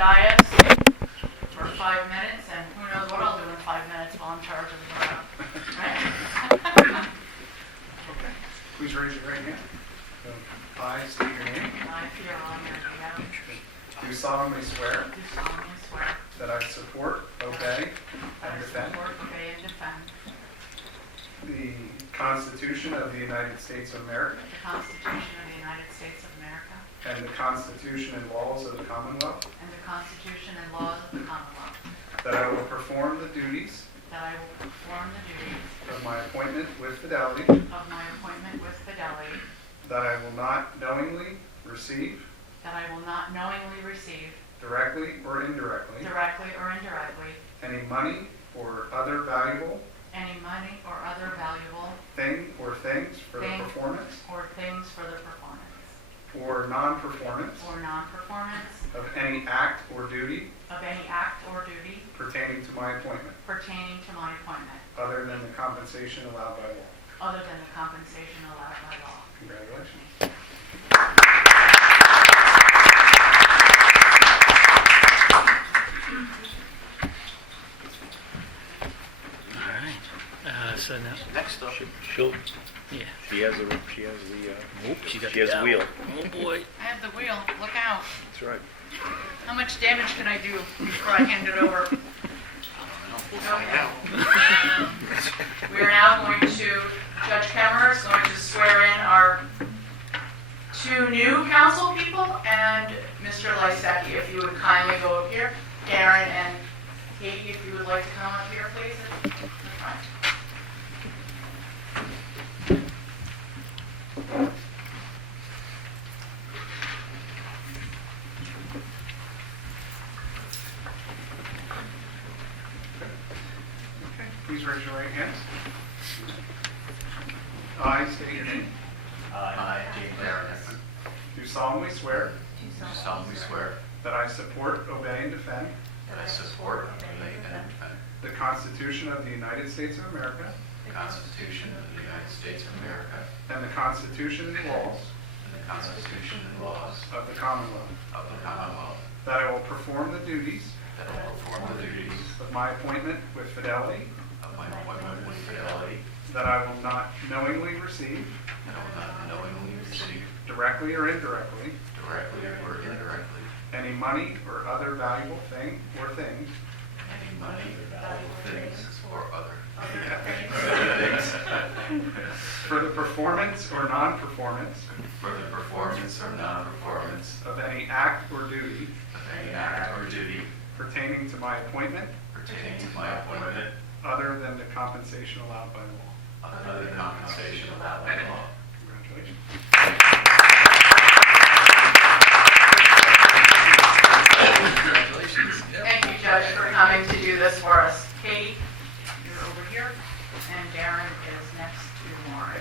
dais for 5 minutes, and who knows what I'll do in 5 minutes while I'm in charge of the borough. Right? Okay. Please raise your right hand. I state your name. I, Pierre Mirabito, Do solemnly swear do solemnly swear that I support, obey, that and I defend support, obey, and defend the Constitution of the United States of America the Constitution of the United States of America and the Constitution and laws of the Commonwealth, and the Constitution and laws of the Commonwealth, that I will perform the duties that I will perform the duties of my appointment with fidelity, of my appointment with fidelity, that I will not knowingly receive, that I will not knowingly receive, directly or indirectly, directly or indirectly, any money or other valuable any money or other valuable thing or things for the Thing. performance or things for the performance or non-performance or non-performance of any act or duty of any act or duty pertaining to my appointment, pertaining to my appointment, other than the compensation allowed by law. other than the compensation allowed by law. Congratulations. All right. So now, Next up, she'll, yeah. she has the Oop, she got she has the the wheel. Oh boy. I have the wheel. Look out. That's right. How much damage can I do before I hand it over? We'll find out. We are now going to, Judge Kemmerer is going to swear in our 2 new council people and Mr. Lysacki, if you would kindly go up here. Darrin and Katie, if you would like to come up here, please, at the front. Okay, please raise your right hands. I state your name. I, James Darrin, Do solemnly swear do solemnly swear that I support, obey, and defend that I support, obey, and defend the Constitution of the United States of America the Constitution of the United States of America and the Constitution and laws and the Constitution and laws of the Commonwealth, of the Commonwealth, that I will perform the duties that I will perform the duties of my appointment with fidelity, of my appointment with fidelity, that I will not knowingly receive, that I will not knowingly receive, directly or indirectly, directly or indirectly, any money or other valuable thing or things any money, things, or other for the performance or non-performance for the performance or non-performance of any act or duty of any act or duty pertaining to my appointment, pertaining to my appointment, other than the compensation allowed by law. other than compensation allowed by law. Congratulations. Congratulations. Thank you, Judge, for coming to do this for us. Katie, you're over here, and Darrin is next to Lauren.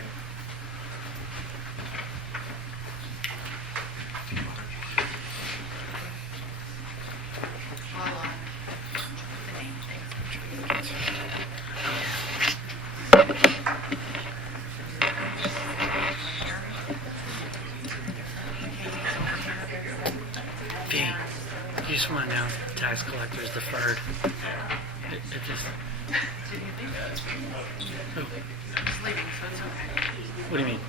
Pete, you just want to know tax collector's deferred. It just, Did you think? oh, He's leaving, so it's okay. what do you mean?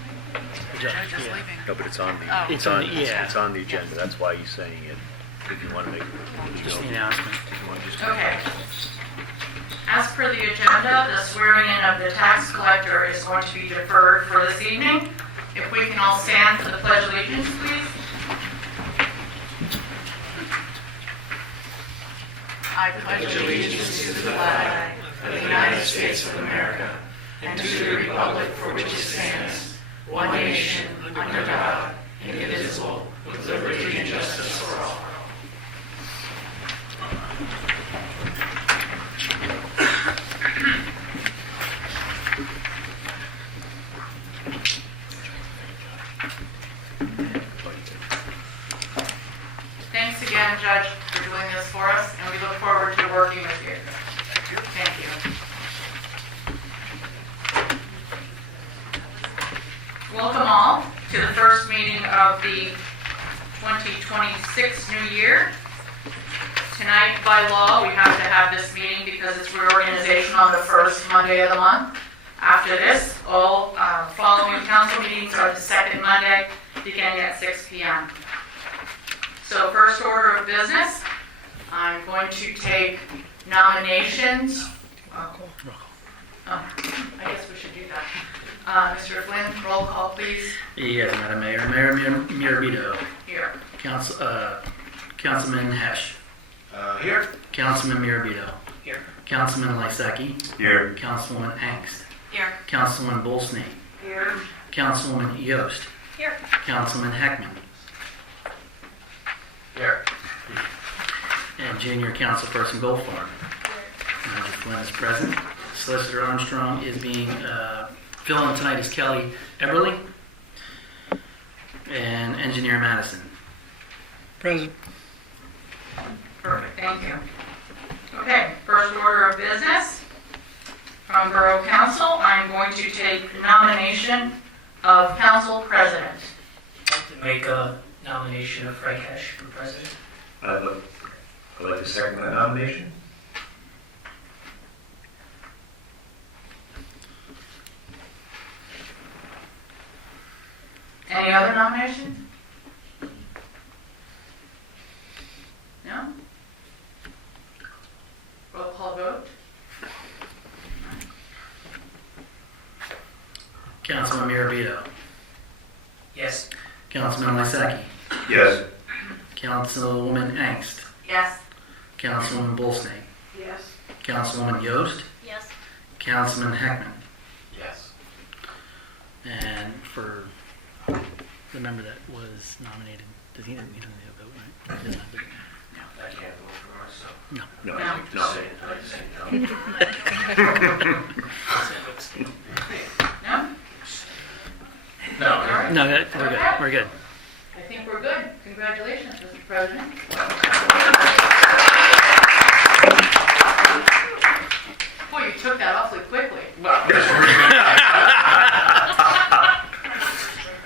The judge, Judge is yeah. leaving. No, but it's on the, Oh. It's on the- yeah. it's on the agenda. That's why he's saying it. If you want to make it. Just the announcement. If you want to just. Okay. As per the agenda, the swearing in of the tax collector is going to be deferred for this evening. If we can all stand for the Pledge of Allegiance, please. I pledge allegiance to the flag of the United States of America and to the republic for which it stands, one nation, under God, indivisible, with liberty and justice for all. Thanks again, Judge, for doing this for us, and we look forward to working with you. Thank you. Welcome all to the first meeting of the 2026 new year. tonight, by law, we have to have this meeting because it's reorganization on the first Monday of the month. After this, all following council meetings are the second Monday, beginning at 6 p.m. So first order of business, I'm going to take nominations. Oh, I guess we should do that. Mr. Flynn, roll call, please. Yes, Madam Mayor. Mayor Mirabito. Here. Councilman Hesh. Here. Councilman Mirabito. Here. Councilman Lysacki. Here. Councilwoman Angst. Here. Councilman Bolsney. Here. Councilwoman Yost. Here. Councilman Heckman. Here. And Junior Councilperson Goldfarb. Manager Flynn is present. Solicitor Armstrong is being filling tonight is Kelly Eberly. And Engineer Madison. Present. Perfect, thank you. Okay, first order of business from Borough Council. I'm going to take nomination of council president. I'd like to make a nomination of Frank Hesh for president. I'd like to second that nomination. Any other nominations? No? Roll call vote? Councilman Mirabito. Yes. Councilman Lysacki. Yes. Councilwoman Angst. Yes. Councilwoman Bolsney. Yes. Councilwoman Yost. Yes. Councilman Heckman. Yes. And for the member that was nominated, does he doesn't need to vote, right? He doesn't have to. I can't vote for myself. No. No. No. No. No? No. All right. No, we're good. We're good. I think we're good. Congratulations, Mr. President. Boy, you took that awfully quickly.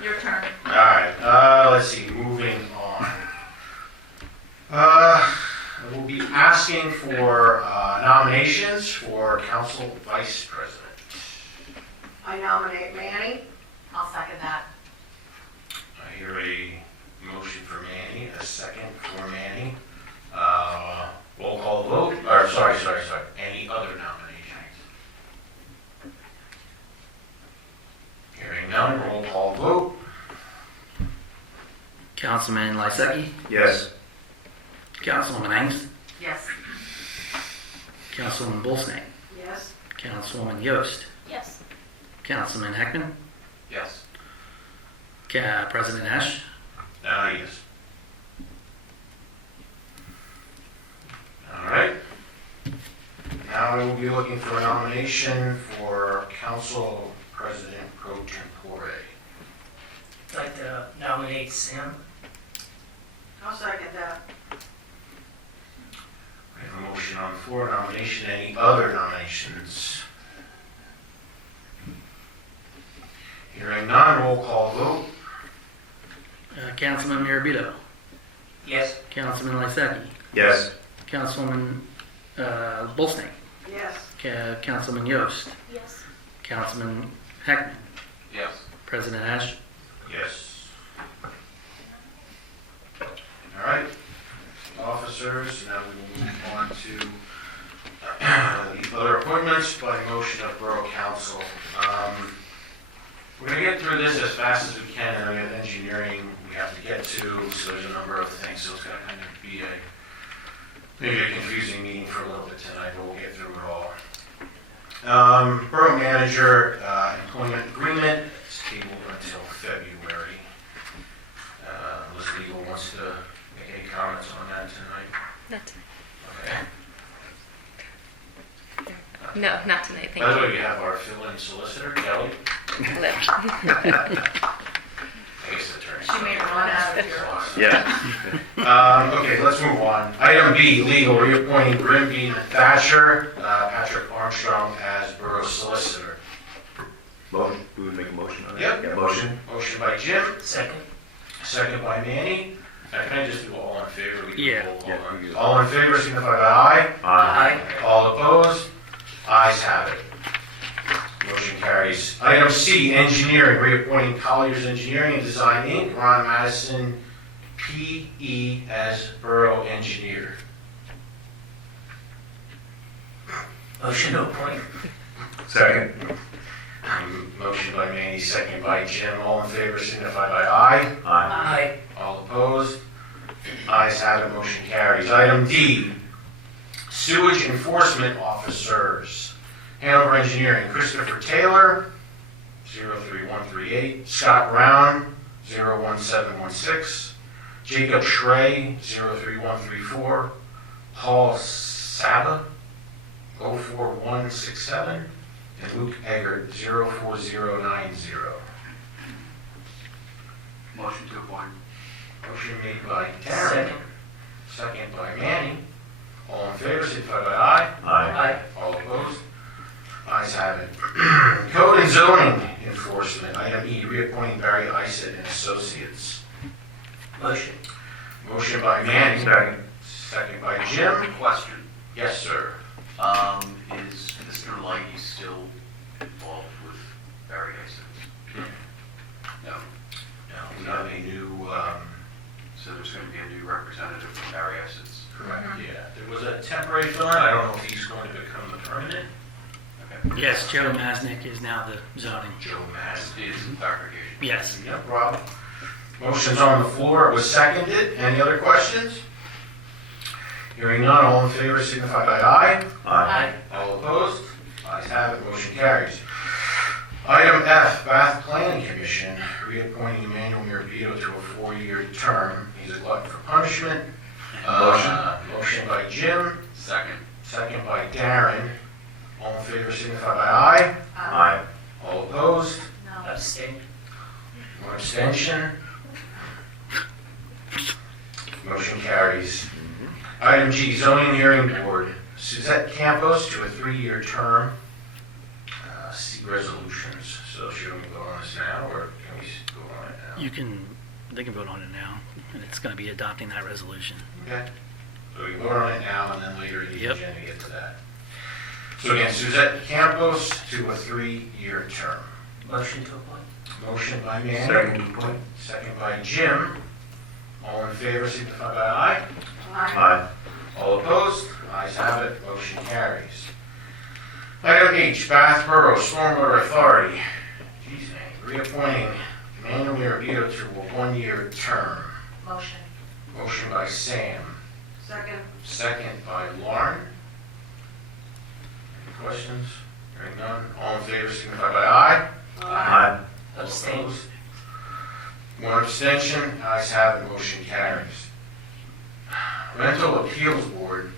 Your turn. All right, let's see, moving on. I will be asking for nominations for council vice president. I nominate Manny. I'll second that. I hear a motion for Manny, a second for Manny. Roll call vote, or sorry. Any other nominations? Hearing none, roll call vote. Councilman Lysacki. Yes. Councilwoman Angst. Yes. Councilwoman Bolsney. Yes. Councilwoman Yost. Yes. Councilman Heckman. Yes. President Hesh. Yes. All right. Now I will be looking for a nomination for council president pro tempore. I'd like to nominate Sam. I'll second that. We have a motion on the floor, nomination. Any other nominations? Hearing none, roll call vote. Councilman Mirabito. Yes. Councilman Lysacki. Yes. Councilwoman Bolsney. Yes. Councilman Yost. Yes. Councilman Heckman. Yes. President Hesh. Yes. All right, officers, now we will move on to the other appointments by motion of Borough Council. We're going to get through this as fast as we can, and we have engineering we have to get to, so there's a number of things, so it's going to kind of be maybe a confusing meeting for a little bit tonight, but we'll get through it all. Borough manager employment agreement is tabled until February. Unless legal wants to make any comments on that tonight. Not tonight. Okay. No, not tonight, By the thank way, we have our fill-in solicitor, Kelly. you. I guess attorney. She may run out of here. Yeah. Okay, let's move on. Item B, legal, reappointing Grimby and Thatcher, Patrick Armstrong as borough solicitor. Motion, we would make a motion on that? Yep. Yeah, motion? Motion by Jim, Second. second by Manny. Can I just do all in favor? We can Yeah. roll call Yeah, on. we do. All in favor, signify by aye. Aye. All opposed? Ayes have it. Motion carries. Item C, engineering, reappointing Colliers Engineering and Design Inc., Ron Madison, P.E. as Borough Engineer. Motion to appoint. Second. Motion by Manny, second by Jim. All in favor, signify by aye. Aye. Aye. All opposed? Ayes have it, motion carries. Item D, sewage enforcement officers. Hanover Engineering, Christopher Taylor, 03138, Scott Brown, 01716, Jacob Schrey, 03134, Paul Saba, 04167, and Luke Eggert, 04090. Motion to appoint. Motion made by Darrin, Second. second by Manny. All in favor, signify by aye. Aye. Aye. All opposed? Ayes have it. Code and zoning enforcement, item E, reappointing Barry Isett and Associates. Motion. Motion by Manny, Second. second by Jim. Question, Yes, sir. is Mr. Lighty still involved with Barry Isett? No. Now, we have a new, So there's going to be a new representative from Barry Isett? correct, yeah. There was a temporary fill-in, I don't know if he's going to become the permanent. Okay. Yes, Joe Masnick is now the zoning. Joe Mass. Just need some clarification. Yes. No problem. Motion's on the floor, it was seconded. Any other questions? Hearing none, all in favor signify by aye. Aye. All opposed? Ayes have it, motion carries. Item F, Bath Planning Commission, reappointing Emmanuel Mirabito to a 4-year term. He's a glutton for punishment. Motion by Jim, Second. second by Darrin. All in favor signify by aye. Aye. All opposed? Abstain. One abstention. Motion carries. Item G, zoning hearing board, Suzette Campos to a 3-year term. See resolutions. So should we vote on this now, or can we go on it now? They can vote on it now, and it's going to be adopting that resolution. Okay. So we vote on it now, and then later in the Yep. agenda get to that. So again, Suzette Campos to a 3-year term. Motion to appoint. Motion by Manny. Second. Second by Jim. All in favor, signify by aye. Aye. All opposed? Ayes have it, motion carries. Item H, Bath Borough Stormwater Authority. Geez, man, reappointing Emmanuel Mirabito to a 1-year term. Motion. Motion by Sam, Second. second by Lauren. Any questions? Hearing none, all in favor signify by aye. Aye. All Abstain. opposed? One abstention, ayes have it, motion carries. Rental Appeals Board,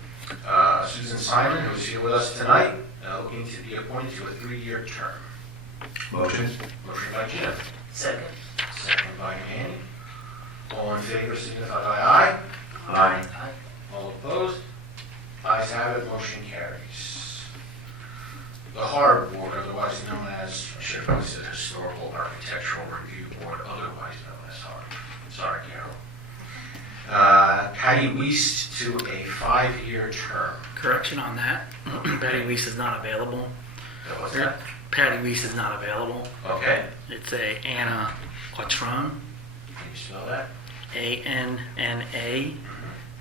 Susan Simon, who's here with us tonight, looking to be appointed to a 3-year term. Motion. Motion by Jim, Second. second by Manny. All in favor, signify by aye. Aye. Aye. All opposed? Ayes have it, motion carries. The Harbor Board, otherwise known as, I should have probably said Historical Architectural Review Board, otherwise known as HARB. Sorry, Carol. Patty Weist to a 5-year term. Correction on that. Patty Weiss is not available. What's that? Patty Weiss is not available. Okay, It's a Anna Quattrone, can you spell that? A-N-N-A,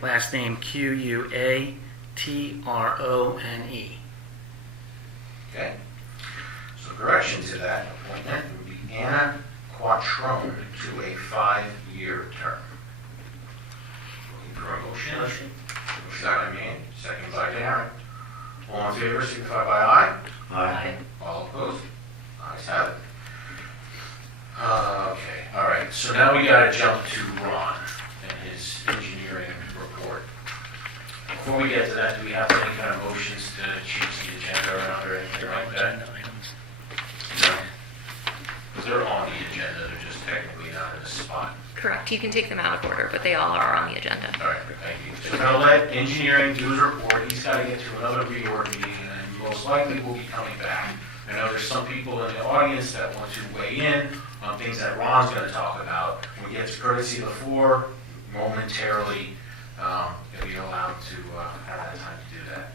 last name Q-U-A-T-R-O-N-E. Okay. So correction to that appointment would be Anna Quattrone to a 5-year term. Looking for a motion? Motion. Motion by Manny, second by Darrin. All in favor, signify by aye. Aye. All opposed? Ayes have it. Okay, all right, so now we gotta jump to Ron and his engineering report. Before we get to that, do we have any kind of motions to change the agenda around or anything They're all like that? agenda items. No? Because they're on the agenda, they're just technically not in a spot. Correct. You can take them out of order, but they all are on the agenda. All right, thank you. So we're gonna let engineering do his report, he's gotta get to another reorg meeting, and most likely will be coming back. I know there's some people in the audience that want to weigh in on things that Ron's gonna talk about. When we get to courtesy of the floor, momentarily, you'll be allowed to have that time to do that.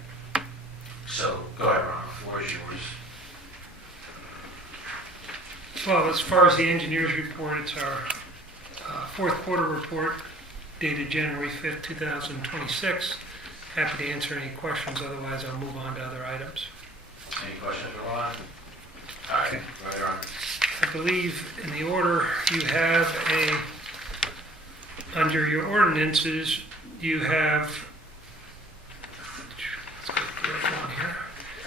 So, go ahead, Ron, the floor is yours. Well, as far as the engineer's report, it's our fourth quarter report dated January 5th, 2026. Happy to answer any questions, otherwise I'll move on to other items. Any questions for Ron? All right, Okay. go ahead, Ron. I believe in the order you have under your ordinances, you have, let's go to the right one here.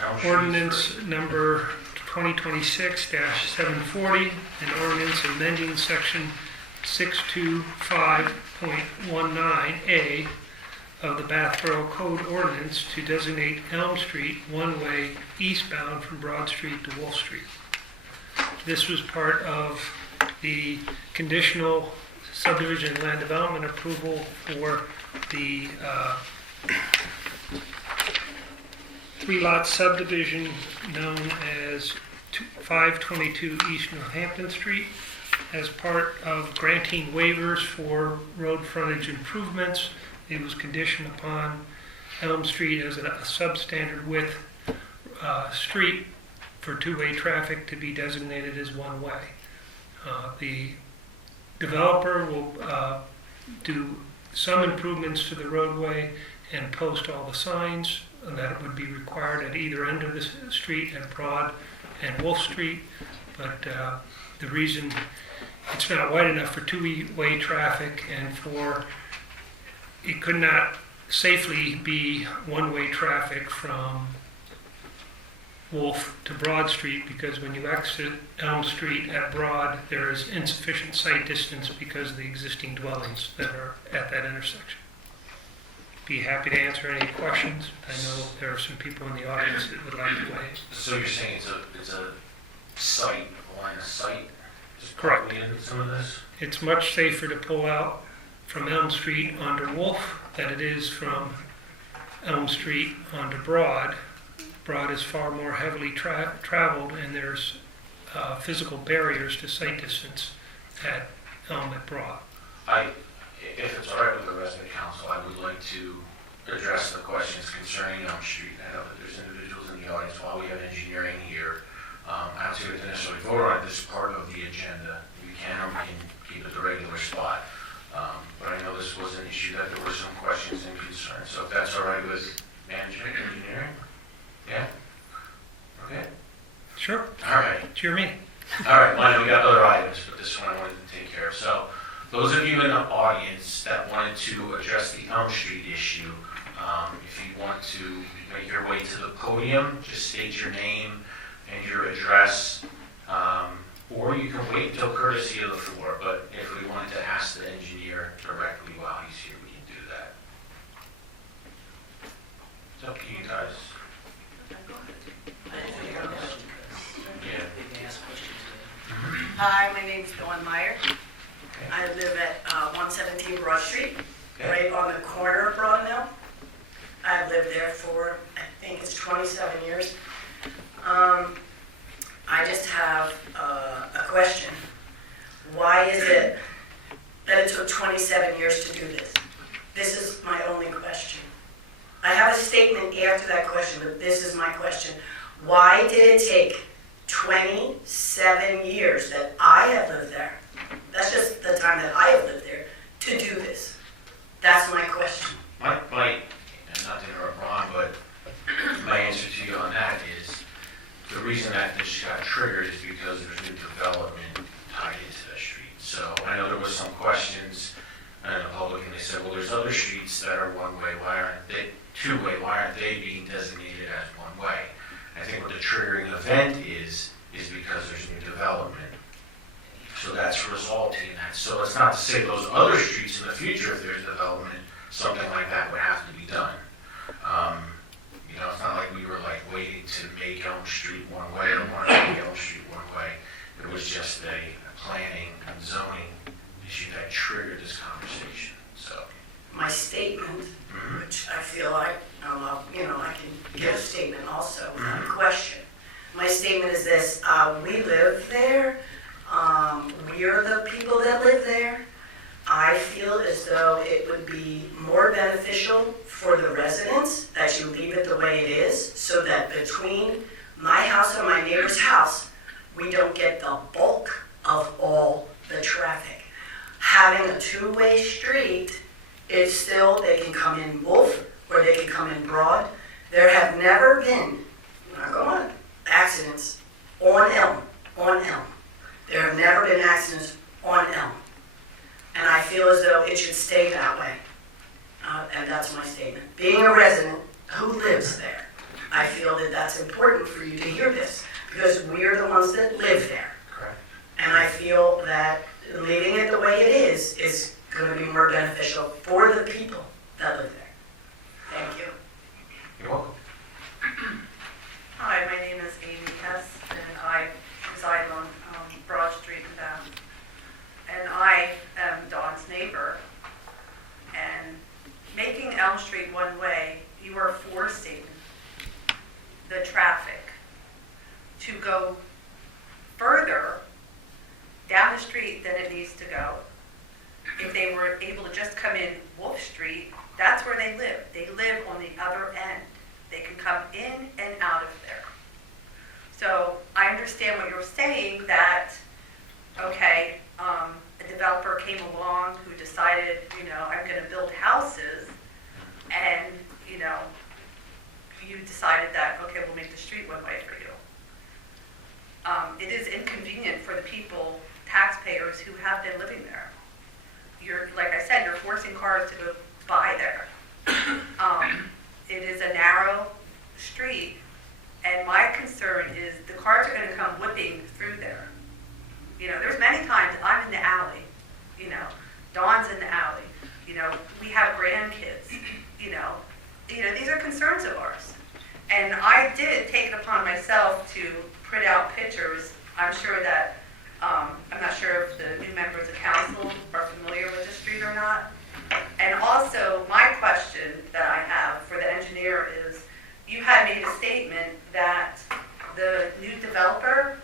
Elm Street Ordinance first. number 2026-740, an ordinance amending section 625.19A of the Bath Borough Code Ordinance to designate Elm Street one-way eastbound from Broad Street to Wolf Street. This was part of the conditional subdivision land development approval for the three-lot subdivision known as 522 East Northampton Street. As part of granting waivers for road frontage improvements, it was conditioned upon Elm Street as a substandard width street for two-way traffic to be designated as one-way. The developer will do some improvements to the roadway and post all the signs that would be required at either end of the street at Broad and Wolf Street. But the reason it's not wide enough for two-way traffic and for it could not safely be one-way traffic from Wolf to Broad Street, because when you exit Elm Street at Broad, there is insufficient sight distance because of the existing dwellings that are at that intersection. Be happy to answer any questions. I know there are some people in the audience that would like to weigh in. So you're saying it's a site, a line of sight? Just Correct. partly in some of this? It's much safer to pull out from Elm Street onto Wolf than it is from Elm Street onto Broad. Broad is far more heavily traveled, and there's physical barriers to sight distance at Elm at Broad. If it's all right with the rest of the council, I would like to address the questions concerning Elm Street. I know that there's individuals in the audience while we have engineering here. I don't see it necessarily vote on it. This is part of the agenda. We can or we can keep it the regular spot. But I know this was an issue that there were some questions and concerns. So if that's all right with management, engineering? Yeah? Okay. Sure, All right. it's your meeting. All right, well, I know we got other items, but this one I wanted to take care of. So, those of you in the audience that wanted to address the Elm Street issue, if you want to make your way to the podium, just state your name and your address, or you can wait until courtesy of the floor, but if we wanted to ask the engineer directly while he's here, we can do that. It's up to you guys. Yeah. Hi, my name's Dawn Meyer. I live at 117 Broad Street, right on the corner of Broad Mill. I've lived there for, I think it's 27 years. I just have a question. Why is it that it took 27 years to do this? This is my only question. I have a statement after that question, but this is my question. Why did it take 27 years that I have lived there? That's just the time that I have lived there to do this. That's my question. And not to interrupt Ron, but my answer to you on that is the reason that this got triggered is because there's new development tied into the street. So I know there was some questions in the public, and they said, well, there's other streets that are one-way. Why aren't they two-way? Why aren't they being designated as one-way? I think what the triggering event is because there's new development. So that's resulting in that. So it's not to say those other streets in the future, if there's development, something like that would have to be done. It's not like we were like waiting to make Elm Street one way or wanting to make Elm Street one way. It was just a planning and zoning issue that triggered this conversation. So My statement, which I feel like, I can give a statement also, without question. My statement is this: we live there. We are the people that live there. I feel as though the residents that you leave it the way it is, so that between my house and my neighbor's house, we don't get the bulk of all the traffic. Having a two-way street is still, they can come in Wolf or they can come in Broad. There have never been, not going, accidents on Elm. There have never been accidents on Elm. And I feel as though it should stay that way. And that's my statement. Being a resident who lives there, I feel that that's important for you to hear this, because we're the ones that live there. Correct. And I feel that leaving it the way it is going to be more beneficial for the people that live there. Thank you. You're welcome. Hi, my name is Amy Hess, and I reside on Broad Street in Bath. And I am Dawn's neighbor. And making Elm Street one way, you are forcing the traffic to go further down the street than it needs to go. If they were able to just come in Wolf Street, that's where they live. They live on the other end. They can come in and out of there. So I understand what you're saying, that, okay, a developer came along who decided, I'm going to build houses, and, you decided that, okay, we'll make the street one way for you. It is inconvenient for the people, taxpayers, who have been living there. Like I said, you're forcing cars to go by there. It is a narrow street, and my concern is the cars are going to come whipping through there. There's many times I'm in the alley, Dawn's in the alley, we have grandkids, these are concerns of ours. And I did take it upon myself to print out pictures. I'm sure that, I'm not sure if the new members of council are familiar with the street or not. And also, my question that I have for the engineer is, you had made a statement that the new developer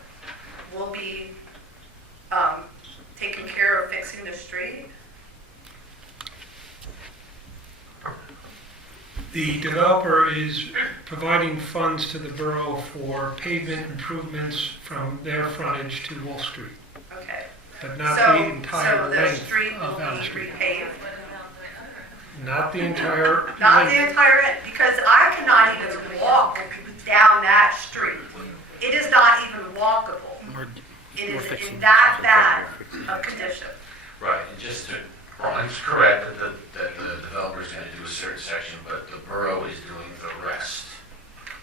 will be taking care of fixing the street. The developer is providing funds to the borough for pavement improvements from their frontage to Wolf Street, Okay. but not the entire So the length street of will Elm be Street. repaved? Not the entire Not the length. entire end, because I cannot even walk down that street. It is not even walkable. It is in that bad of condition. Right, and just to, it's correct that the developer's gonna do a certain section, but the borough is doing the rest.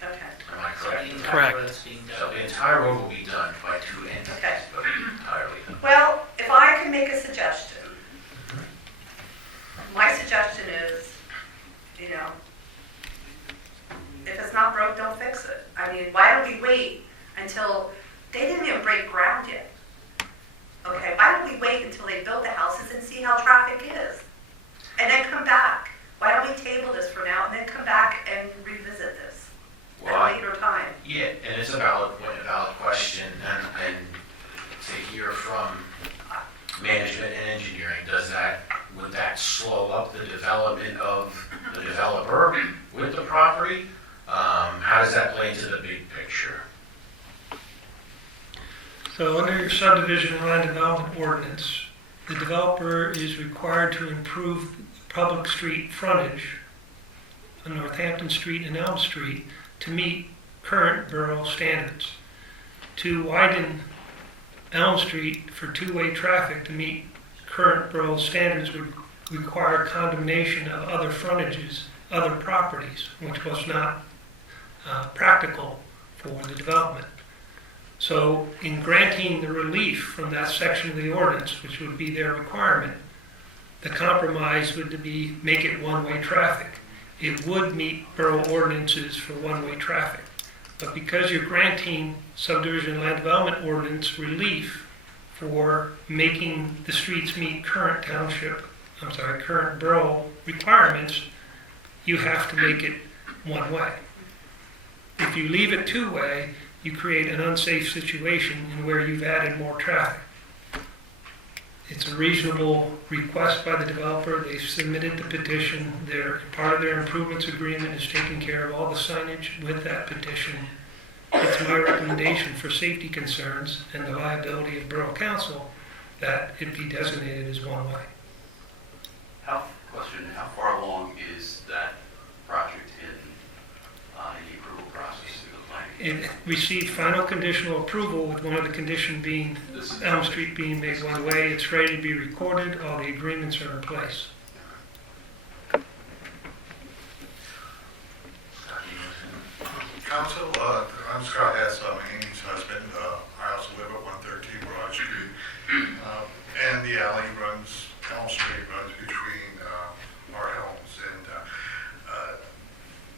Okay. Am I So the correct? entire Correct. road's being done. So the entire road will be done by two entities, Okay. but entirely done. Well, if I can make a suggestion, my suggestion is, if it's not broke, don't fix it. I mean, why don't we wait until, they didn't even break ground yet. Okay, why don't we wait until they build the houses and see how traffic is? And then come back. Why don't we table this for now and then come back and revisit this at Well, a later time? Yeah, and it's a valid point, a valid question, and to hear from management and engineering, would that slow up the development of the developer with the property? How does that play into the big picture? So under your subdivision and land development ordinance, the developer is required to improve public street frontage on Northampton Street and Elm Street to meet current borough standards. To widen Elm Street for two-way traffic to meet current borough standards would require condemnation of other frontages, other properties, which was not practical for the development. So in granting the relief from that section of the ordinance, which would be their requirement, the compromise would be make it one-way traffic. It would meet borough ordinances for one-way traffic. But because you're granting subdivision land development ordinance relief for making the streets meet current current borough requirements, you have to make it one way. If you leave it two-way, you create an unsafe situation in where you've added more traffic. It's a reasonable request by the developer. They've submitted the petition. Part of their improvements agreement is taking care of all the signage with that petition. It's my recommendation for safety concerns and the liability of Borough Council that it be designated as one-way. Question, how far along is that project in the approval process through the planning? It received final conditional approval with one of the conditions being Elm Street being made one way. It's ready to be recorded. All the agreements are in place. Council, I'm Scott Hess, I'm Amy's husband. I also live at 113 Broad Street. And the alley runs, Elm Street runs between our homes. And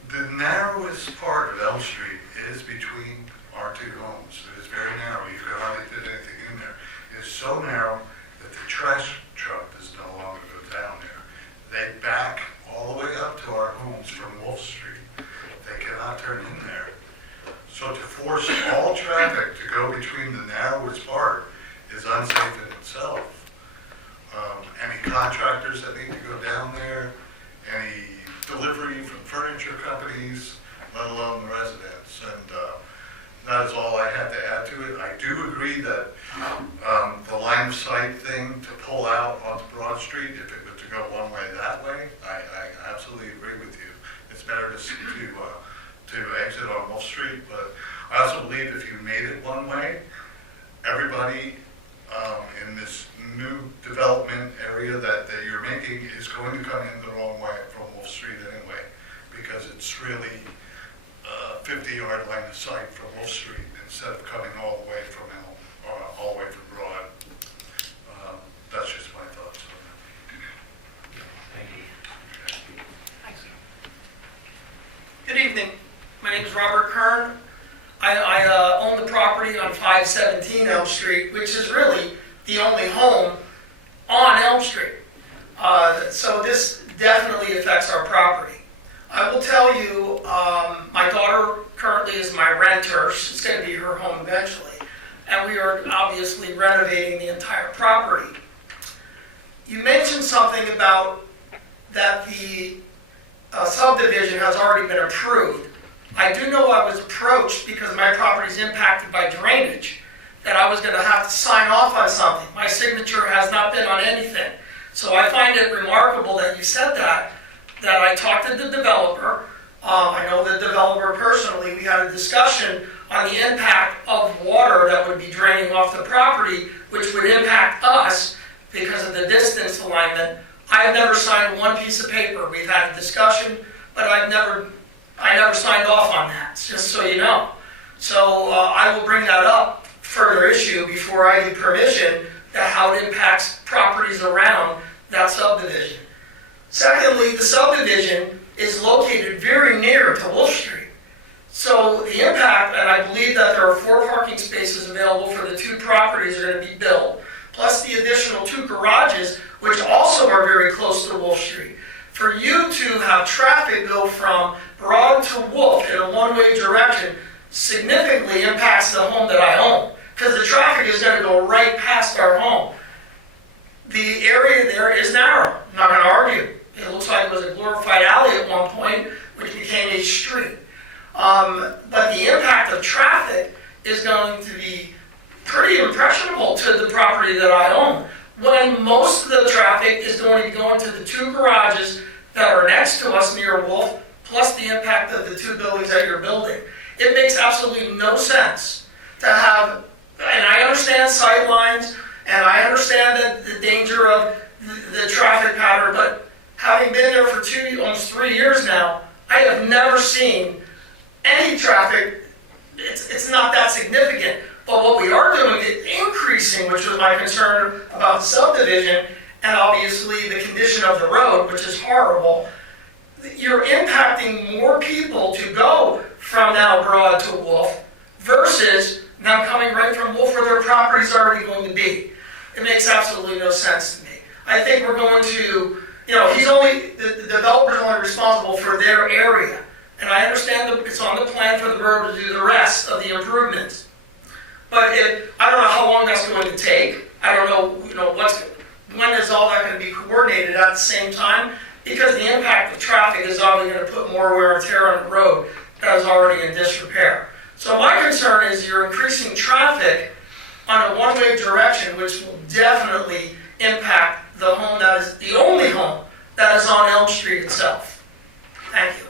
the narrowest part of Elm Street is between our two homes. It is very narrow. You can hardly fit anything in there. It is so narrow that the trash truck does no longer go down there. They back all the way up to our homes from Wolf Street. They cannot turn in there. So to force all traffic to go between the narrowest part is unsafe in itself. Any contractors that need to go down there, any delivery from furniture companies, let alone the residents. And that is all I have to add to it. I do agree that the line of sight thing to pull out onto Broad Street, if it were to go one way that way, I absolutely agree with you. It's better to exit on Wolf Street, but I also believe if you made it one way, everybody in this new development area that you're making is going to come in the wrong way from Wolf Street anyway, because it's really 50-yard line of sight from Wolf Street instead of coming all the way from Elm, all the way from Broad. That's just my thoughts on that. Thank you. Good evening. My name is Robert Kern. I own the property on 517 Elm Street, which is really the only home on Elm Street. So this definitely affects our property. I will tell you, my daughter currently is my renter. It's going to be her home eventually. And we are obviously renovating the entire property. You mentioned something about that the subdivision has already been approved. I do know I was approached because my property is impacted by drainage, that I was going to have to sign off on something. My signature has not been on anything. So I find it remarkable that you said that I talked to the developer. I know the developer personally. We had a discussion on the impact of water that would be draining off the property, which would impact us because of the distance alignment. I have never signed one piece of paper. We've had a discussion, but I never signed off on that, just so you know. So I will bring that up, further issue, before I give permission, that how it impacts properties around that subdivision. Secondly, the subdivision is located very near to Wolf Street. So the impact, and I believe that there are 4 parking spaces available for the 2 properties that are going to be built, plus the additional 2 garages, which also are very close to Wolf Street. For you to have traffic go from Broad to Wolf in a one-way direction significantly impacts the home that I own, because the traffic is going to go right past our home. The area there is narrow, I'm not going to argue. It looks like it was a glorified alley at one point, which became a street. But the impact of traffic is going to be pretty impressionable to the property that I own, when most of the traffic is going to be going to the 2 garages that are next to us near Wolf, plus the impact of the 2 buildings that you're building. It makes absolutely no sense to have, and I understand sight lines, and I understand the danger of the traffic pattern, but having been there for almost 3 years now, I have never seen any traffic. It's not that significant. But what we are doing is increasing, which was my concern about the subdivision, and obviously the condition of the road, which is horrible. You're impacting more people to go from now Broad to Wolf versus them coming right from Wolf where their property is already going to be. It makes absolutely no sense to me. I think we're going to, the developer's only responsible for their area. And I understand that it's on the plan for the borough to do the rest of the improvements. But I don't know how long that's going to take. I don't know, when is all that going to be coordinated at the same time? Because the impact of traffic is obviously going to put more wear and tear on the road that is already in disrepair. So my concern is you're increasing traffic on a one-way direction, which will definitely impact the home that is the only home that is on Elm Street itself. Thank you.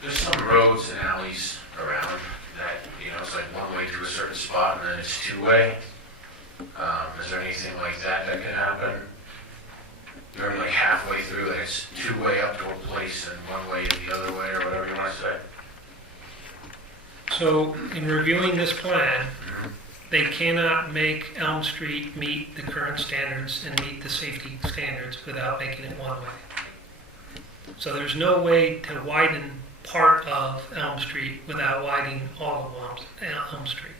There's some roads and alleys around that, it's like one way to a certain spot and then it's two-way. Is there anything like that that could happen? You're like halfway through and it's two-way up to a place and one way the other way, or whatever you want to say. So in reviewing this plan, they cannot make Elm Street meet the current standards and meet the safety standards without making it one way. So there's no way to widen part of Elm Street without widening all of Elm Street.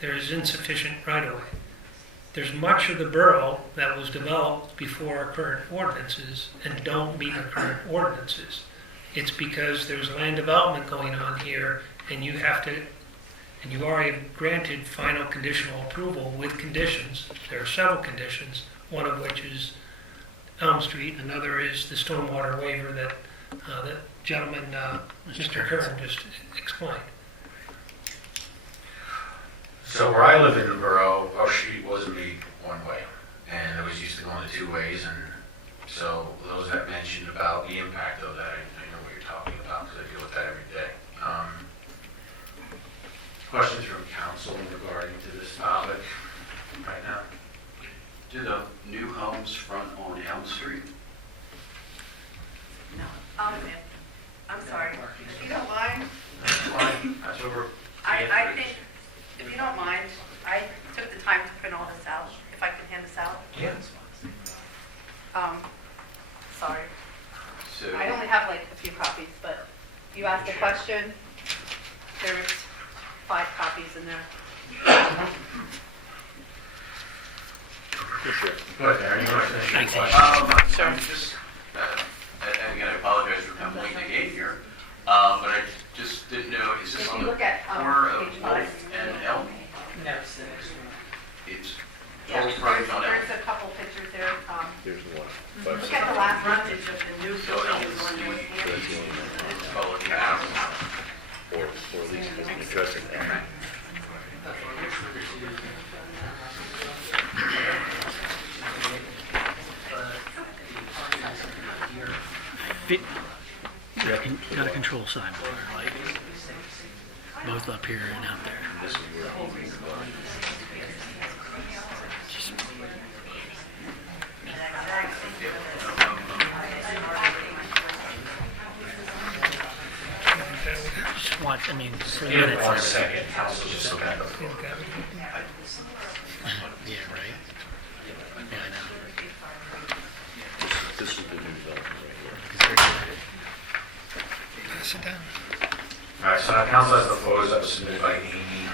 There is insufficient right-of-way. There's much of the borough that was developed before our current ordinances and don't meet our current ordinances. It's because there's land development going on here, and you have to, and you already granted final conditional approval with conditions. There are several conditions, one of which is Elm Street, another is the stormwater waiver that the gentleman, Mr. Kern, just explained. So where I live in the borough, our street was made one way, and it was used to go in two ways, and so those that mentioned about the impact of that, I know what you're talking about, because I deal with that every day. Questions from council regarding to this topic right now? Do the new homes front on Elm Street? No. I'm sorry. If you don't mind, That's fine. That's what we're. I think, if you don't mind, I took the time to print all this out, if I could hand this out. Yeah. Sorry. So, I only have like a few copies, but you asked a question, there's 5 copies in there. Go ahead, Darrin. You want to finish your Thanks. question? I'm just, and again, I apologize for coming late in the game here, but I just didn't know, is this If on you the look at corner of page Wolf 5. and Elm? No, it's the next one. It's Yeah, total frontage on Elm. there's a couple pictures there. There's the one. Look at the last frontage of the new So building Elm is on North Street, Hampton. public house. Or at least it's an addressing that. You got a control sidebar, like both up here and out there. This is where Just, just watch. I mean, for Give it minutes. 1 second. Council's just looking at the. Yeah, right. Yeah, I know. this is the new development right here. Sit down. All right, so now council has the photos that were submitted by Amy.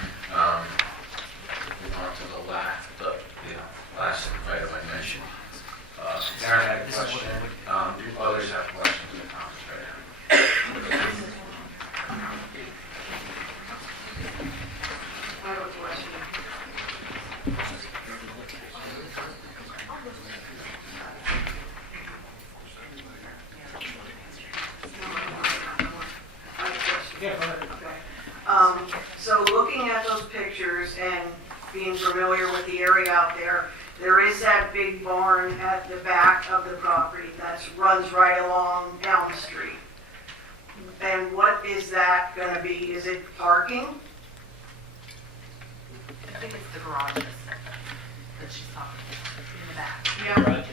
Move on to the last item I mentioned. Darrin had a question. Do others have questions or comments right now? I have a question. So looking at those pictures and being familiar with the area out there, there is that big barn at the back of the property that runs right along Elm Street. And what is that going to be? Is it parking? I think it's the garage that she's talking about, in the back. Yep.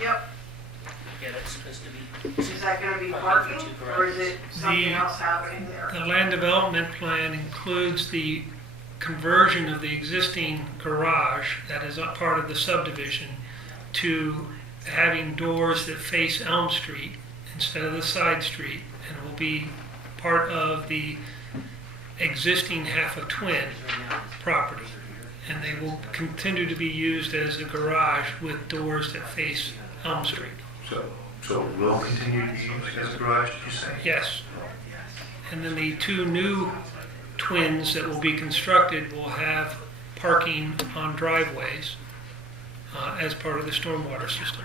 Yep. Yeah, that's supposed to be. Is that going to be parking, or is it something else happening there? The land development plan includes the conversion of the existing garage that is a part of the subdivision to having doors that face Elm Street instead of the side street, and it will be part of the existing half of Twin property. And they will continue to be used as a garage with doors that face Elm Street. So it will continue to be used as a garage, did you say? Yes. And then the 2 new Twins that will be constructed will have parking on driveways as part of the stormwater system.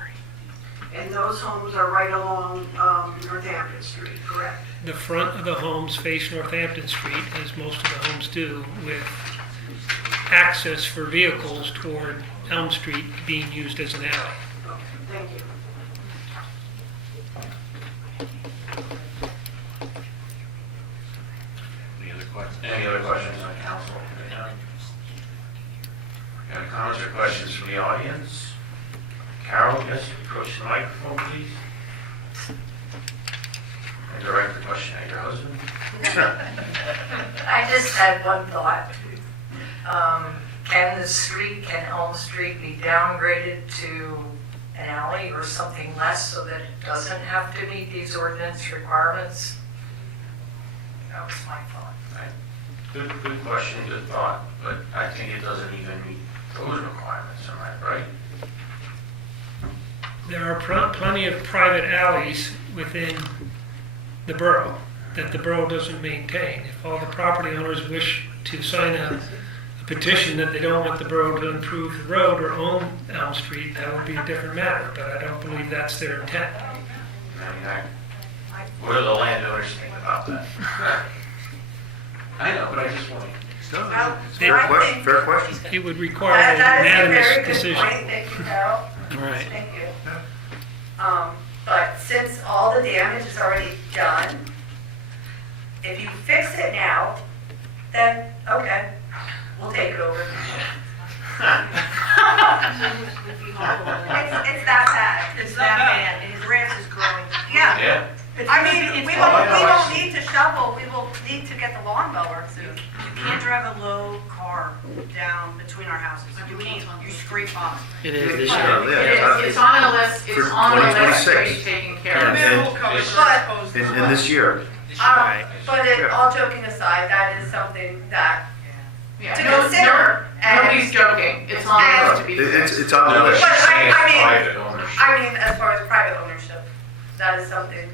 And those homes are right along Northampton Street, correct? The front of the homes face Northampton Street, as most of the homes do, with access for vehicles toward Elm Street being used as an alley. Okay, thank you. Any other questions on council? Any comments or questions from the audience? Carol, yes, approach the microphone, please. And direct the question at your husband. I just had one thought. Can Elm Street be downgraded to an alley or something less so that it doesn't have to meet these ordinance requirements? That was my thought. Good question, good thought, but I think it doesn't even meet those requirements, am I right? There are plenty of private alleys within the borough that the borough doesn't maintain. If all the property owners wish to sign a petition that they don't want the borough to improve the road or own Elm Street, that would be a different matter, but I don't believe that's their intent. What do the landowners think about that? I know, but I just want to. Fair question. It would require a unanimous decision. Thank you, Carol. Right. Thank you. But since all the damage is already done, if you fix it now, then, okay, we'll take it over. It's that bad. It's that bad, and his grass is growing. Yeah. Yeah. I mean, we won't need to shovel, we will need to get the lawnmower soon. You can't drive a low car down between our houses. You can't, you scrape off. It is this Yeah, year. yeah. It's on the list, it's For on the list to 2026. be taken care of. But, In this year. all joking aside, that is something that, Yeah, to no, consider. nobody's joking, it's on the list to be fixed. It's on the No, list. But I mean- private ownership. as far as private ownership, that is something,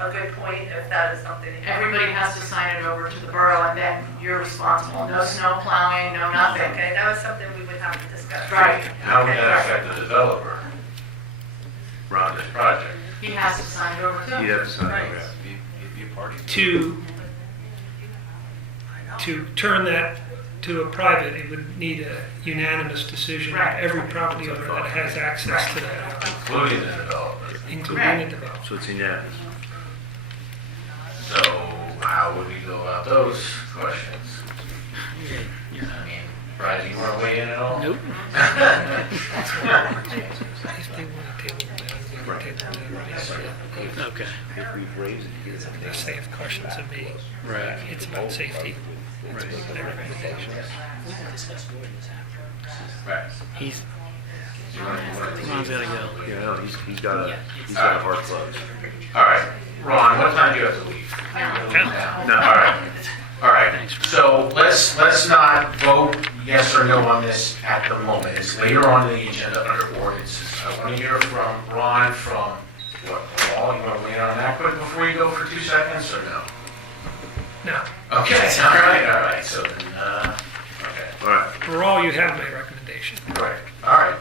a good point, if that is something. Everybody has to sign it over to the borough, and then you're responsible. No snow plowing, no nothing. Okay, that was something we would have to discuss. Right. How would that affect the developer around this project? He has to sign it over too. You'd have to sign it. To turn that to a private, it would need a unanimous decision of Right. every property owner that has access to that alley, Including the developer. including the developer. So it's unanimous. So how would we go about those questions? I mean, Brad, you want to weigh in at all? Nope. If they want to table it down, we can table it down. Okay. If we've raised it, They say if questions of me, Right. it's about safety. It's Right. about their recommendations. Right. He's, You wanna- Ron's gotta go. Yeah, no, he's got a hard close. All right, Ron, what time do you have to leave? No. All right, Thanks. so let's not vote yes or no on this at the moment. It's later on in the agenda under ordinances. I want to hear from Ron from, what, Paul, you want to weigh in on that quick before you go for 2 seconds, or no? Now, Okay, all right, so then, okay, All right. for all, you have my recommendation. right, all right.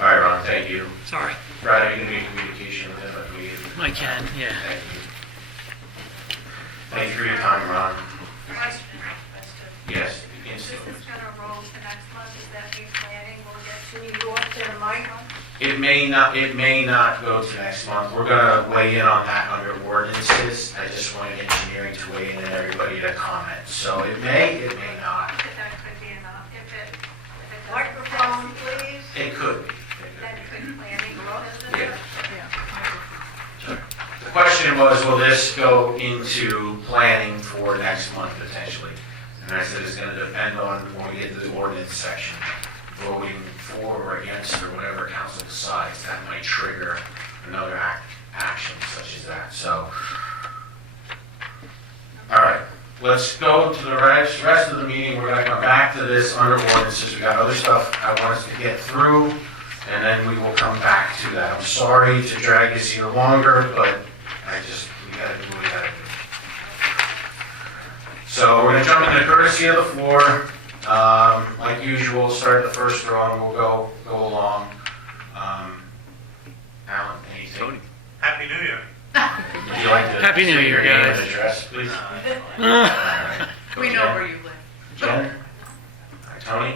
All right, Ron, thank you. Sorry. Brad, are you going to be in communication with him if we? I can, yeah. Thank you. Thank you for your time, Ron. Yes, This is gonna roll to next month, is that new planning, we'll get to New York and Mike? it may not go to next month. We're gonna weigh in on that under ordinances. I just wanted engineering to weigh in and everybody to comment. So it may not. That could be enough, if it doesn't Microphone, pass, please. It could be. then could planning revisit it? The question was, will this go into planning for next month potentially? And I said it's gonna depend on when we get to the ordinance section, voting for or against or whatever council decides, that might trigger another action such as that, so. All right, let's go to the rest of the meeting. We're gonna come back to this under ordinances. We got other stuff I want us to get through, and then we will come back to that. I'm sorry to drag this here longer, but we gotta do what we gotta do. So we're gonna jump into courtesy of the floor. Like usual, start at the first row and we'll go along. Alan, anything? Tony. Happy New Year. Would you like to Happy New say Year, your name guys. and address, please? We know where you live. Jen? Hi, Tony?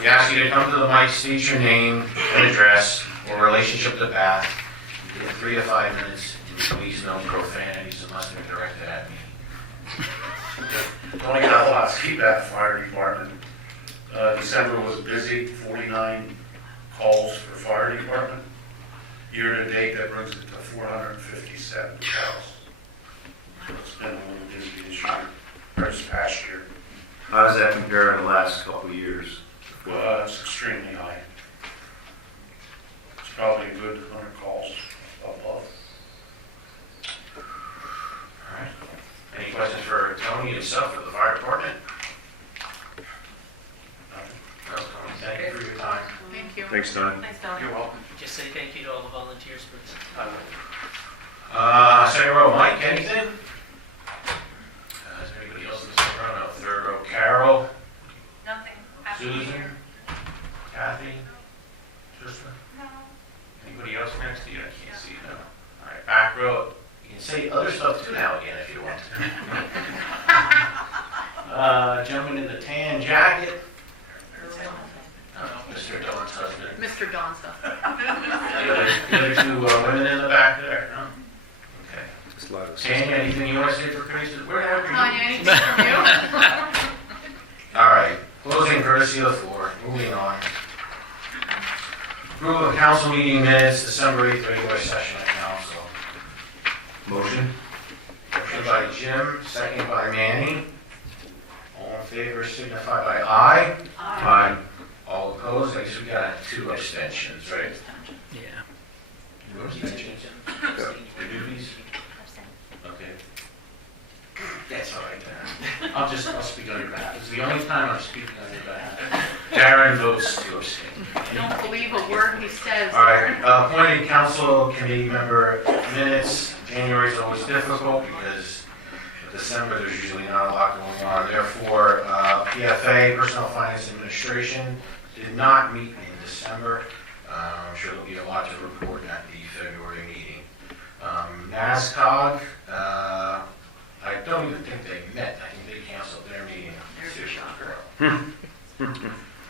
We ask you to come to the mic, state your name and address or relationship to Bath. You get 3 to 5 minutes. Please no profanities unless they're directed at me. Tony Kowalski, Bath Fire Department. December was busy, 49 calls for fire department. Year to date, that brings it to 457 calls. So it's been a little busy this year, or this past year. How does that compare to the last couple of years? Well, it's extremely high. It's probably a good 100 calls above. All right. Any questions for Tony himself or the fire department? No, Tony, thank you for your time. Thank you. Thanks, Tony. Thanks, Don. You're welcome. Just say thank you to all the volunteers, please. Second row, Mike, anything? Is there anybody else in the second row? No. Third row, Carol, Nothing. Happy New Susan, Year. Kathy, Tristan? No. Anybody else next to you? I can't see, no. All right, back row. You can say other stuff too now again if you want to. Gentleman in the tan jacket. Mr. Don's husband. Mr. Donza. The other two women in the back there, no? Okay. Tanya, anything you want to say for courtesy? Where have you? Tanya, anything from you? All right, closing courtesy of the floor, moving on. Approval of council meeting minutes, December 8th, regular session of council. Motion? Motion by Jim, second by Manny. All in favor signify by aye. Aye. All opposed, I guess we got 2 abstentions, right? Yeah. 2 abstentions? The newbies? Okay. That's all right then. I'll speak on your behalf. It's the only time I'm speaking on your behalf. Darrin votes to abstain. Don't believe a word he says. All right, appointed council committee member minutes. January is always difficult because in December there's usually not a lot going on. Therefore, PFA, Personnel Finance Administration, did not meet in December. I'm sure there'll be a lot to report at the February meeting. NASCOG, I don't even think they met. I think they canceled their meeting. There's a shocker.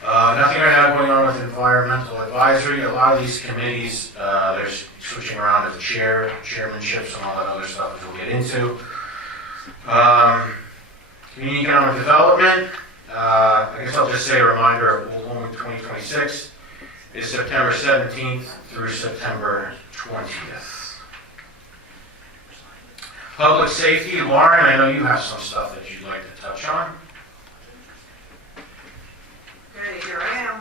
Nothing right now going on with environmental advisory. A lot of these committees, they're switching around to the chairmanships and all that other stuff, which we'll get into. Community economic development. I guess I'll just say a reminder of Old Home 2026 is September 17th through September 20th. Public safety, Lauren, I know you have some stuff that you'd like to touch on. Okay, here I am.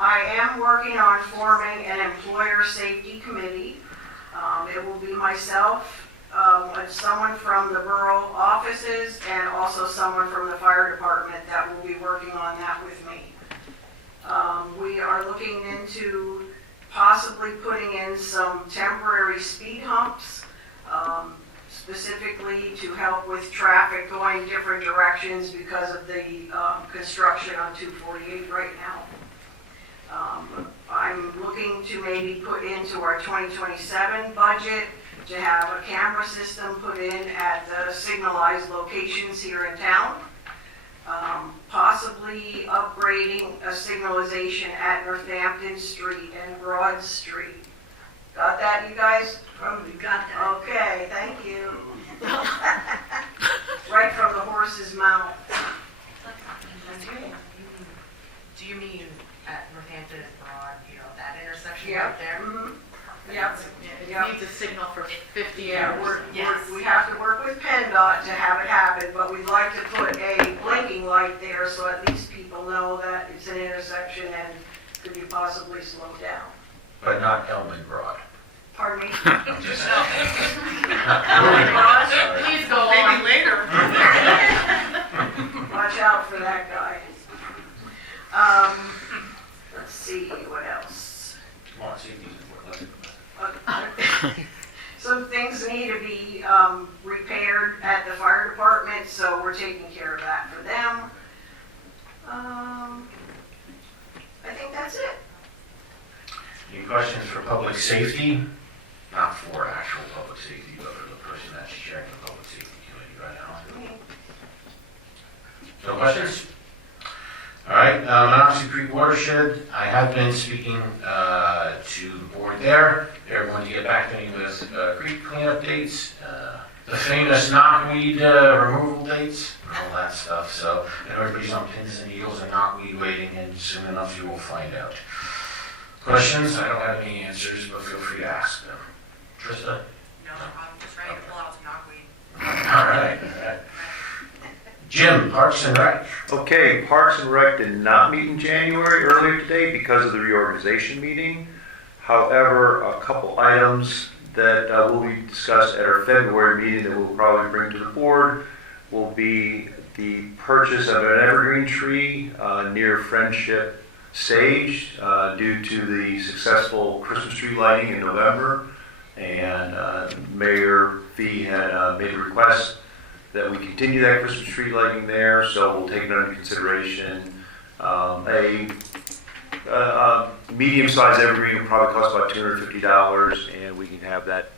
I am working on forming an employer safety committee. It will be myself, and someone from the borough offices, and also someone from the fire department that will be working on that with me. We are looking into possibly putting in some temporary speed humps, specifically to help with traffic going different directions because of the construction on 248 right now. I'm looking to maybe put into our 2027 budget to have a camera system put in at the signalized locations here in town. Possibly upgrading a signalization at Northampton Street and Broad Street. Got that, you guys? We got that. Okay, thank you. Right from the horse's mouth. Do you mean at Northampton and Broad, you know, that intersection Yeah. right there? Mhm. Yep. It needs a signal for 50 Yeah, years. we have to work with PennDOT to have it happen, but we'd like to put a blinking light there so at least people know that it's an intersection and could be possibly slowed down. But not Elm and Broad. Pardon me? I'm just saying. Please go Maybe on. later. Watch out for that guy. Let's see, what else? Come on, safety's important. Some things things need to be repaired at the fire department, so we're taking care of that for them. I think that's it. Any questions for public safety? Not for actual public safety, but for the person that's chairing the public safety committee right now. No questions? All right, Monocacy Creek Watershed, I have been speaking to the board there. They're going to get back to me with creek cleanup dates, the famous knockweed removal dates, and all that stuff. So, and everybody's on pins and needles and knockweed waiting, and soon enough you will find out. Questions? I don't have any answers, but feel free to ask them. Trista? No, I'm just ready to pull out some knockweed. All right, all right. Jim, Parks and Rec. Okay, Parks and Rec did not meet in January earlier today because of the reorganization meeting. However, a couple items that will be discussed at our February meeting that we'll probably bring to the board will be the purchase of an evergreen tree near Friendship Sage due to the successful Christmas tree lighting in November. And Mayor Fee had made a request that we continue that Christmas tree lighting there, so we'll take it under consideration. A medium-sized evergreen will probably cost about $250, and we can have that.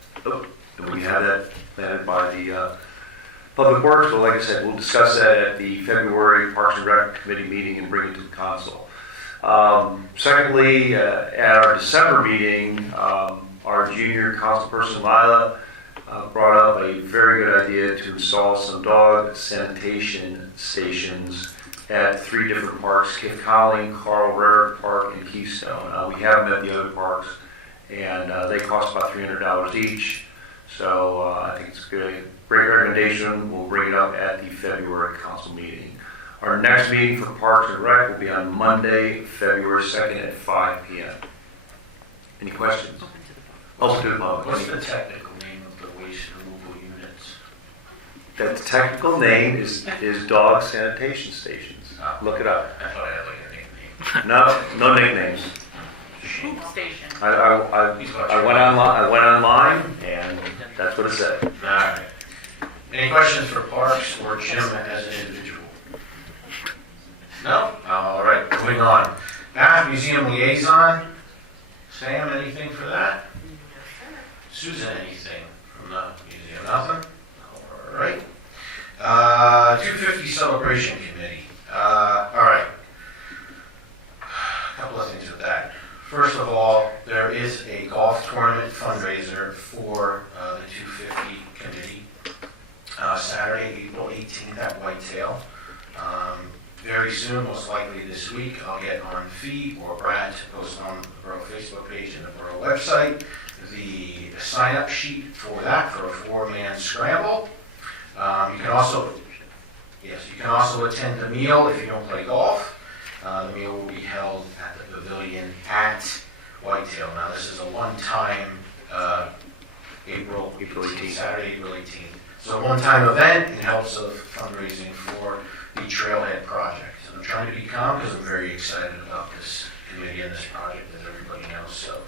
Planted by the Public Works. But like I said, we'll discuss that at the February Parks and Rec Committee meeting and bring it to the council. Secondly, at our December meeting, our junior councilperson Lila brought up a very good idea to install some dog sanitation stations at 3 different parks: Kip Colling, Carl Rarick Park, and Keystone. We have them at the other parks, and they cost about $300 each. So I think it's a great recommendation. We'll bring it up at the February council meeting. Our next meeting for Parks and Rec will be on Monday, February 2nd at 5 p.m. Any questions? Open to the public. What's the technical name of the waste removal units? The technical name is dog sanitation stations. Look it up. I thought I had like a nickname. No nicknames. Station. I went online, and that's what it said. All right. Any questions for Parks or Jim as an individual? No? All right, moving on. Bath Museum Liaison. Sam, anything for that? Susan, anything from the museum? Nothing? All right. 250 Celebration Committee. All right. A couple of things with that. First of all, there is a golf tournament fundraiser for the 250 committee. Saturday, April 18th at Whitetail. Very soon, most likely this week, I'll get on Fee or Brad to post on the Borough Facebook page and the Borough website the sign-up sheet for that, for a 4-man scramble. You can also attend the meal if you don't play golf. The meal will be held at the pavilion at Whitetail. Now, this is a one-time April 18th, Saturday, April 18th. So a one-time event in helps of fundraising for the Trailhead Project. And I'm trying to be calm because I'm very excited about this committee and this project, as everybody knows. So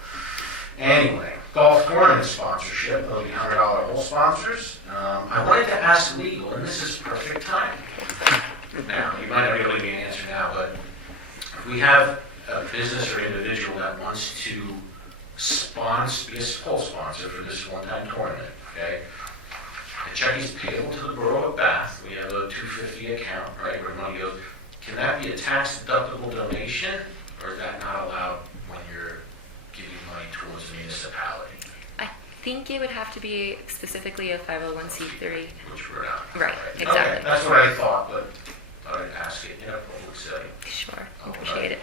anyway, golf tournament sponsorship. There'll be $100 hole sponsors. I wanted to ask legal, and this is perfect time. Now, you might not be able to give me an answer now, but if we have a business or individual that wants to be a hole sponsor for this one-time tournament, okay? The check is payable to the Borough of Bath. We have a 250 account, right, where money goes. Can that be a tax-deductible donation, or is that not allowed when you're giving money towards a municipality? I think it would have to be specifically a 501c3. Which we're not. Right, exactly. Okay, that's what I thought, but I'd ask it in a public setting. Sure, appreciate it.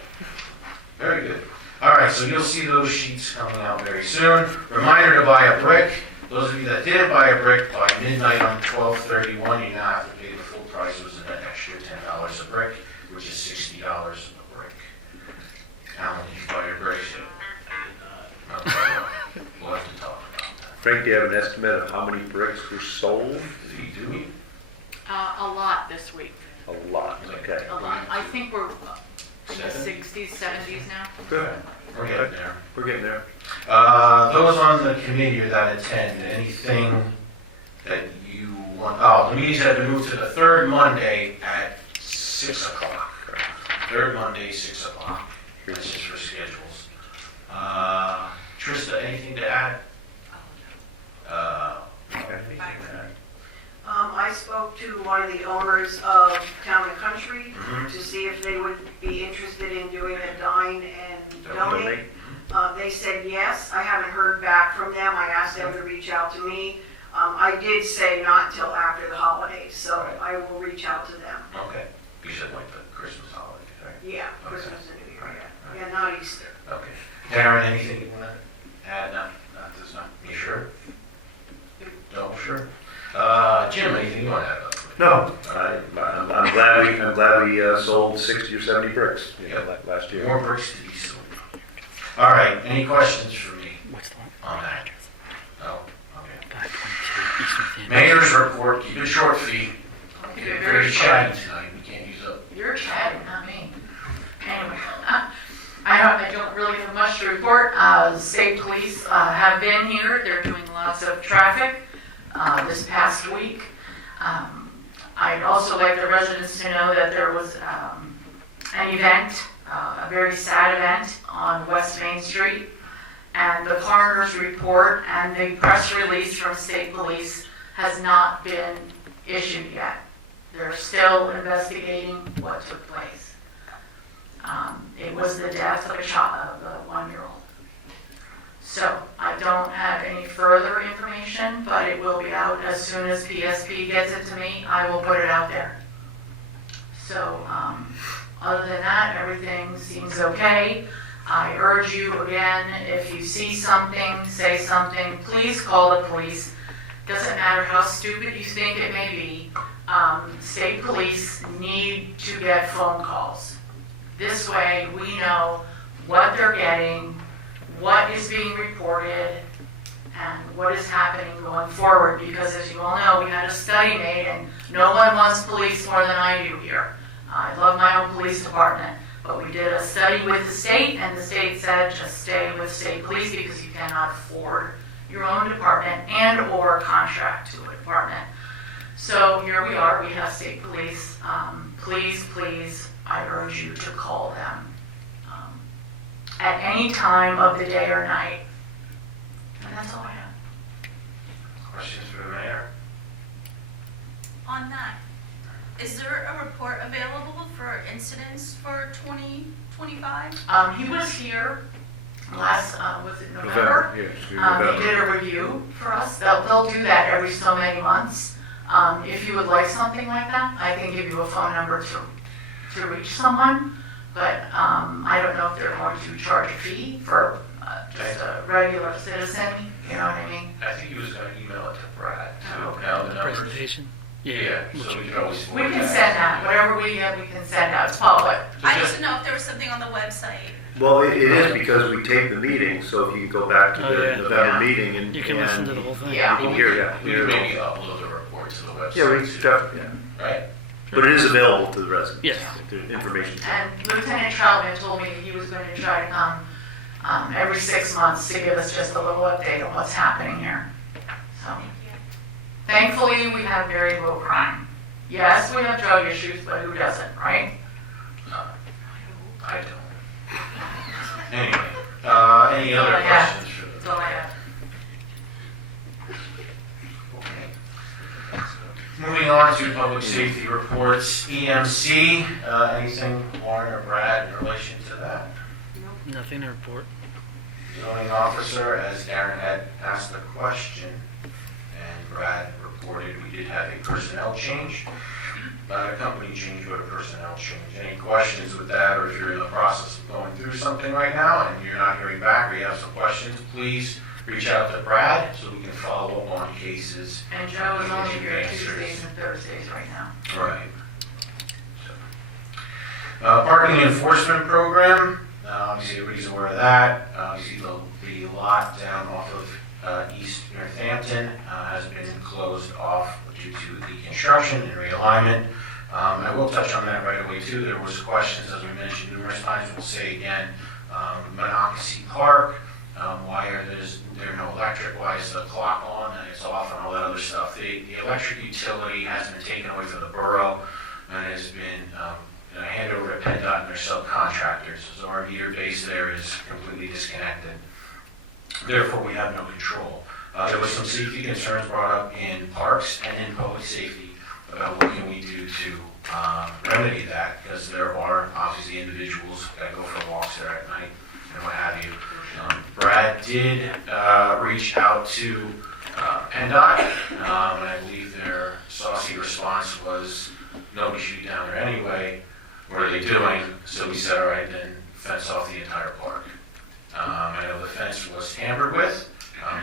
Very good. All right, so you'll see those sheets coming out very soon. Reminder to buy a brick. Those of you that didn't buy a brick by midnight on 12/31, you now have to pay the full price. It was an extra $10 a brick, which is $60 a brick. Alan, did you buy your bricks? I did not. We'll have to talk about that. Frank, do you have an estimate of how many bricks were sold? Do we? A lot this week. A lot, okay. A lot. I think we're in the 60s, 70s now. Good. We're getting there. We're getting there. Those on the committee or that attend, anything that you want, oh, the meetings have been moved to the third Monday at 6 o'clock. Third Monday, 6 o'clock. This is for schedules. Trista, anything to add? I spoke to one of the owners of Town and Country to see if they would be interested in doing a dine and donate. They said yes. I haven't heard back from them. I asked them to reach out to me. I did say not till after the holidays, so I will reach out to them. Okay. You said like the Christmas holiday, right? Yeah, Christmas and New Year, yeah. Yeah, not Easter. Okay. Darrin, anything you want to add? No, not this time. You sure? No, sure. Jim, anything you want to add? No, I'm glad we sold 60 or 70 bricks last year. More bricks to be sold. All right, any questions for me What's the one? on that? No? Okay. 522 East Northampton. Mayor's report, keep it short, Fee. I'll keep You're it very very chatty short. tonight, we can't use up. You're chatting, not me. Anyway, I don't really have much to report. State police have been here. They're doing lots of traffic this past week. I'd also like the residents to know that there was an event, a very sad event on West Main Street, and the coroner's report and the press release from state police has not been issued yet. They're still investigating what took place. It was the death of a child, of a 1-year-old. So I don't have any further information, but it will be out as soon as PSP gets it to me. I will put it out there. So other than that, everything seems okay. I urge you again, if you see something, say something, please call the police. Doesn't matter how stupid you think it may be. State police need to get phone calls. This way we know what they're getting, what is being reported, and what is happening going forward. Because as you all know, we had a study made and no one wants police more than I do here. I love my own police department. But we did a study with the state, and the state said just stay with state police because you cannot afford your own department and or contract to a department. So here we are, we have state police. Please, I urge you to call them at any time of the day or night. And that's all I have. Questions for the mayor? On that, is there a report available for incidents for 2025? He was here last, was it November? Yes, They did a review for us. They'll do that every so many months. If you would like something like that, I can give you a phone number to reach someone. But I don't know if they're going to charge a fee for just a regular citizen. You know what I mean? I think he was going to email it to Brad too. Okay. Now the numbers. Presentation? Yeah, so we can always. We can send that. Whatever we get, we can send out. It's public. I just didn't know if there was something on the website. Well, it is because we tape the meeting, so if you can go back to Oh, the yeah. November meeting and. You can listen to the whole thing. Yeah. You can hear, yeah. We can maybe upload the report to the website. Yeah, we too, definitely, yeah. Right? But it is available to the residents. Yes. The information. And Lieutenant Troutman told me he was going to try to come every 6 months to give us just a little update on what's happening here. So, thankfully, we have very low crime. Yes, we have drug issues, but who doesn't, right? I don't. Anyway, any other questions for the? That's all I have. Moving on to public safety reports, EMC, anything, Warren or Brad, in relation to that? Nothing to report. Zoning officer, as Darrin had asked the question, and Brad reported, we did have a personnel change. Not a company change, but a personnel change. Any questions with that, or if you're in the process of going through something right now and you're not hearing back, or you have some questions, please reach out to Brad so we can follow up on cases. And Joe is only here Tuesdays and Thursdays right now. Right. Parking enforcement program, obviously everybody's aware of that. Obviously the lot down off of East Northampton has been closed off due to the construction and realignment. I will touch on that right away too. There was questions, as we mentioned numerous times, we'll say again, Monocacy Park, why are electric-wise, the clock on and it's off and all that other stuff. The electric utility has been taken away from the borough and has been handed over to PennDOT and their subcontractors. So our meter base there is completely disconnected. Therefore, we have no control. There was some safety concerns brought up in parks and in public safety about what can we do to remedy that, because there are obviously individuals that go for walks there at night and what have you. Brad did reach out to PennDOT, and I believe their saucy response was, no, we should be down there anyway. What are they doing? So we said, all right, then fence off the entire park. I know the fence was tampered with.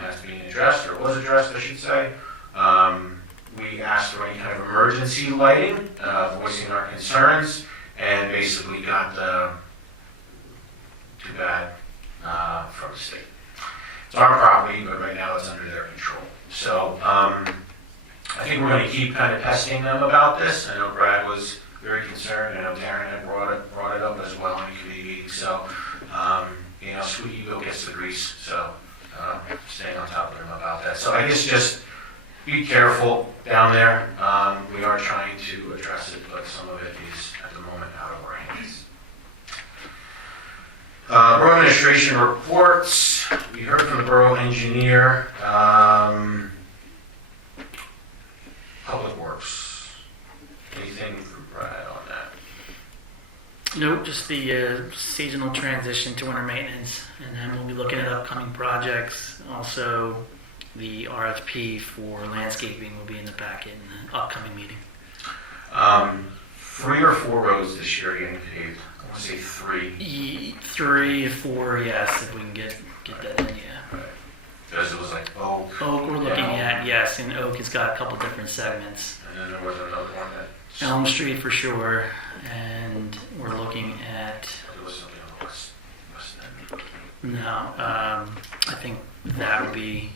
That's being addressed, or was addressed, I should say. We asked for any kind of emergency lighting, voicing our concerns, and basically got the too bad from the state. It's our property, but right now it's under their control. So I think we're going to keep kind of testing them about this. I know Brad was very concerned. I know Darrin had brought it up as well in the committee meeting. So squeaky wheel gets the grease. So staying on top of them about that. So I guess just be careful down there. We are trying to address it, but some of it is at the moment out of our hands. Borough administration reports. We heard from the borough engineer. Public works. Anything from Brad on that? Nope, just the seasonal transition to winter maintenance, and then we'll be looking at upcoming projects. Also, the RFP for landscaping will be in the packet in the upcoming meeting. 3 or 4 roads this year getting paved. I want to say 3. 3 or 4, yes, if we can get that in, yeah. Right. Because it was like Oak. Oak we're looking at, yes, and Oak has got a couple different segments. And then there was another one that... Elm Street for sure, and we're looking at... There was something on the west end. No, I think that would be...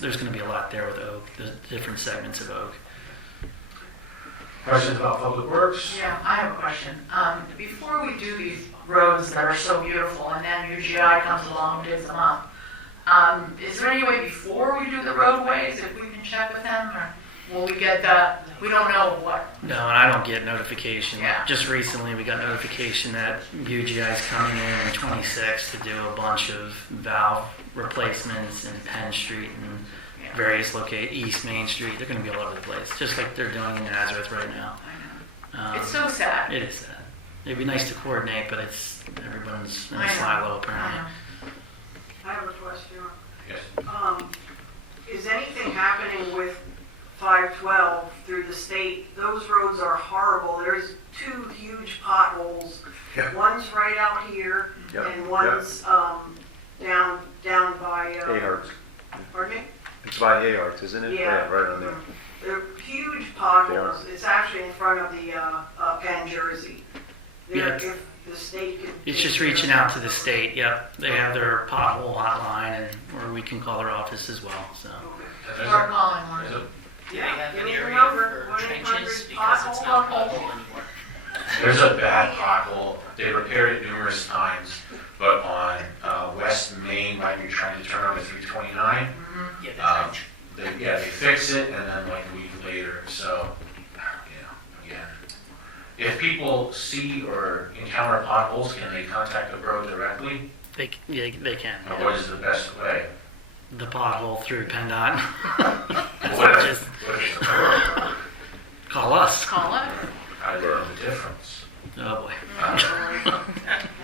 There's going to be a lot there with Oak, the different segments of Oak. Questions about public works? Yeah, I have a question. Before we do these roads that are so beautiful and then UGI comes along and digs them up, is there any way before we do the roadways, if we can check with them, or will we get that? We don't know what. No, and I don't get notification. Yeah. Just recently we got notification that UGI is coming in 26 to do a bunch of valve replacements in Penn Street and various East Main Street. They're going to be all over the place, just like they're doing in Nazareth right now. I know. It's so sad. It is sad. It'd be nice to coordinate, but everyone's in a silo apparently. I have a question. Yes. Is anything happening with 512 through the state? Those roads are horrible. There's 2 huge potholes. Yeah. One's right out here, Yep. and one's down by. Hayards. Pardon me? It's by Hayards, isn't it? Yeah. Right on there. They're huge potholes. It's actually in front of the Penn Jersey. Yeah. If the state could. It's just reaching out to the state. Yep, they have their pothole hotline, or we can call their office as well. So. Start calling one. Do they have give an me the area number. for trenches 1-800 because it's not pothole. pothole anymore? There's a bad pothole. They repaired it numerous times, but on West Main, like you're trying to turn on to 329, Yeah, the trench. they fix it, and then like a week later. So, again, if people see or encounter potholes, can they contact the borough directly? They can. Or what is the best way? The pothole through PennDOT. What Just if the borough? call us. Call it. I don't know the difference. Oh boy.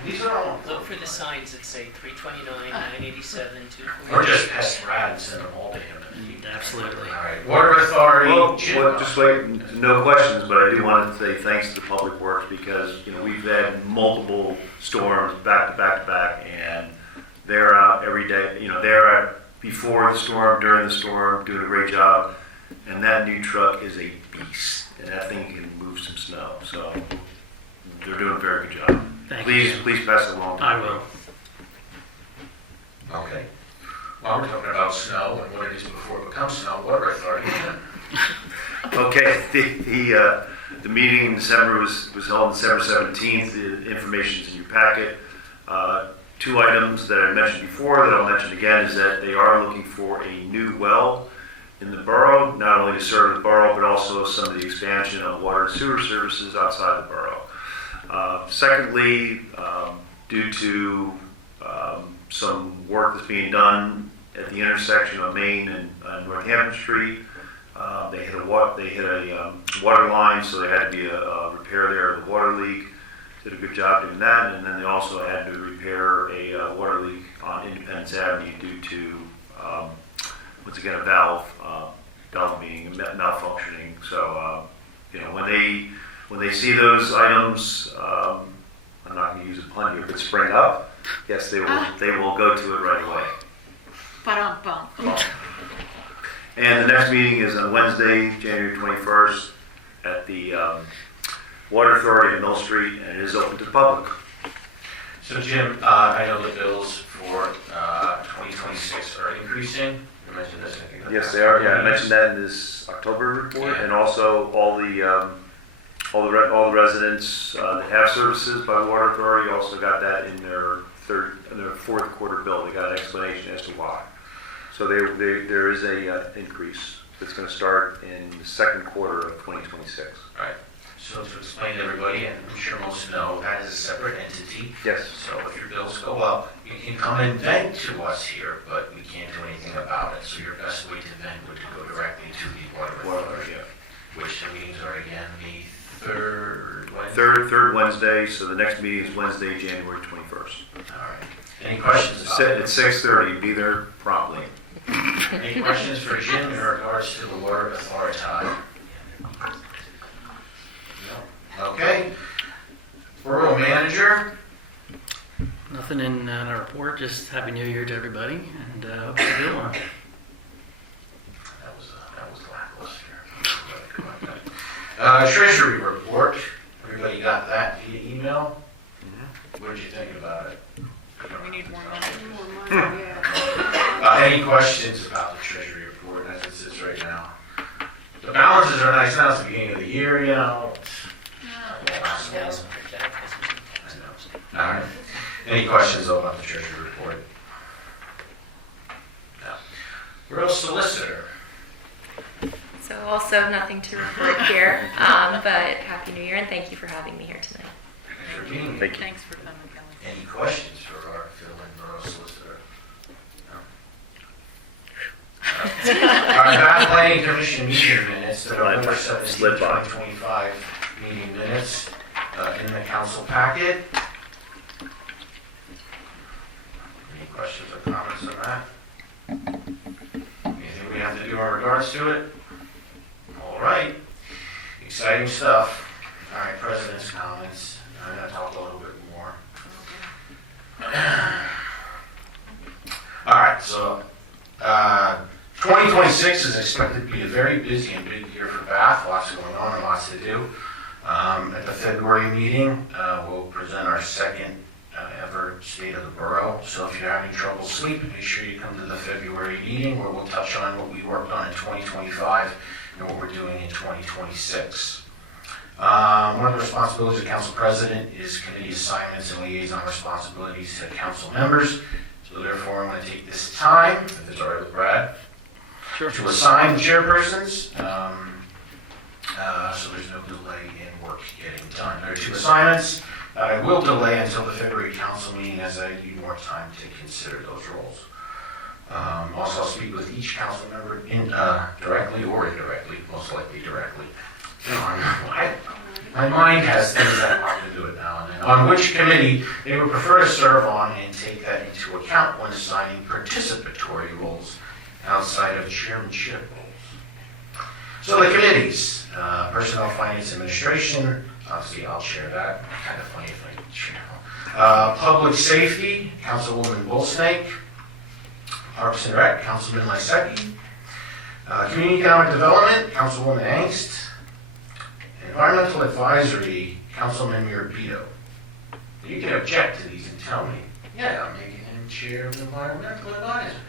These are all. Look for the signs that say 329, 987, 240. Or just pest Brad and send them all to him. Absolutely. All right. Water Authority. Jim. Well, just wait, no questions, but I do want to say thanks to the Public Works because, we've had multiple storms back to back to back, and they're out every day. They're out before the storm, during the storm, doing a great job. And that new truck is a beast, and that thing can move some snow. So they're doing a very good job. Thank Please you. please pass it along to I them. will. Okay. While we're talking about snow and what it is before it becomes snow, Water Authority. Okay, the meeting in December was held on December 17th. The information's in your packet. Two items that I mentioned before that I'll mention again is that they are looking for a new well in the borough, not only to serve the borough, but also some of the expansion of water and sewer services outside the borough. Secondly, due to some work that's being done at the intersection of Main and Northampton Street, they hit a water line, so there had to be a repair there of the water leak. Did a good job doing that, and then they also had to repair a water leak on Independence Avenue due to, once again, a valve being malfunctioning. So, when they see those items, I'm not going to use a pun here, but spring up, yes, they will go to it right away. Ba-dum-bum. And the next meeting is on Wednesday, January 21st, at the Water Authority in Mill Street, and it is open to the public. So Jim, I know the bills for 2026 are increasing. You mentioned this, I think. Yes, they are. Yeah, I mentioned that in this October report, and also all the residents that have services by the Water Authority also got that in their fourth quarter bill. They got an explanation as to why. So there is a increase that's going to start in the second quarter of 2026. All right. So to explain to everybody, and I'm sure most know, that is a separate entity. Yes. So if your bills go up, you can come and vent to us here, but we can't do anything about it. So your best way to vent would to go directly to the Water Authority, which the meetings are again the third Wednesday. Third Wednesday. So the next meeting is Wednesday, January 21st. All right. Any questions? At 6:30. Be there promptly. Any questions for Jim in regards to the Water Authority? Okay. Borough Manager. Nothing in our report, just Happy New Year to everybody, and hope it's a good one. That was lackluster. Treasury report. Everybody got that via email? What did you think about it? We need more money. Any questions about the Treasury report as it sits right now? The balances are nice now. It's the beginning of the year, you know. All right. Any questions though about the Treasury report? No. Borough Solicitor. So also nothing to report here, but Happy New Year and thank you for having me here tonight. Thanks for being here. Thank you. Thanks for coming, Kelly. Any questions for our fill-in Borough Solicitor? No. Our Bath Planning Commission meeting minutes, the November 17, 2025 meeting minutes in the council packet. Any questions or comments on that? Anything we have to do in regards to it? All right. Exciting stuff. All right, President's comments. I'm going to talk a little bit more. All right, so 2026 is expected to be a very busy and big year for Bath. Lots going on and lots to do. At the February meeting, we'll present our second ever State of the Borough. So if you're having trouble sleeping, make sure you come to the February meeting where we'll touch on what we worked on in 2025 and what we're doing in 2026. One of the responsibilities of Council President is committee assignments and liaison responsibilities to council members. So therefore, I'm going to take this time, if it's all right with Brad, to assign the chairpersons. So there's no delay in work getting done. There are two assignments. I will delay until the February council meeting as I need more time to consider those roles. Also, I'll speak with each council member directly or indirectly, most likely directly. My mind has things that I want to do it now and then. On which committee they would prefer to serve on and take that into account when assigning participatory roles outside of chairmanship roles. So the committees, Personnel, Finance, Administration, obviously I'll chair that. Kind of funny if I chair. Public Safety, Councilwoman Bullsnake. Parks and Rec, Councilman Lysecki. Community Economic Development, Councilwoman Angst. Environmental Advisory, Councilman Mirabito. You can object to these and tell me, yeah, I'm making him chair of Environmental Advisory.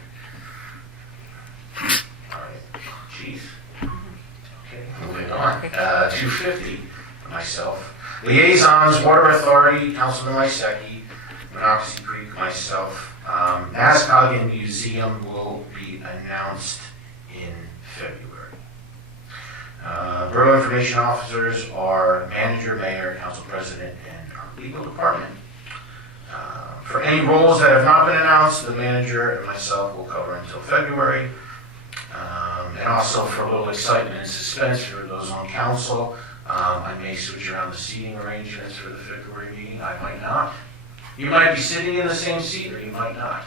All right, jeez. Okay, moving on. 250, myself. Liaisons, Water Authority, Councilman Lysecki. Monocacy Creek, myself. NASCOG and Museum will be announced in February. Borough information officers are manager, mayor, council president, and our legal department. For any roles that have not been announced, the manager and myself will cover until February. And also for a little excitement and suspense for those on council, I may switch around the seating arrangements for the February meeting. I might not. You might be sitting in the same seat, or you might not.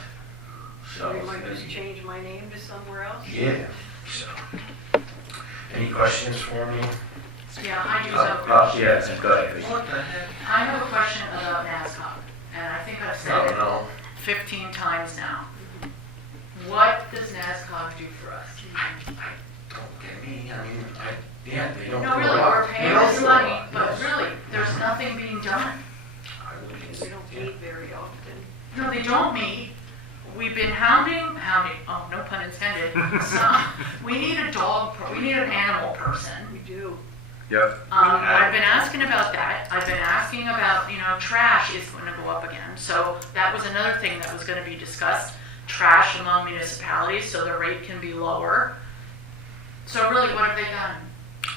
So You might just change my name to somewhere else? yeah. So, any questions for me? Yeah, I do have a question. Yes, go ahead. What the heck? I have a question about NASCOG, and I think I've said it No. 15 times now. What does NASCOG do for us? Don't get me. I mean, yeah, they don't. No, do a really, lot. we're They paying don't this do a money, lot, but yes. really, there's nothing being done. I would We think- don't yeah. meet very often. No, they don't meet. We've been hounding, oh, no pun intended, we need a dog, we need an animal person. We do. Yep. I've been asking about that. I've been asking about, trash is going to go up again. So that was another thing that was going to be discussed, trash among municipalities, so the rate can be lower. So really, what have they done?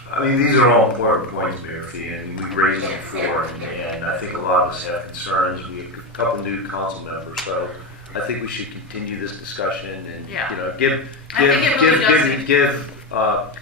I mean, these are all important points, Mayor Fee, and we've raised them before, and I think a lot of us have concerns. We have a couple new council members, so I think we should continue this discussion and, Yeah. give I think it really does need-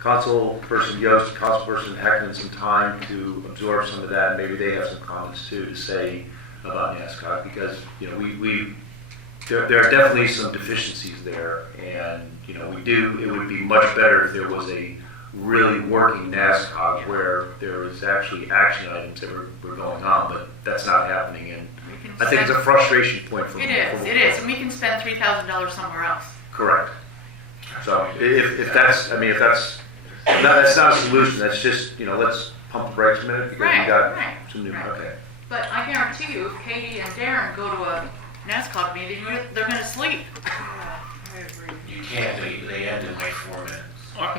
Councilperson Yost, Councilperson Heckman some time to absorb some of that. Maybe they have some comments too to say about NASCOG, because, there are definitely some deficiencies there, and, it would be much better if there was a really working NASCOG where there was actually action items that were going on, but that's not happening, and We can I think it's a spend- frustration point for It is, and we can spend $3,000 somewhere else. Correct. So if that's not a solution, that's just, let's pump the brakes a minute because we Right, got right, some new, right. okay. But I guarantee you, if Katie and Darrin go to a NASCOG meeting, they're going to sleep. I agree. You can't, they end in like 4 minutes.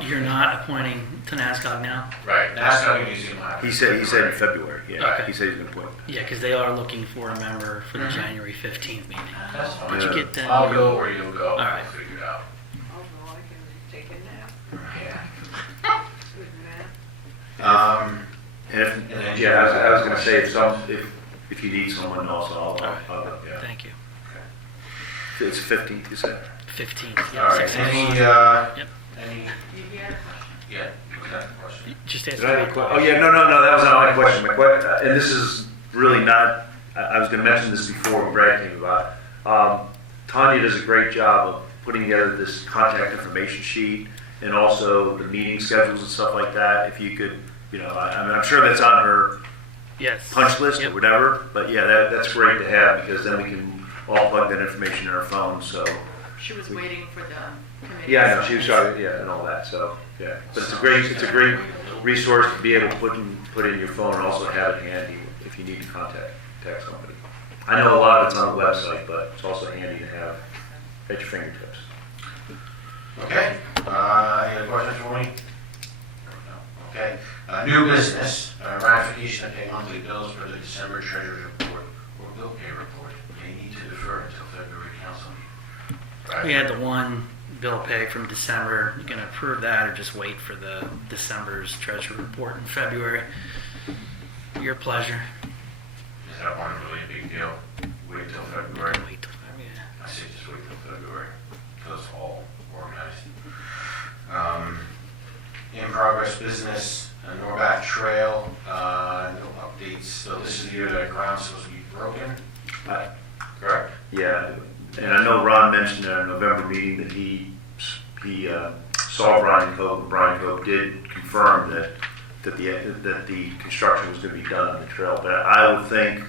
You're not appointing to NASCOG now? Right, NASCOG and Museum will happen. He said in February, yeah. Okay. He said he's going to appoint. Yeah, because they are looking for a member for the January 15th meeting. That's fine. Did you get that? I'll go where you'll go. All right. We'll figure it out. Although I can take a nap. Yeah. Good nap. And then- I was going to say, if you need someone also, I'll go, yeah. Thank you. It's 15th, you said? 15th, All yeah, right, 6 any, o'clock. Yep. any, You had a question? yeah, you got a question? Just ask Did I have a me. que- Oh, yeah, no, that was not my question. My question, and this is really not, I was going to mention this before when Brad came about. Tanya does a great job of putting together this contact information sheet and also the meeting schedules and stuff like that. If you could, I'm sure that's on her Yes. punch list or Yep. whatever, but yeah, that's great to have because then we can all plug that information in our phone, so. She was waiting for the committee. Yeah, I know, she was sorry, yeah, and all that, so, yeah. But it's a great resource to be able to put in your phone and also have it handy if you need to contact somebody. I know a lot of it's on the website, but it's also handy to have at your fingertips. Okay, any other questions for me? No. Okay, new business, ratification of pay monthly bills for the December treasurer's report or bill pay report. They need to defer until February council meeting. Right? We had the one bill pay from December. You can approve that or just wait for the December's treasury report in February. Your pleasure. Is that one really a big deal? Wait till February? Wait till February. I say just wait till February, because it's all organized. In progress business, Norback Trail, no updates. So this is the year that ground's supposed to be broken, correct? Yeah, and I know Ron mentioned at our November meeting that he saw Brian Cope, and Brian Cope did confirm that the construction was going to be done on the trail. But I would think,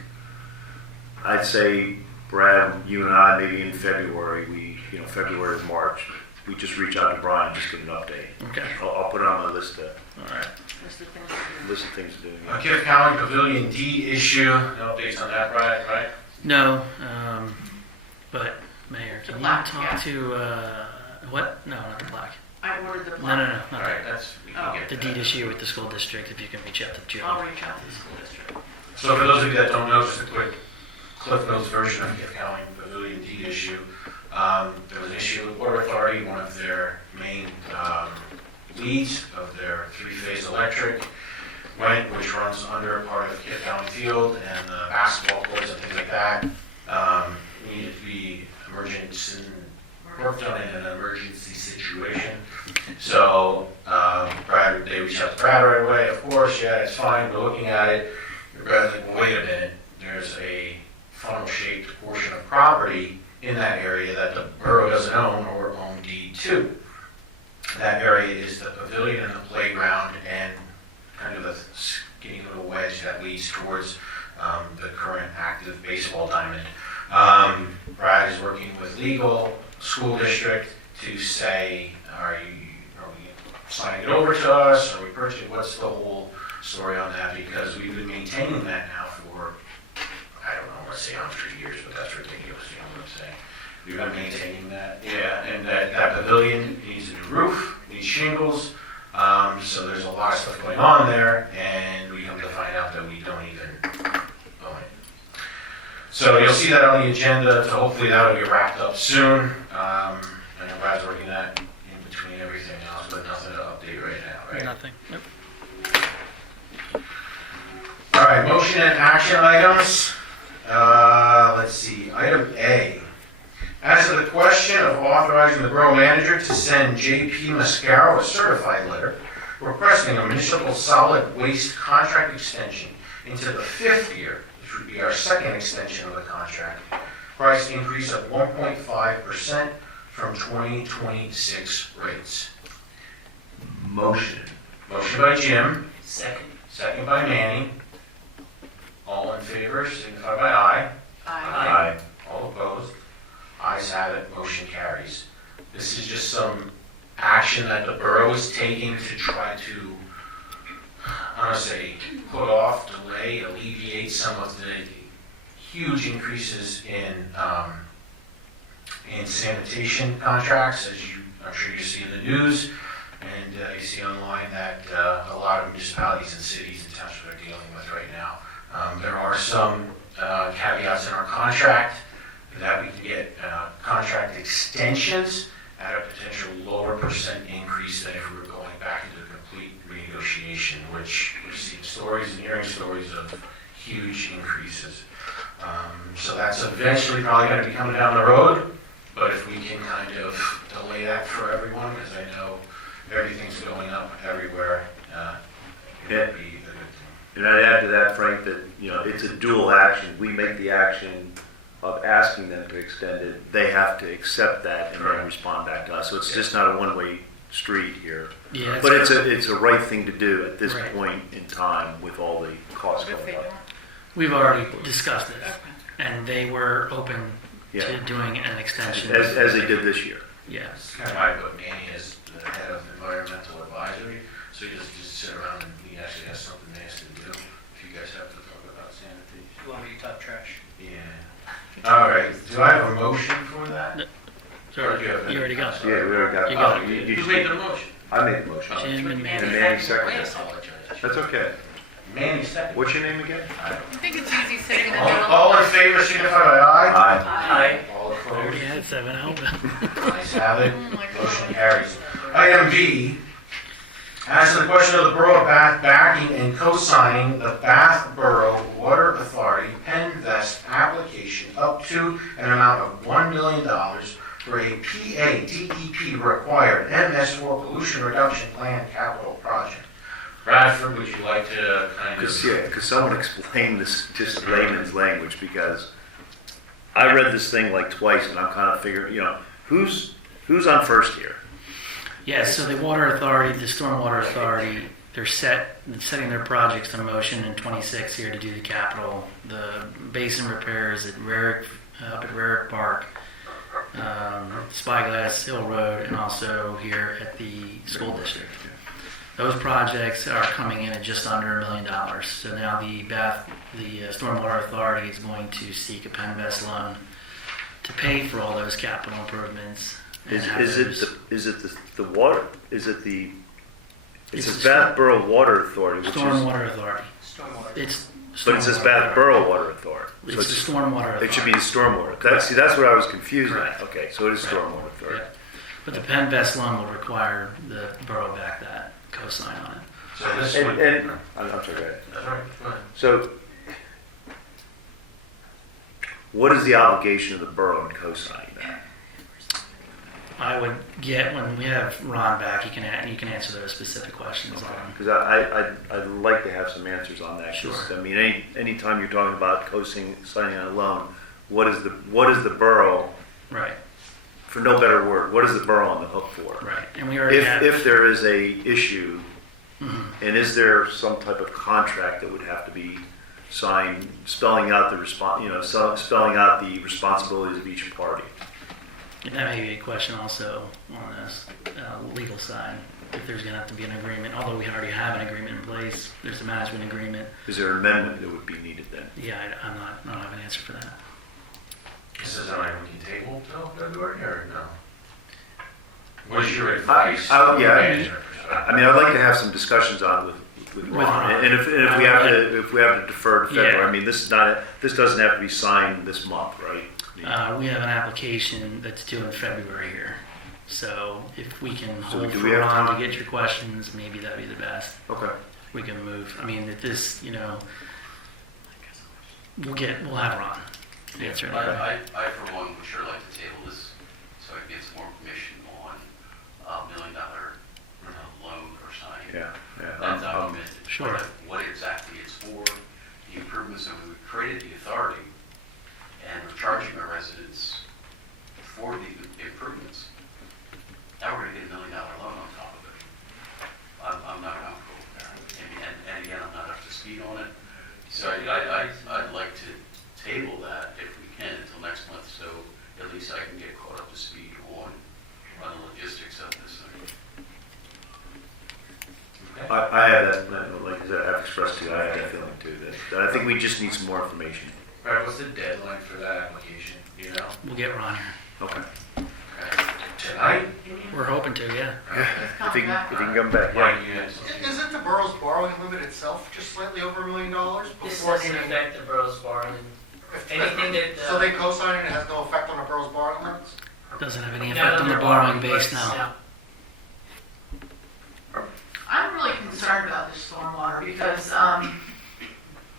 I'd say, Brad, you and I, maybe in February, February or March, we just reach out to Brian, just get an update. Okay. I'll put it on my list of All right. things to do. Kiff County Pavilion D issue, no updates on that, Brian, right? No, but Mayor, can you plaque, talk yeah. to, what? No, not the plaque. I ordered the No, plaque. no, not All that. right, that's, we can get The that. deed issue with the school district, if you can reach out to Joe. I'll reach out to the school district. So for those of you that don't know, just a quick Cliff Notes version of Gift County Pavilion deed issue. There was an issue with Water Authority, one of their main leads of their three-phase electric went, which runs under part of Gift County Field and the basketball courts and things like that. Needed to be worked on in an emergency situation. So Brad, they reached out to Brad right away. Of course, yeah, it's fine. We're looking at it. Brad's like, well, wait a minute. There's a funnel-shaped portion of property in that area that the borough doesn't own or own deed to. That area is the pavilion and the playground and kind of a skinny little wedge that leads towards the current active baseball diamond. Brad is working with legal, school district to say, are we signing it over to us? Are we purchasing? What's the whole story on that? Because we've been maintaining that now for, I don't know, let's say 100 years, but that's ridiculous, you know what I'm saying? We've been maintaining that. Yeah, and that pavilion needs a new roof, needs shingles. So there's a lot of stuff going on there, and we come to find out that we don't even own it. So you'll see that on the agenda, so hopefully that'll be wrapped up soon. I know Brad's working that in between everything else, but nothing to update right now, right? Nothing. Nope. All right, motion and action items. Let's see, item A. As to the question of authorizing the borough manager to send J.P. Mascaro a certified letter requesting a municipal solid waste contract extension into the 5th year, which would be our second extension of the contract, price increase of 1.5% from 2026 rates. Motion. Motion by Jim, Second. second by Manny. All in favor, signify by aye. Aye. All opposed? Ayes have it, motion carries. This is just some action that the borough is taking to try to, I want to say, put off, delay, alleviate some of the huge increases in sanitation contracts, as I'm sure you see in the news, and you see online that a lot of municipalities and cities and townships are dealing with right now. There are some caveats in our contract that we can get contract extensions at a potential lower percent increase than if we were going back into a complete renegotiation, which we've seen stories and hearing stories of huge increases. So that's eventually probably going to be coming down the road, but if we can kind of delay that for everyone, because I know everything's going up everywhere, it would be a good thing. And I'd add to that, Frank, that, it's a dual action. We make the action of asking them to extend it. They have to accept that and then respond back to us. So it's just not a one-way street here. Yeah, but it's a right thing to do at this point in time with all the costs going up. We've already discussed this, and they were open to doing an extension. As they did this year. Yes. Kind of why I put Manny as the head of environmental advisory, so he doesn't just sit around and he actually has something he has to do. If you guys have to talk about sanitation. You want me to talk trash? Yeah. All right. Do I have a motion for that? Sorry, you already got it. Yeah, we already got it. You got it. Who made the motion? I made the motion. Jim and Manny. And Manny seconded I it. apologize. That's okay. Manny second. What's your name again? I think it's easy sitting in the middle. All in favor, signify by aye. Aye. All I already opposed? had 7 out. Ayes have it. Motion carries. Item B. As to the question of the Borough of Bath backing and co-signing the Bath Borough Water Authority Penvest application up to an amount of $1 million for a PADEP required MS4 pollution reduction plan capital project. Bradford, would you like to kind of... Because someone explain this just layman's language, because I read this thing like twice and I'm kind of figuring, who's on first here? Yeah, so the water authority, the stormwater authority, they're setting their projects in motion in 26 here to do the capital, the basin repairs at up at Rarick Park, Spyglass Hill Road, and also here at the school district. Those projects are coming in at just under $1 million. So now the stormwater authority is going to seek a Penvest loan to pay for all those capital improvements. Is it the water? Is it the? It's the Bath Borough Water Authority, which Stormwater Authority. Stormwater. It's But it says Bath Borough Water Authority. It's So the stormwater authority. It should be the stormwater. That's what I was confused with. Correct. Okay, so it is Correct. stormwater authority. Yeah. But the Penn Vest loan would require the borough back that cosign on it. So this And, would. and I'm sorry, go ahead. That's right, go ahead. So, what is the obligation of the borough in co-signing that? I would get, when we have Ron back, you can answer those specific questions on. Because I'd like to have some answers on that. 'Cause, Sure. I mean, anytime you're talking about co-signing on a loan, what is the borough, Right, for no better word, what is the borough on the hook for? right. And we already have. If there is a issue, Mhm. and is there some type of contract that would have to be signed, spelling out spelling out the responsibilities of each party? And that may be a question also on this legal side, if there's going to have to be an agreement. Although we already have an agreement in place, there's a management agreement. Is there an amendment that would be needed then? Yeah, I don't have an answer for that. Is this something we can table till February or no? What is your advice? Yeah, I mean, I'd like to have some discussions on with Ron. Ron. And if we have to defer to February, Yeah. I mean, this doesn't have to be signed this month, right? We have an application that's due in February here. So if we can So hold do for we have Ron to time? get your questions, maybe that'd be the best. Okay. We can move. I mean, at this, we'll have Ron answer it. I for one would sure like to table this so I can get some more information on $1 million loan or signing. Yeah. That document, Sure. what exactly it's for, the improvements that we created the authority, and we're charging our residents for the improvements. Now we're gonna get $1 million loan on top of it. I'm not comfortable with that. And again, I'm not up to speed on it. So I'd like to table that if we can until next month, so at least I can get caught up to speed on the logistics of this thing. Okay. I have that, like I've expressed to you, I have that feeling too, that I think we just need some more information. All right, what's the deadline for that application, do you know? We'll get Ron here. Okay. Tonight? We're hoping to, yeah. If he can come back, yeah. Mike, you had something? Isn't the borough's borrowing limit itself just slightly over $1 million? This before doesn't getting- affect the borough's borrowing. Anything that, So they co-signing it has no effect on the borough's borrowing limits? Doesn't have any not effect on the their borrowing base rates, now. I'm really concerned about this stormwater because,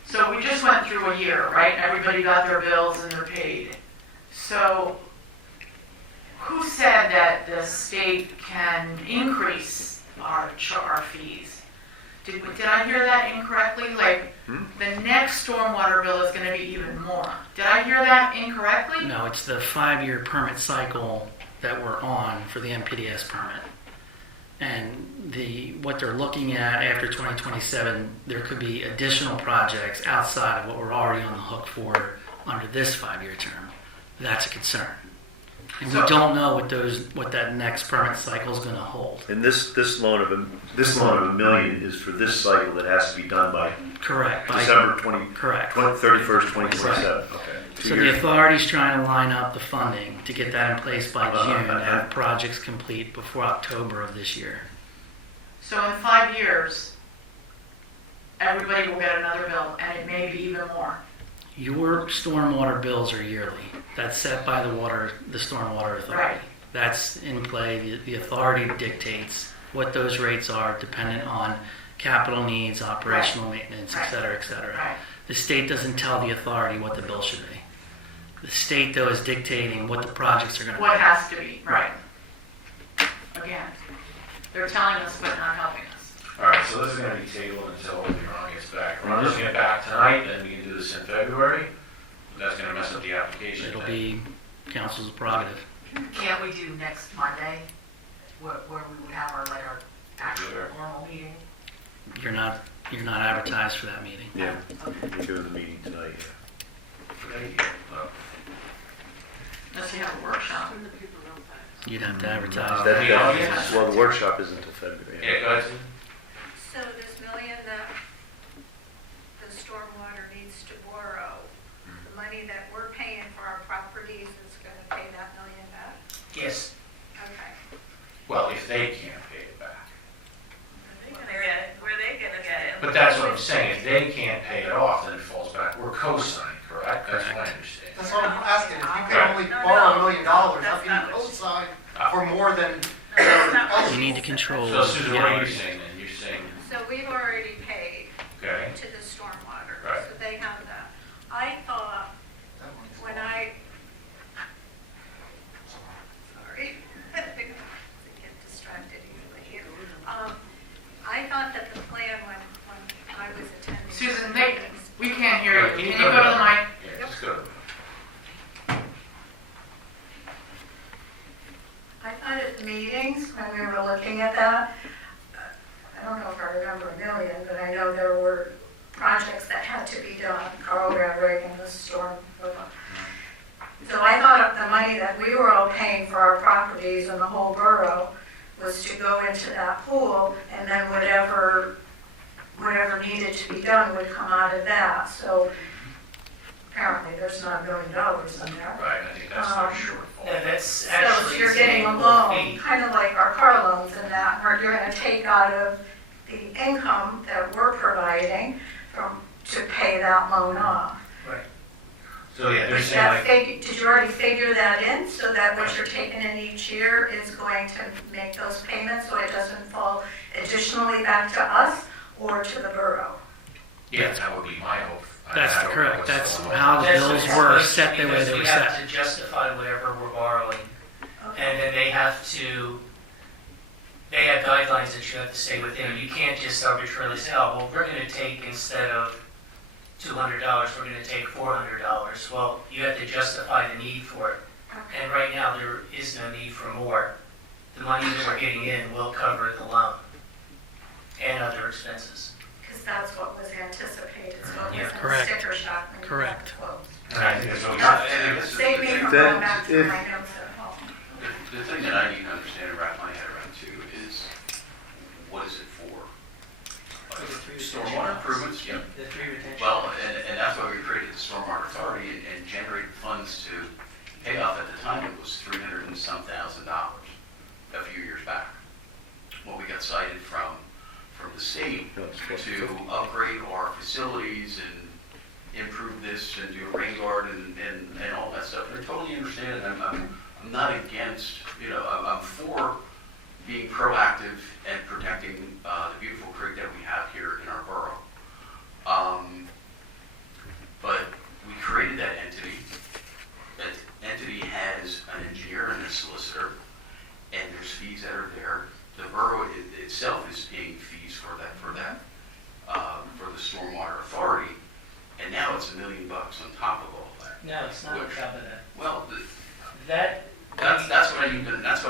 so we just went through a year, right? Everybody got their bills and they're paid. So who said that the state can increase our fees? Did I hear that incorrectly? Like, the next stormwater bill is gonna be even more. Did I hear that incorrectly? No, it's the 5-year permit cycle that we're on for the MPDS permit. And what they're looking at after 2027, there could be additional projects outside of what we're already on the hook for under this 5-year term. That's a concern. And we don't know what that next permit cycle is going to hold. And this loan of $1 million is for this cycle that has to be done by Correct. December 31st, 2027. Okay. So the authority's trying to line up the funding to get that in place by June and have projects complete before October of this year. So in 5 years, everybody will get another bill and it may be even more. Your stormwater bills are yearly. That's set by the stormwater authority. Right. That's in play. The authority dictates what those rates are dependent on capital needs, operational maintenance, et cetera, et cetera. Right. The state doesn't tell the authority what the bill should be. The state, though, is dictating what the projects are going to be. What has to be, right. Again, they're telling us but not helping us. All right, so this is gonna be tabled until Ron gets back. Ron doesn't get back tonight, then we can do this in February. That's gonna mess up the application. It'll thing. be council's prerogative. Can't we do next Monday, where we would have our actual normal meeting? You're not advertised for that meeting. Yeah, we're doing the meeting tonight. Unless you have a workshop. You'd have to advertise. Well, the workshop isn't until February. Yeah, go ahead. So this million that the stormwater needs to borrow, the money that we're paying for our properties is gonna pay that million back? Yes. Okay. Well, if they can't pay it back. Where are they gonna get it? But that's what I'm saying, if they can't pay it off, then it falls Right, we're co-signed, correct? That's my understanding. That's what I'm asking, if you can only borrow $1 million, how can you co-sign for more than? You need to control. So Susan, what are you saying then? You're saying, So we've already paid okay, to the stormwater, Right. so they have that. I thought, when I, sorry, I get distracted easily here. I thought that the plan when I was attending. Susan, we can't hear you. Can Can you you go go to to the the mic? yeah, just go. I thought at the meetings, when we were looking at that, I don't know if I remember a million, but I know there were projects that had to be done, Carl Radrick and the storm. So I thought the money that we were all paying for our properties in the whole borough was to go into that pool, and then whatever needed to be done would come out of that. So apparently there's not $1 million in there. Right, I think that's their shortfall. Yeah, that's So actually. if you're getting a loan, kind of like our car loans and that, where you're gonna take out of the income that we're providing to pay that loan off. So yeah, they're Did saying like, did you already figure that in, so that what you're taking in each year is going to make those payments, so it doesn't fall additionally back to us or to the borough? yeah, that would be my hope. That's I don't know correct. what's That's going on. how the That's bills what's were supposed to, set the way because they we were have set. to justify whatever we're borrowing. And then they have guidelines that you have to stay within. You can't just arbitrarily say, oh, well, we're gonna take, instead of $200, we're gonna take $400. Well, you have to justify the need for it. And right now, there is no need for more. The money that we're getting in will cover the loan and other expenses. Because that's what was anticipated, so it Yeah, wasn't a correct. sticker shock when you got Correct. closed. And I think that's what Save me from That- going back to if- my notes at home. The thing that I need to understand and wrap my head around too is, what is it for? Stormwater improvements, yeah. The three retention. Well, and that's why we created the Stormwater Authority and generated funds to pay off. At the time, it was $300 and some thousand a few years back. What we got cited from the state to upgrade our facilities and improve this and do a rain garden and all that stuff. And I totally understand it. I'm not against, I'm for being proactive and protecting the beautiful creek that we have here in our borough. But we created that entity. That entity has an engineer and a solicitor, and there's fees that are there. The borough itself is paying fees for the Stormwater Authority, and now it's $1 million on top of all that. No, it's not on top of that. Well, That's what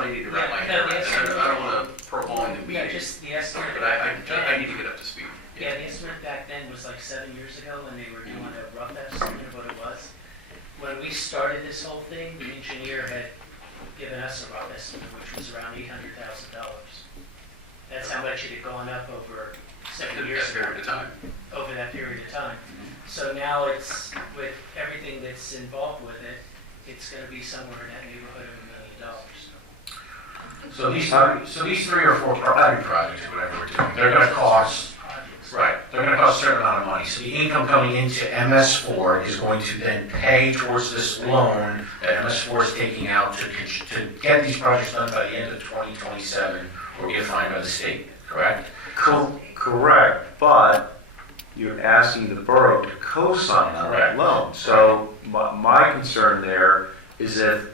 I need to wrap my head around. I don't want to prolong the Yeah, meeting, just the estimate. but I need to get up to speed. Yeah, the estimate back then was like 7 years ago when they were doing a rough estimate of what it was. When we started this whole thing, the engineer had given us a rough estimate, which was around $800,000. That's how much it had gone up over 7 years That period of time. over that period of time. So now it's, with everything that's involved with it, it's gonna be somewhere in that neighborhood of $1 million. So these 3 or 4 private projects, whatever we're doing, they're gonna cost, right, they're gonna cost a certain amount of money. So the income coming into MS4 is going to then pay towards this loan that MS4 is taking out to get these projects done by the end of 2027 or get fined by the state, correct? Correct, but you're asking the borough to co-sign on that Correct. loan. So my concern there is if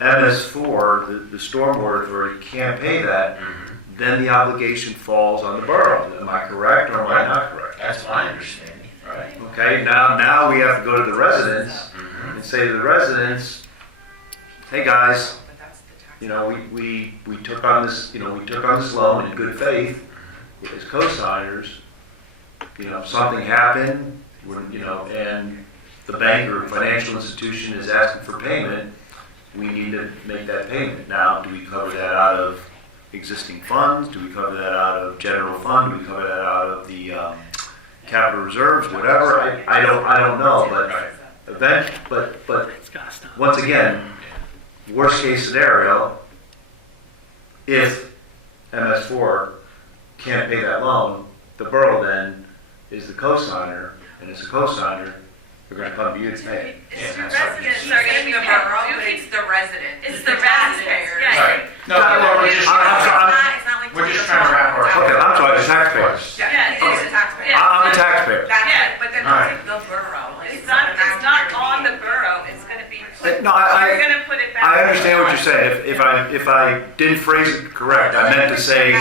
MS4, the stormwater authority, can't pay that, then the obligation falls on the borough. Am I correct or am I not correct? That's my understanding, right? Okay, now we have to go to the residents and say to the residents, hey guys, we took on this, we took on this loan in good faith as co-signers. Something happened, and the bank or financial institution is asking for payment, we need to make that payment. Now, do we cover that out of existing funds? Do we cover that out of general fund? Do we cover that out of the capital reserves? Whatever, I don't know, but once again, worst case scenario, if MS4 can't pay that loan, the borough then is the co-signer, and as a co-signer, They're gonna come to you and pay. It's the residents are gonna be the borough, but it's the resident. It's the taxpayers. Right. No, we're just, we're just trying to wrap our. Okay, I'm sorry, the taxpayers. Yeah, it's the taxpayer. I'm a taxpayer. Yeah, but then Alright. the borough. It's not on the borough, it's gonna be. No, We're gonna put it back. I understand what you're saying. If I didn't phrase it correct, I meant to say,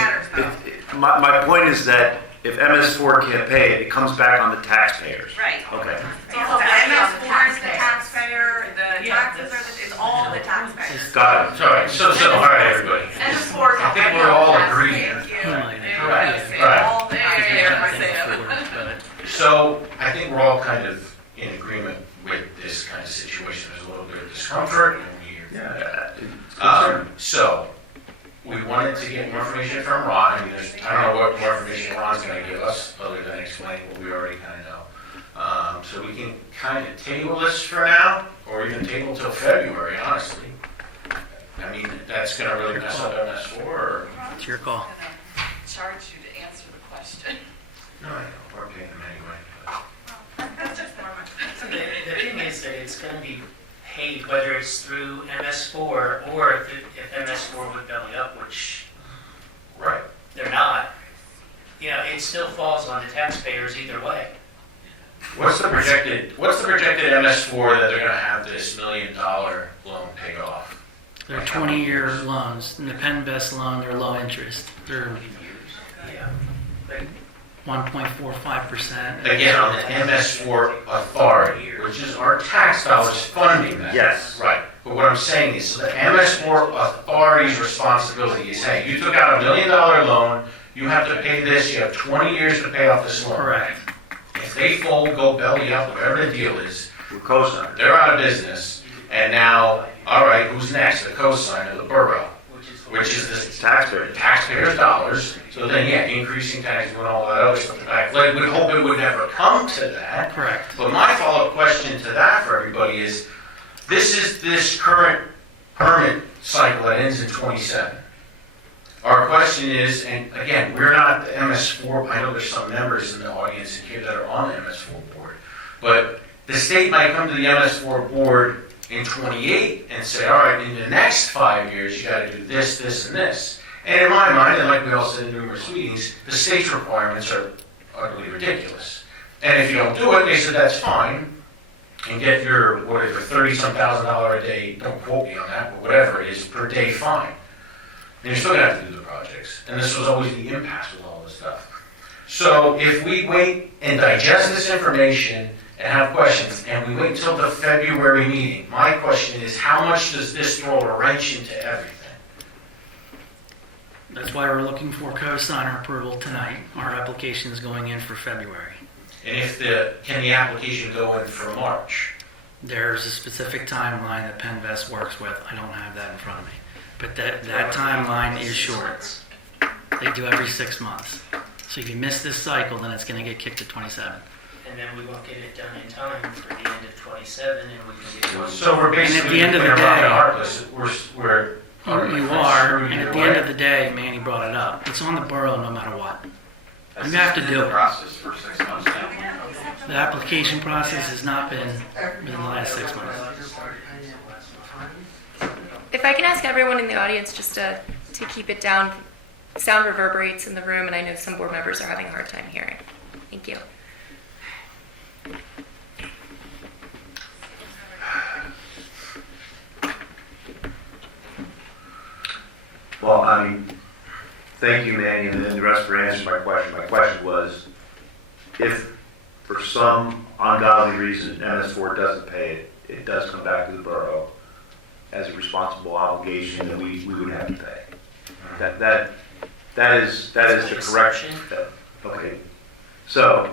my point is that if MS4 can't pay it, it comes back on the taxpayers. Right. Okay. So the MS4 is the taxpayer, the taxes are it's all the taxpayers. Got it. Sorry, so, all right, everybody. And of course, I think we're all agreed. Right. All the taxpayers. So I think we're all kind of in agreement with this kind of situation. There's a little bit of discomfort, and so we wanted to get more information from Ron. I mean, I don't know what more information Ron's going to give us other than explain what we already kind of know. So we can kind of table this for now, or even table till February, honestly. I mean, that's going to really mess up MS4, or? It's your call. Charge you to answer the question. No, I know, we're paying them anyway. That's just more money. The thing is that it's going to be paid whether it's through MS4 or if MS4 would belly up, which Right. they're not. You know, it still falls on the taxpayers either way. What's the projected MS4 that they're going to have this $1 million loan paid off? They're 20-year loans. And the Penn Best loan, they're low interest. They're Yeah. 1.45%. Again, on the MS4 authority, which is our tax dollars funding that. Yes. Right. But what I'm saying is, so the MS4 authority's responsibility is, hey, you took out $1 million loan, you have to pay this, you have 20 years to pay off this loan. Correct. If they fold, go belly up, whatever the deal is, We're co-signers. they're out of business. And now, all right, who's next? The cosigner, the borough, which is the taxpayers' dollars. So then, yeah, increasing taxes and all that other stuff. Like, we hope it would never come to that. Correct. But my follow-up question to that for everybody is, this current permit cycle that ends in 27. Our question is, and again, we're not the MS4, I know there's some members in the audience here that are on the MS4 board, but the state might come to the MS4 board in 28 and say, all right, in the next 5 years, you got to do this, this, and this. And in my mind, and like we all said in numerous meetings, the state's requirements are utterly ridiculous. And if you don't do it, they said that's fine, and get your, whatever, $30-some thousand a day, don't quote me on that, but whatever it is, per day fine. And you're still going to have to do the projects. And this was always the impasse with all this stuff. So if we wait and digest this information and have questions, and we wait until the February meeting, my question is, how much does this throw a wrench into everything? That's why we're looking for co-signer approval tonight. Our application is going in for February. And can the application go in for March? There's a specific timeline that PennVest works with. I don't have that in front of me. But that timeline is short. They do every 6 months. So if you miss this cycle, then it's going to get kicked to 27. And then we won't get it done in time for the end of 27, and we can get it. So we're basically, and at the end of the day, heartless. We're you are, and at the end of the day, Manny brought it up. It's on the borough no matter what. You have to do it. Process for 6 months now. The application process has not been within the last 6 months. If I can ask everyone in the audience just to keep it down, sound reverberates in the room, and I know some board members are having a hard time hearing. Thank you. Well, I mean, thank you, Manny, and then the rest for answering my question. My question was, if for some ungodly reason MS4 doesn't pay it, it does come back to the borough as a responsible obligation that we would have to pay. That is the correction. Okay. So,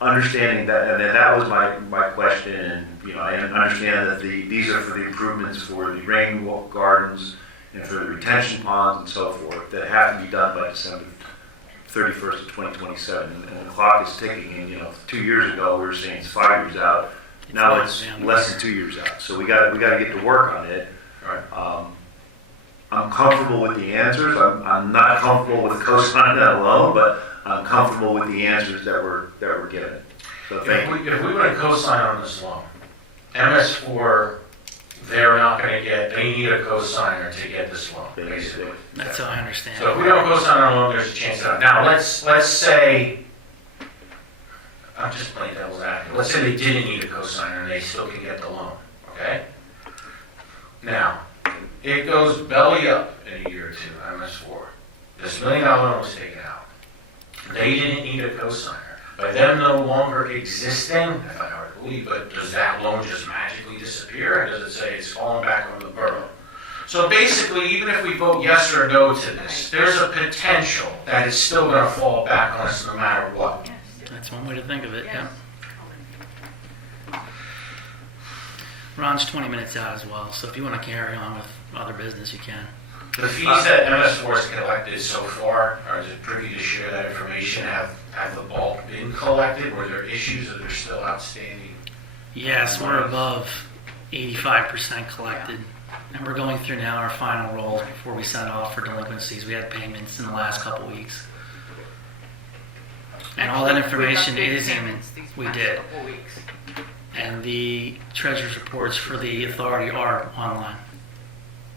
understanding that, and that was my question, and I understand that these are for the improvements for the rainwater gardens and for the retention ponds and so forth that have to be done by December 31st of 2027. And the clock is ticking, and 2 years ago we were saying it's 5 years out. Now it's less than 2 years out. So we got to get to work on it. I'm comfortable with the answers. I'm not comfortable with co-signing that alone, but I'm comfortable with the answers that were given. So So If thank you. we would have co-signed on this loan, MS4, they're not gonna get, they need a co-signer to get this loan, basically. That's how I understand. So if we don't co-sign on a loan, there's a chance of, now, let's say, I'm just playing devil's advocate, let's say they didn't need a co-signer and they still can get the loan, okay? Now, it goes belly up in a year or two, MS4. This $1 million loan was taken out. They didn't need a co-signer. By them no longer existing, I find it hard to believe, but does that loan just magically disappear? Or does it say it's falling back on the borough? So basically, even if we vote yes or no to this, there's a potential that it's still going to fall back on us no matter what. That's one way to think of it, yeah. Ron's 20 minutes out as well, so if you want to carry on with other business, you can. The fees that MS4 has collected so far, are it privy to share that information? Have the bulk been collected? Were there issues that are still outstanding? Yes, we're above 85% collected, and we're going through now our final rolls before we send off for delinquencies. We had payments in the last couple weeks. And all that information is in, we did. And the treasurer's reports for the authority are online.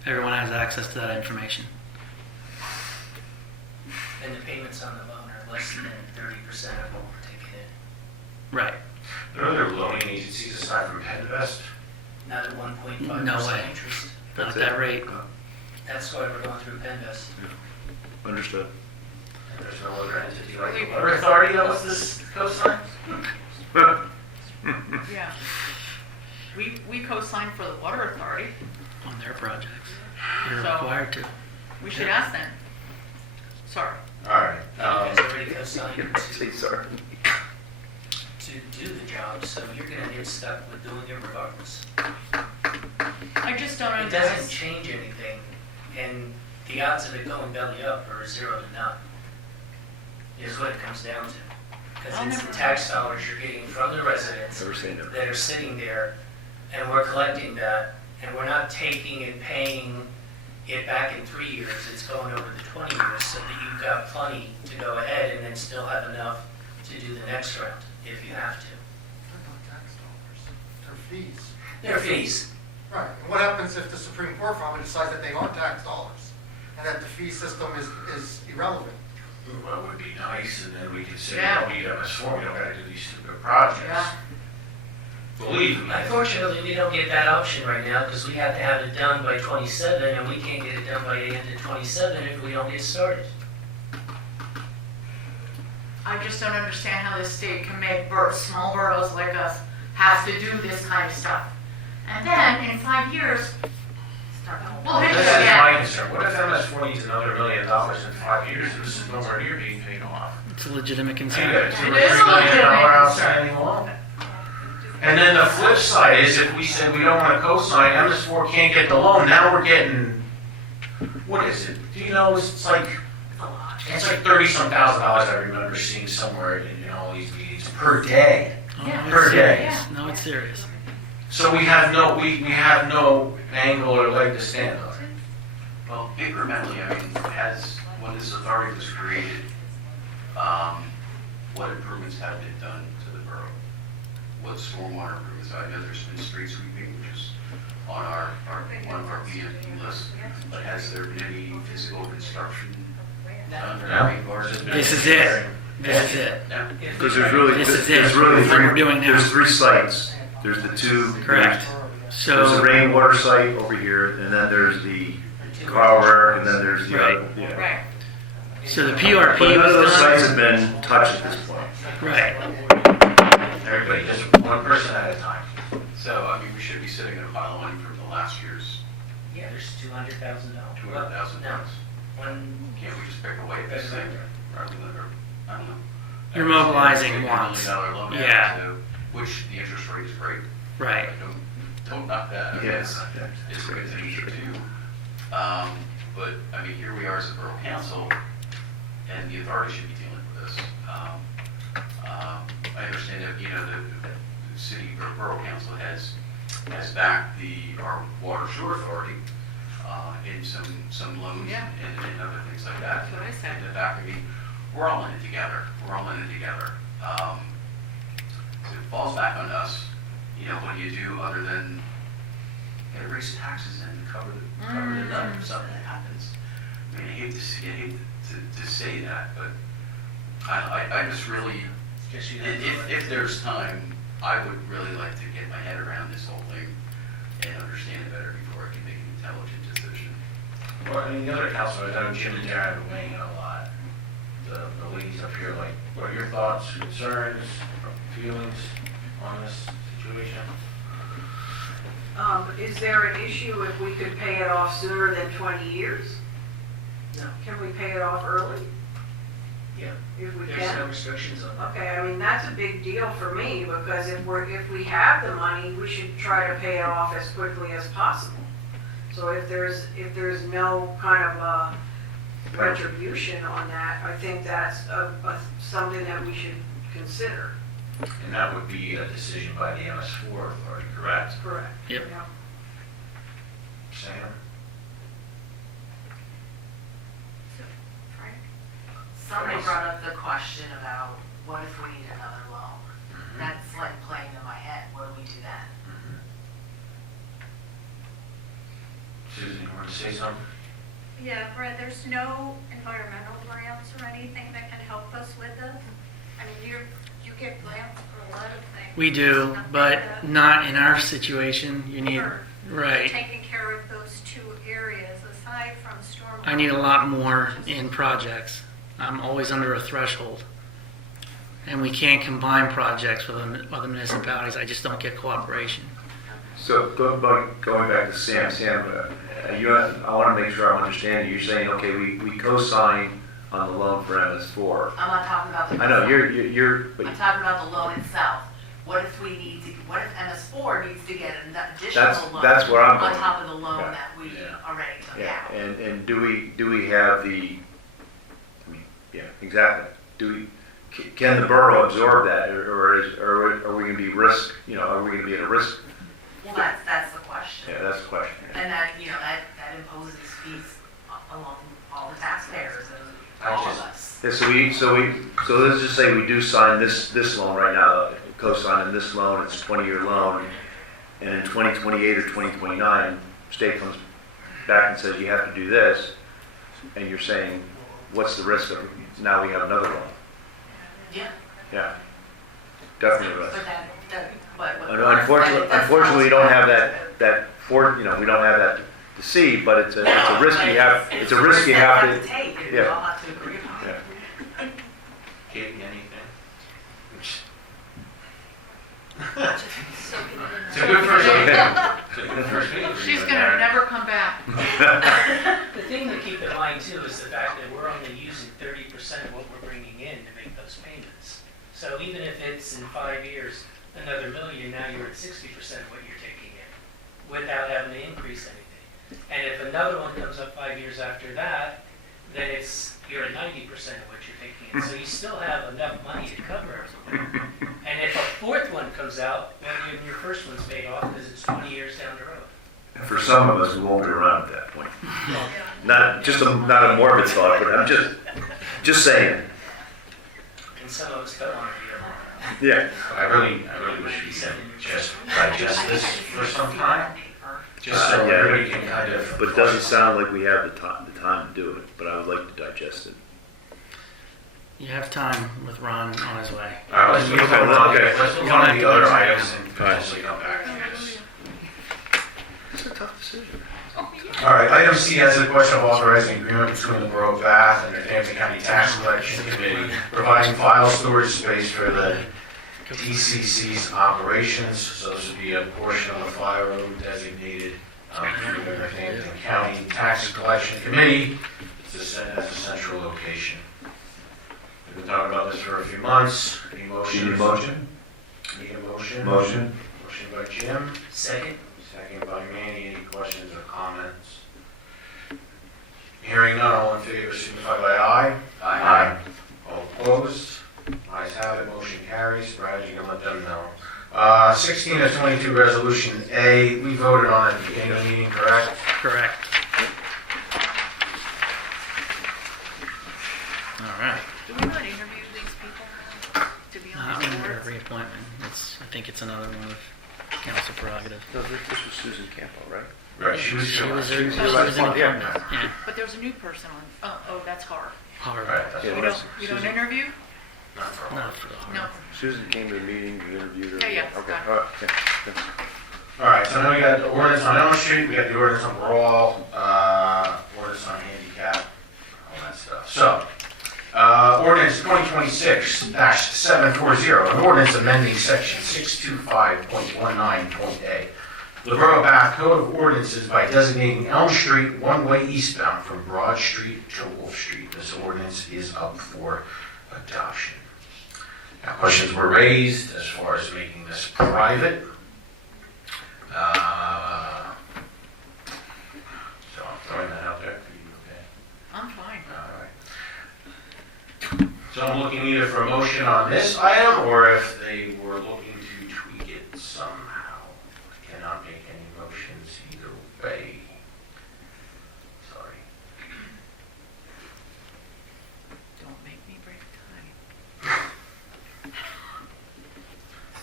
Everyone has access to that information. And the payments on the loan are less than 30% of what we're taking in. Right. There are other loaning agencies aside from PennVest? Not at 1.5% No way. interest. Not at that rate. That's why we're going through PennVest. Understood. And there's no other entity like the Water Authority that was this co-sign? Yeah. We co-signed for the Water Authority. On their projects. You're So- required to. We should ask them. Sorry. All right. You guys already co-signed Sorry. to do the job, so you're gonna get stuck with doing it regardless. I just don't It doesn't understand. change anything, and the odds of it going belly up are 0 to none, is what it comes down to. Because it's the tax dollars you're getting from the residents Never seen it. that are sitting there, and we're collecting that, and we're not taking and paying it back in 3 years, it's going over the 20 years, so that you've got plenty to go ahead and then still have enough to do the next round, if you have to. They're not tax dollars, they're fees. Their fees. Right, and what happens if the Supreme Court finally decides that they are tax dollars, and that the fee system is irrelevant? Well, it would be nice, and then we could say, Yeah. no, we have MS4, we don't gotta do these stupid projects. Yeah. Believe me. Unfortunately, we don't get that option right now, because we have to have it done by 27, and we can't get it done by the end of 27 if we don't get started. I just don't understand how this state can make small boroughs like us have to do this kind of stuff. And then in 5 years, we'll hit you This is again. my concern. What if MS4 needs another $1 million in 5 years, and this is nowhere near being paid off? It's a legitimate You got concern. a $2 or It is $3 a million legitimate outstanding loan. And then the flip side is if we say we don't want to co-sign, MS4 can't get the loan, now we're getting, what is it? Do you know, it's like $30-some thousand I remember seeing somewhere in all these meetings per day. Yeah. Per day. Yeah. No, it's serious. So we have no angle or leg to stand on. Well, incrementally, I mean, when this authority was created, what improvements have been done to the borough? What stormwater improvements? I know there's been street sweeping, which is on one of our BMP lists, but has there been any physical construction done? This is it. This is it. No. Because there's really, This is there's it. really What we're doing now. there's 3 sites. There's the 2. Correct. There's the So, rainwater site over here, and then there's the Carl Work, and then there's the other. Yeah. Right. so the PRP But none of those was sites done. have been touched at this point. Right. Everybody, just one person at a time. So, I mean, we should be sitting in a pile of money from the last year's Yeah, there's $200,000. $200,000. No, one, Can't we just pick away at this thing rather than, I don't know. You're mobilizing Take a once. $1 million loan out, Yeah. so- which the interest rate is great. Right. Don't knock that. I mean, Yes. It's a good thing to do. But, I mean, here we are as a borough council, and the authority should be dealing with this. I understand that, you know, the city or borough council has backed our water sewer authority in some loans Yeah. and other things like that. That's what I said. And the fact, I mean, we're all in it together. We're all in it together. it falls back on us. You know, what do you do other than get a raise taxes and cover the nut if something happens? I mean, I hate to say that, but I just really, if there's time, I would really like to get my head around this whole thing and understand it better before I can make an intelligent decision. Well, I mean, the other councilors, I know Jim and Darrin have been weighing in a lot. The ladies up here, like, what are your thoughts, concerns, feelings on this situation? Is there an issue if we could pay it off sooner than 20 years? No. Can we pay it off early? Yeah. If we There's can? no restrictions on that. Okay, I mean, that's a big deal for me, because if we have the money, we should try to pay it off as quickly as possible. So if there's no kind of retribution on that, I think that's something that we should consider. And that would be a decision by the MS4 authority, correct? Correct. Yep. Yeah. Sam? Somebody brought up the question about what if we need another loan? That's like playing in my head. What do we do then? Susan, you want to say something? Yeah, Brett, there's no environmental grants or anything that can help us with this? I mean, you get grants for a lot of things. We do, but not in our situation. You need, For right. taking care of those two areas aside from stormwater. I need a lot more in projects. I'm always under a threshold. And we can't combine projects with other municipalities. I just don't get cooperation. So going back to Sam, I want to make sure I'm understanding. You're saying, okay, we co-sign on the loan for MS4. I'm not talking about the. I know, you're. I'm talking about the loan itself. What if what if MS4 needs to get an additional loan? That's where I'm on going. top of the loan Yeah. that we already took Yeah, out. and do we have the, I mean, yeah, exactly. Can the borough absorb that, or are we going to be risk, are we going to be at a risk? Well, that's the question. Yeah, that's the question. And that imposes fees along all the taxpayers and all of us. Yeah, so let's just say we do sign this loan right now, co-signing this loan, it's a 20-year loan, and in 2028 or 2029, state comes back and says you have to do this, and you're saying, what's the risk of now we have another loan? Yeah. Yeah, definitely a risk. But Unfortunately, we don't have we don't have that to see, but it's a risk you have. It's a risk you have to take. Yeah. We all have to agree upon. Yeah. Katie, anything? So It's a good first meeting. It's a good first meeting. she's gonna never come back. The thing to keep in mind too is the fact that we're only using 30% of what we're bringing in to make those payments. So even if it's in 5 years, another $1 million, now you're at 60% of what you're taking in without having to increase anything. And if another one comes up 5 years after that, then you're at 90% of what you're taking in. So you still have enough money to cover everything. And if a fourth one comes out, well, your first one's paid off because it's 20 years down the road. For some of us, we won't be around at that point. Not a morbid thought, but I'm just saying. And some of us don't want to be around. Yeah. I really wish we could just digest this for some time, just so everybody can kind of. But it doesn't sound like we have the time to do it, but I would like to digest it. You have time with Ron on his way. All right, let's move on. Okay, let's move on to the other items and All right. potentially come back to this. It's a tough decision. All right, item C has a question of authorizing agreement between the Borough of Bath and the Hampton County Tax Collection Committee, providing file storage space for the DCC's operations. So this would be a portion of the file room designated for the Hampton County Tax Collection Committee. It's as a central location. We've been talking about this for a few months. Any motion? Need a motion? Need a motion? Motion. Motion by Jim. Second. Second by Manny. Any questions or comments? Hearing none, all in favor signify by aye. Aye. All opposed? Ayes have it, motion carries. Brad, you can let them know. 16 of 22 resolution A, we voted on at the beginning of the meeting, correct? Correct. All right. Do we not interview these people to be on the board? reappointment. I think it's another one of council prerogative. No, this was Susan Campo, right? Right, she was She here was last year. an incumbent, yeah. But there's a new person on, oh, that's Har. Hard. Right, that's Yeah, what You it don't, was. you don't Susan. interview? Not for a Not while. for the hard. No. Susan came to the meeting, you interviewed her? Yeah, Okay, got it. all right, yeah. All right, so now we got the ordinance on Elm Street, we got the ordinance on Brawl, ordinance on handicap, all that stuff. So, ordinance 2026-740, an ordinance amending section 625.19.a. The Borough Bath Code of Ordinances by designating Elm Street one-way eastbound from Broad Street to Wolf Street. This ordinance is up for adoption. Now, questions were raised as far as making this private. So I'm throwing that out there. Are you okay? I'm fine. All right. So I'm looking either for a motion on this item or if they were looking to tweak it somehow. I cannot make any motions either way. Sorry. Don't make me break time.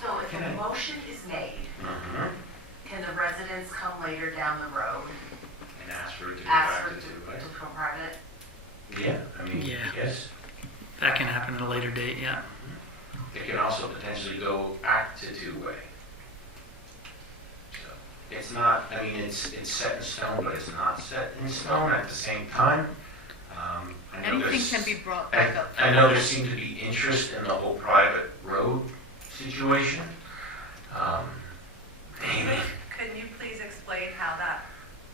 So if a motion is made, Mm-hmm. can the residents come later down the road, And ask for it to go ask back for to it two, to right? go private? Yeah, I mean, Yeah. yes. That can happen at a later date, yeah. It can also potentially go back to two-way. So, it's not, I mean, it's set in stone, but it's not set in stone at the same time. I know Anything there's- can be brought back up. I know there seemed to be interest in the whole private road situation. Amy, Could you please explain how that?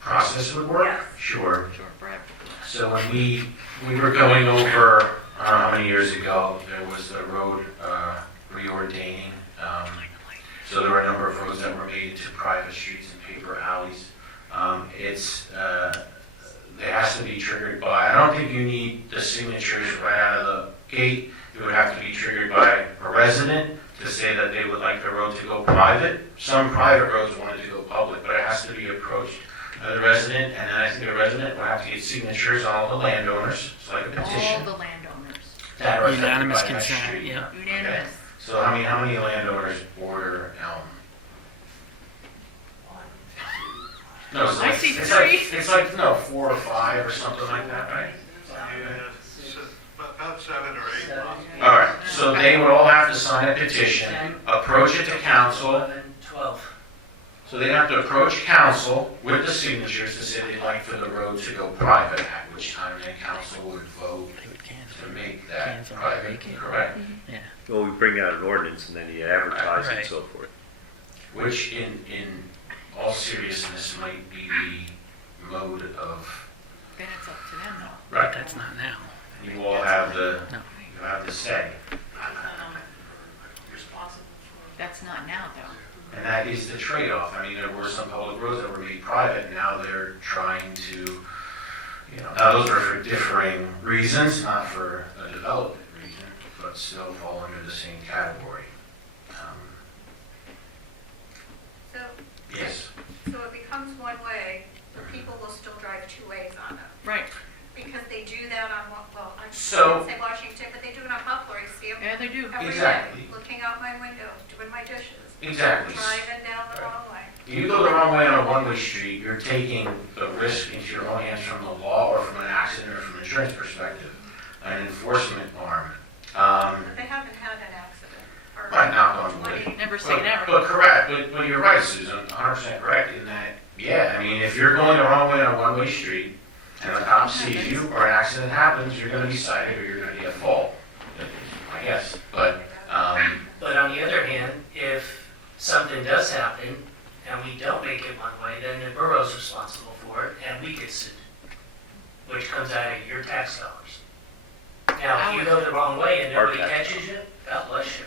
process would work? Yes. Sure. Sure, Brad. So when we were going over, I don't know how many years ago, there was the road reordaining. So there were a number of roads that were made to private streets and paper alleys. It has to be triggered by, I don't think you need the signatures right out of the gate. It would have to be triggered by a resident to say that they would like the road to go private. Some private roads wanted to go public, but it has to be approached by the resident, and then I think the resident will have to get signatures on all the landowners. It's like a All petition. the landowners. That are affected Unanimous by that consent, street. yeah. Unanimous. So how many landowners border Elm? No, it's I like, see it's like, no, 4 or 5 or something like that, right? About 7 or 8. All right, so they would all have to sign a petition, approach it to council. 11, 12. So they'd have to approach council with the signatures to say they'd like for the road to go private, at which time then council would vote to make that private, correct? Yeah. Well, we bring out an ordinance and then you advertise and Right. so forth. Which in all seriousness might be the mode of, Then it's up to them though. But that's not now. you all have the, No. you have the say. Responsible for. That's not now though. And that is the trade-off. I mean, there were some public roads that were made private, and now they're trying to, now those are for differing reasons, not for a development reason, but still fall under the same category. So, Yes. so it becomes one way, but people will still drive two ways on it. Right. Because they do that on, well, I So- can't say Washington, but they do it on Poplar, I see them Yeah, they do. every day, Exactly. looking out my window, doing my dishes. Exactly. Driving down the wrong way. You go the wrong way on a one-way street, you're taking the risk into your own hands from the law or from an accident or from an insurance perspective, an enforcement arm. But they haven't had an accident. Or Right, knock on wood. 20. Never say never. But correct, but you're right, Susan, 100% correct in that, yeah, I mean, if you're going the wrong way on a one-way street and the cop sees you or an accident happens, you're gonna be cited or you're gonna be at fault, I guess, but, But on the other hand, if something does happen and we don't make it one way, then the borough's responsible for it and we get sued, which comes out of your tax dollars. Now, if you go the wrong way and nobody catches you, God bless you.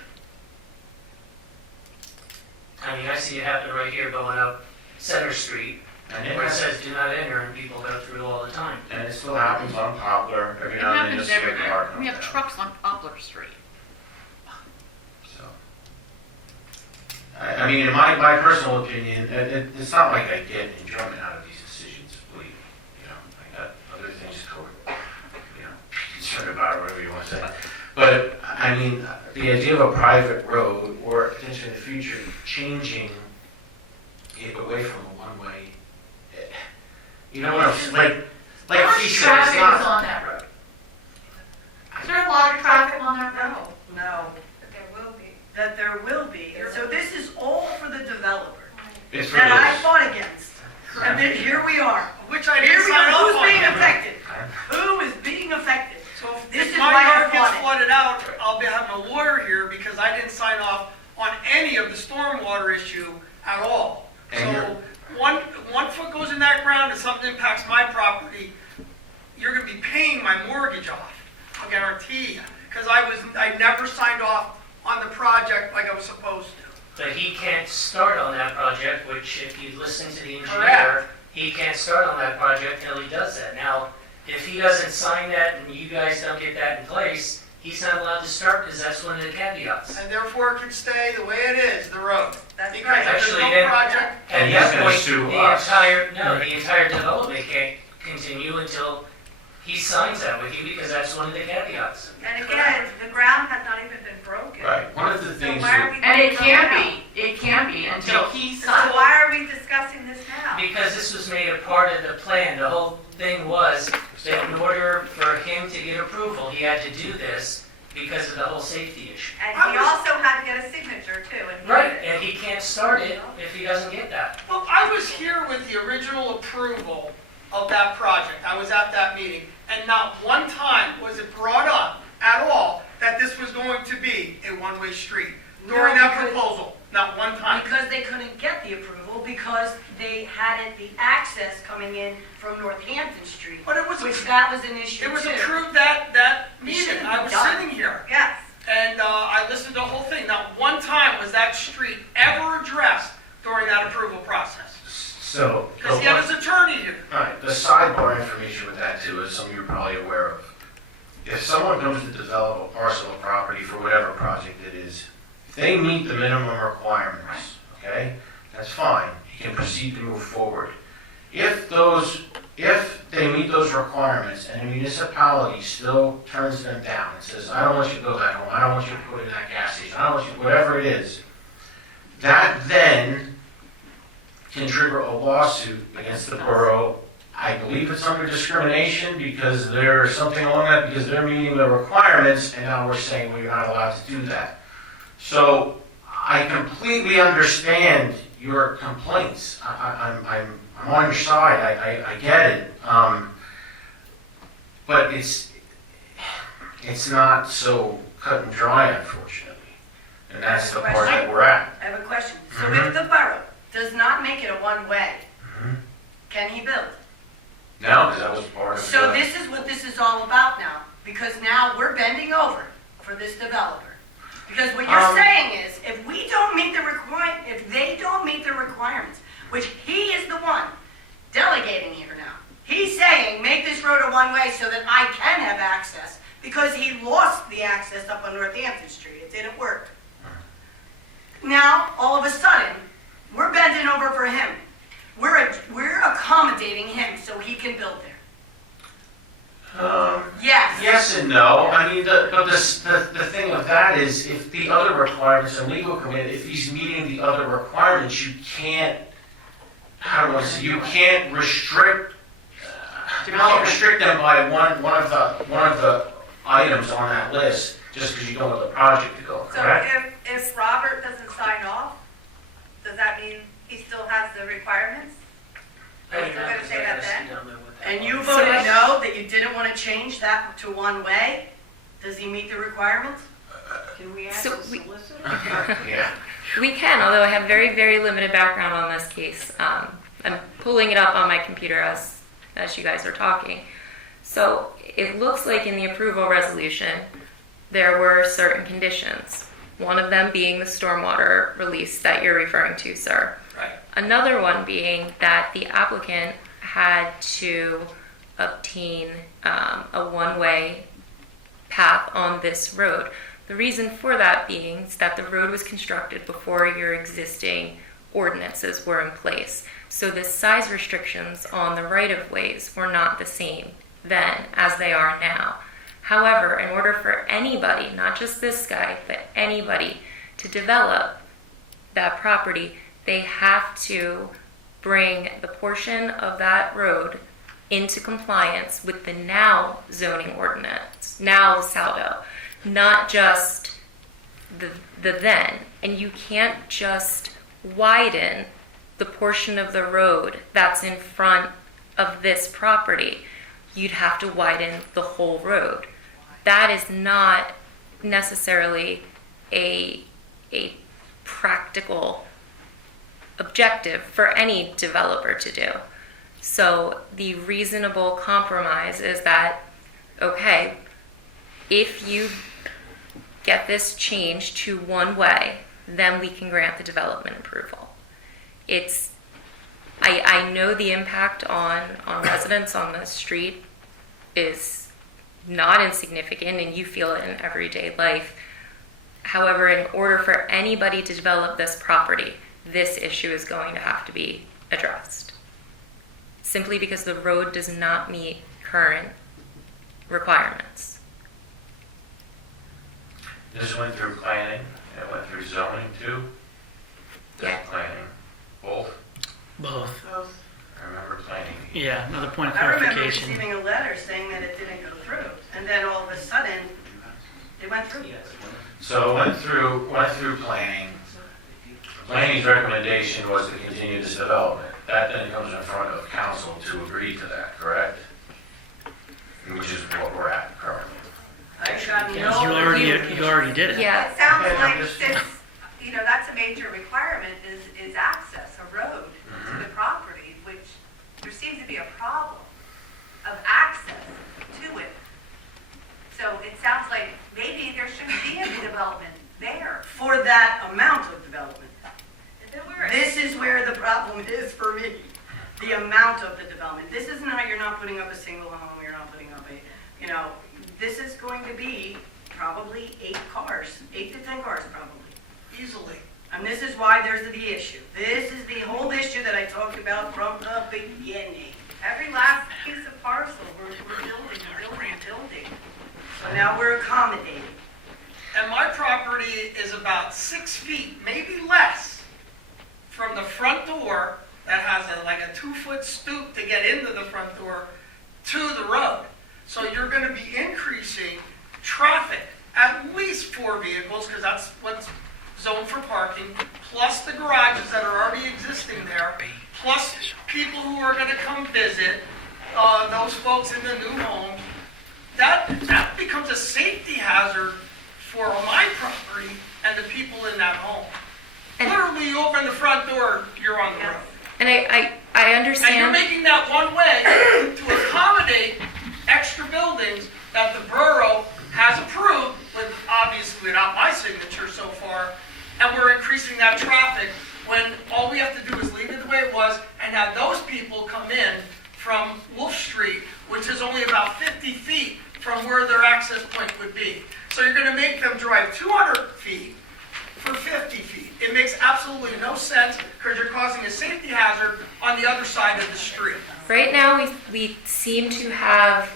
I mean, I see it happen right here going up Center Street, where it says do not enter and people go through all the time. and it still happens on Poplar, every It now and then happens you'll see a everywhere. car come We have down. trucks on Poplar Street. So, I mean, in my personal opinion, it's not like I get enjoyment out of these decisions, believe me. I got other things to, concerned about, or whatever you want to say. But, I mean, the idea of a private road future, changing it away from a one-way, you know what I'm saying? Like How much he said, traffic it's is not. on that road? Is there a lot of traffic on that road? No, that there will be. And so this is all for the developer It's for that I those. fought against. And then here we are. Which I Here didn't we sign are. off Who's on. being affected? Who is being affected? So This if is my why I yard gets fought it. flooded out, I'll be having a lawyer here because I didn't sign off on any of the stormwater issue at all. And So one foot goes in that ground and something impacts my property, you're gonna be paying my mortgage off, I'll guarantee you. Because I never signed off on the project like I was supposed to. But he can't start on that project, which if you listen to the engineer, Correct. he can't start on that project until he does that. Now, if he doesn't sign that and you guys don't get that in place, he's not allowed to start because that's one of the caveats. And therefore it can stay the way it is, the road. That's Because right. if there's Actually, no then- project, At And he's that gonna point, sue the us. entire development can't continue until he signs that with you because that's one of the caveats. And again, the ground has not even been broken. Right, one of the So things why are that, we? And it talking about can't be until he So signs. why are we discussing this now? Because this was made a part of the plan. The whole thing was that in order for him to get approval, he had to do this because of the whole safety issue. And he also had to get a signature too, and he Right, did. and he can't start it if he doesn't get that. well, I was here with the original approval of that project. I was at that meeting, and not one time was it brought up at all that this was going to be a one-way street during No, that because- proposal. Not one time. Because they couldn't get the approval because they had the access coming in from Northampton Street, But it was, which that was an issue it was too. approved that It meeting. shouldn't I be was done. sitting here. Yes. And I listened to the whole thing. Not one time was that street ever addressed during that approval process. so. Because he had his attorney here. Alright, the sidebar information with that too is something you're probably aware of. If someone comes to develop a parcel of property for whatever project it is, if they meet the minimum requirements, okay, that's fine, you can proceed to move forward. If they meet those requirements and the municipality still turns them down and says, I don't want you to build that home, I don't want you to put in that gas station, I don't want you, whatever it is, that then can trigger a lawsuit against the borough. I believe it's under discrimination because there's something along that, because they're meeting the requirements, and now we're saying we're not allowed to do that. So I completely understand your complaints. I'm on your side. I get it. But it's not so cut and dry, unfortunately. And that's the part that we're at. I have a question. So Mhm. if the borough does not make it a one-way, Mhm. can he build? No, because that was part of So the... this is what this is all about now, because now we're bending over for this developer. Because what you're saying is, if we don't meet the if they don't meet the requirements, which he is the one delegating here now, he's saying, make this road a one-way so that I can have access, because he lost the access up on Northampton Street. It didn't work. Now, all of a sudden, we're bending over for him. We're accommodating him so he can build there. Yes. Yes and no. I mean, the thing of that is, if the other requirements are legal commit, if he's meeting the other requirements, you can't. How do I say? You can't restrict. You can't restrict them by one of the items on that list just because you don't want the project to go. So Correct? if Robert doesn't sign off, does that mean he still has the requirements? Are you still gonna say that then? And you voted no, that you didn't want to change that to one-way? Does he meet the requirements? Can we ask So the we- solicitor? Yeah. We can, although I have very, very limited background on this case. I'm pulling it up on my computer as you guys are talking. So it looks like in the approval resolution, there were certain conditions. One of them being the stormwater release that you're referring to, sir. Right. Another one being that the applicant had to obtain a one-way path on this road. The reason for that being is that the road was constructed before your existing ordinances were in place. So the size restrictions on the right-of-ways were not the same then as they are now. However, in order for anybody, not just this guy, but anybody, to develop that property, they have to bring the portion of that road into compliance with the now zoning ordinance, now Saldo, not just the then. And you can't just widen the portion of the road that's in front of this property. You'd have to widen the whole road. That is not necessarily a practical objective for any developer to do. So the reasonable compromise is that, okay, if you get this changed to one way, then we can grant the development approval. I know the impact on residents on the street is not insignificant, and you feel it in everyday life. However, in order for anybody to develop this property, this issue is going to have to be addressed. Simply because the road does not meet current requirements. This went through planning, and it went through zoning too? Yeah. Planning, both? Both. I remember planning. Yeah, another point of I remember clarification. receiving a letter saying that it didn't go through, and then all of a sudden, it went through. So it went through planning. Planning's recommendation was to continue this development. That then comes in front of council to agree to that, correct? Which is what we're at currently. I've gotten You no already did it. Yeah. It sounds Okay, I'm like just- since, that's a major requirement is access, a road to the property, which there seems to be a problem of access to it. So it sounds like maybe there shouldn't be any development there. For that amount of development. If it were- This is where the problem is for me. The amount of the development. This is not, you're not putting up a single home, you're not putting up this is going to be probably 8 to 10 cars probably. Easily. And this is why there's the issue. This is the whole issue that I talked about from the beginning. Every last piece of parcel, we're building. So now we're accommodating. And my property is about 6 feet, maybe less, from the front door that has like a 2-foot stoop to get into the front door to the road. So you're going to be increasing traffic, at least 4 vehicles, because that's what's zoned for parking, plus the garages that are already existing there, plus people who are going to come visit, those folks in the new homes. That becomes a safety hazard for my property and the people in that home. And- Literally, you open the front door, you're on the road. And I And you're understand. making that one way to accommodate extra buildings that the borough has approved, with obviously without my signature so far, and we're increasing that traffic when all we have to do is leave it the way it was and have those people come in from Wolf Street, which is only about 50 feet from where their access point would be. So you're going to make them drive 200 feet for 50 feet. It makes absolutely no sense because you're causing a safety hazard on the other side of the street. Right now, we seem to have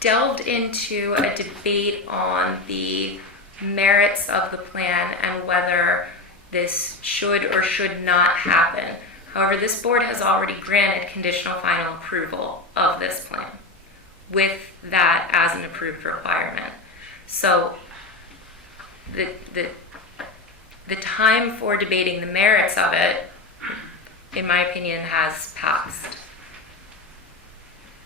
delved into a debate on the merits of the plan and whether this should or should not happen. However, this board has already granted conditional final approval of this plan with that as an approved requirement. So the time for debating the merits of it, in my opinion, has passed.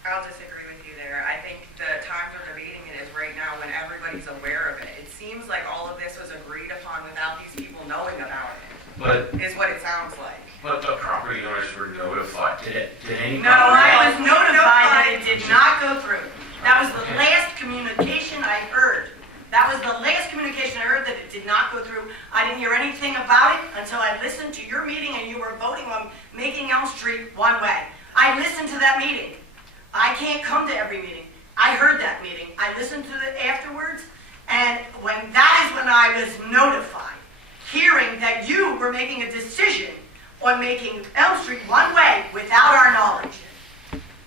I'll disagree with you there. I think the time for debating it is right now when everybody's aware of it. It seems like all of this was agreed upon without these people knowing about it, is what it sounds like. But the property owners were notified. Did any? No, I was notified that it did not go through. That was the last communication I heard. That was the last communication I heard, that it did not go through. I didn't hear anything about it until I listened to your meeting and you were voting on making Elm Street one way. I listened to that meeting. I can't come to every meeting. I heard that meeting. I listened to it afterwards, and that is when I was notified, hearing that you were making a decision on making Elm Street one way without our knowledge,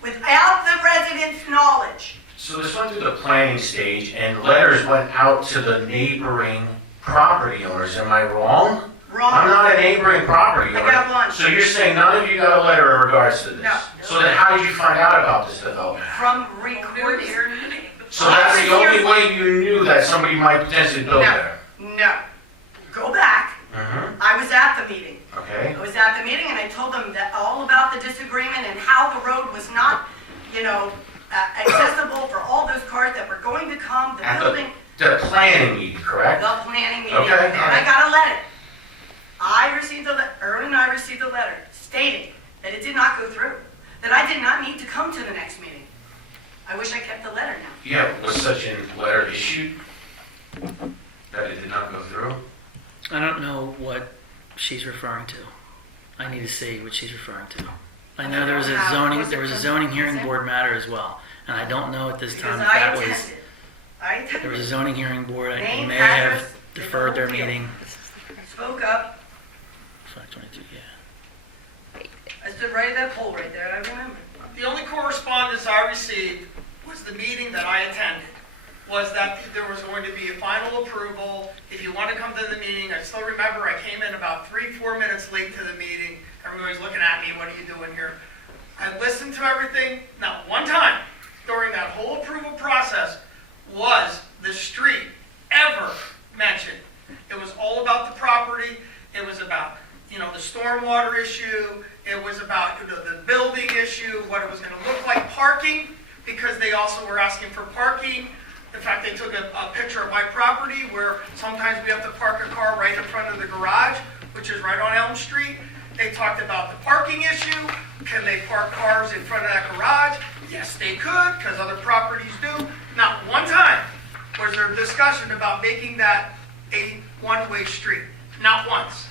without the residents' knowledge. So this went through the planning stage and letters went out to the neighboring property owners. Am I wrong? Wrong. I'm not a neighboring property I owner. got one. So you're saying none of you got a letter in regards to this? No. So then how did you find out about this development? From recording. So that's the only way you knew that somebody might potentially build No. there? No. Go back. Mm-hmm. I was at the meeting. Okay. I was at the meeting and I told them that all about the disagreement and how the road was not, accessible for all those cars that were going to come, the At building, the planning meeting, correct? the planning meeting. Okay, And all I right. got a letter. Erwin and I received a letter stating that it did not go through, that I did not need to come to the next meeting. I wish I kept the letter now. Yeah, was such a letter issued that it did not go through? I don't know what she's referring to. I need to see what she's referring to. I know there was a zoning hearing board matter as well, and I don't know at this time Because if that was, I attended. there was a zoning hearing board, I Name, may have address, deferred their the whole deal. meeting. Spoke up. 522, yeah. I stood right at that pole right there, I remember. The only correspondence I received was the meeting that I attended, was that there was going to be a final approval. If you want to come to the meeting, I still remember I came in about 3-4 minutes late to the meeting. Everybody's looking at me, what are you doing here? I listened to everything. Not one time during that whole approval process was the street ever mentioned. It was all about the property. It was about, the stormwater issue. It was about the building issue, what it was going to look like, parking, because they also were asking for parking. In fact, they took a picture of my property where sometimes we have to park a car right in front of the garage, which is right on Elm Street. They talked about the parking issue. Can they park cars in front of that garage? Yes, they could, because other properties do. Not one time was there discussion about making that a one-way street. Not once.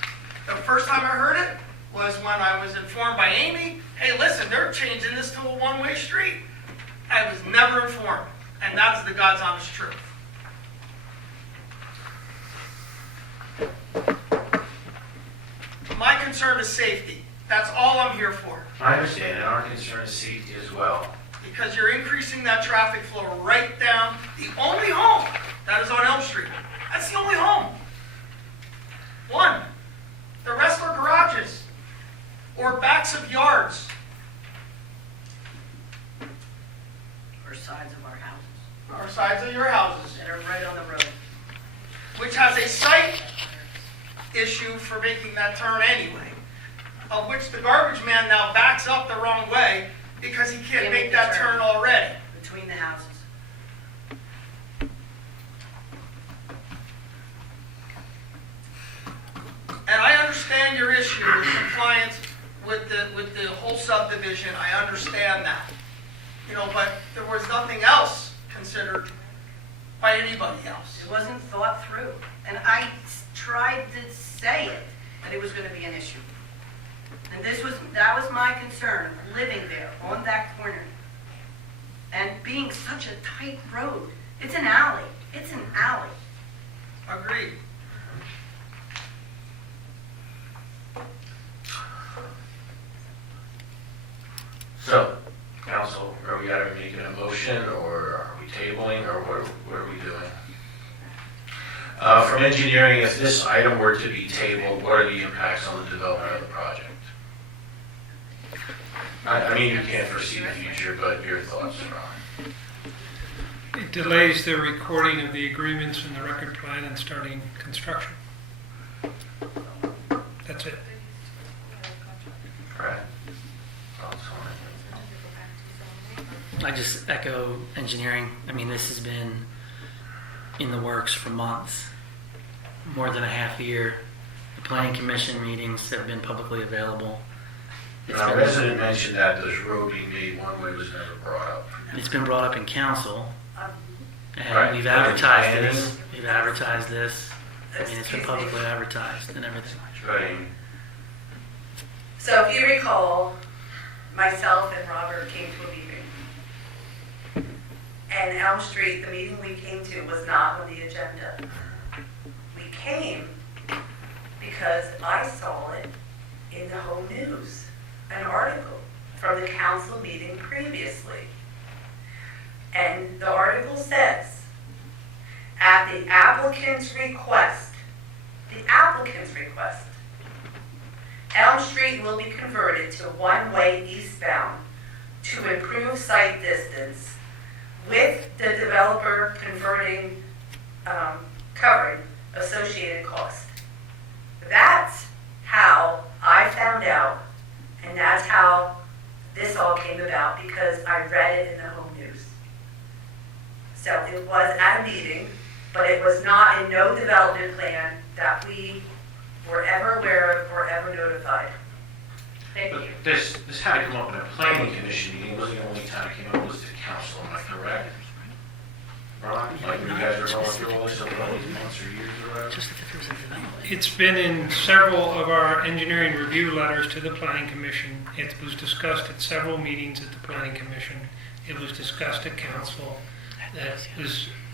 The first time I heard it was when I was informed by Amy, hey, listen, they're changing this to a one-way street. I was never informed, and that's the God's honest truth. My concern is safety. That's all I'm here for. I understand, and our concern is safety as well. Because you're increasing that traffic flow right down the only home that is on Elm Street. That's the only home. One. The rest are garages or backs of yards. Or sides of our houses. Or sides of your houses. That are right on the road. Which has a site issue for making that turn anyway, of which the garbage man now backs up the wrong way because he can't make that turn already. Between the houses. And I understand your issue with compliance with the whole subdivision. I understand that. But there was nothing else considered by anybody else. It wasn't thought through. And I tried to say it, that it was going to be an issue. And that was my concern, living there on that corner. And being such a tight road. It's an alley. It's an alley. Agreed. So, council, are we either making a motion, or are we tabling, or what are we doing? From engineering, if this item were to be tabled, what are the impacts on the development of the project? I mean, you can't foresee the future, but your thoughts, Ron. It delays the recording of the agreements in the record plan and starting construction. That's it. Brad? Thoughts on it? I just echo engineering. I mean, this has been in the works for months, more than a half year. The planning commission meetings have been publicly available. Now, a resident mentioned that this road being made one way was never brought up. It's been brought up in council, and Right. we've advertised this. We've advertised this. I mean, it's been publicly advertised and everything. Right. So if you recall, myself and Robert came to a meeting. And Elm Street, the meeting we came to was not on the agenda. We came because I saw it in the home news, an article from the council meeting previously. And the article says, at the applicant's request, the applicant's request, Elm Street will be converted to one-way eastbound to improve sight distance with the developer covering associated cost. That's how I found out, and that's how this all came about, because I read it in the home news. So it was at a meeting, but it was not in no development plan that we were ever aware of or ever notified. Thank But you. this had to come up in a planning commission meeting, it wasn't the only time it came up, was the council, am I correct? Ron, like when you guys were going through all this over all these months or years or whatever? It's been in several of our engineering review letters to the planning commission. It was discussed at several meetings at the planning commission. It was discussed at council.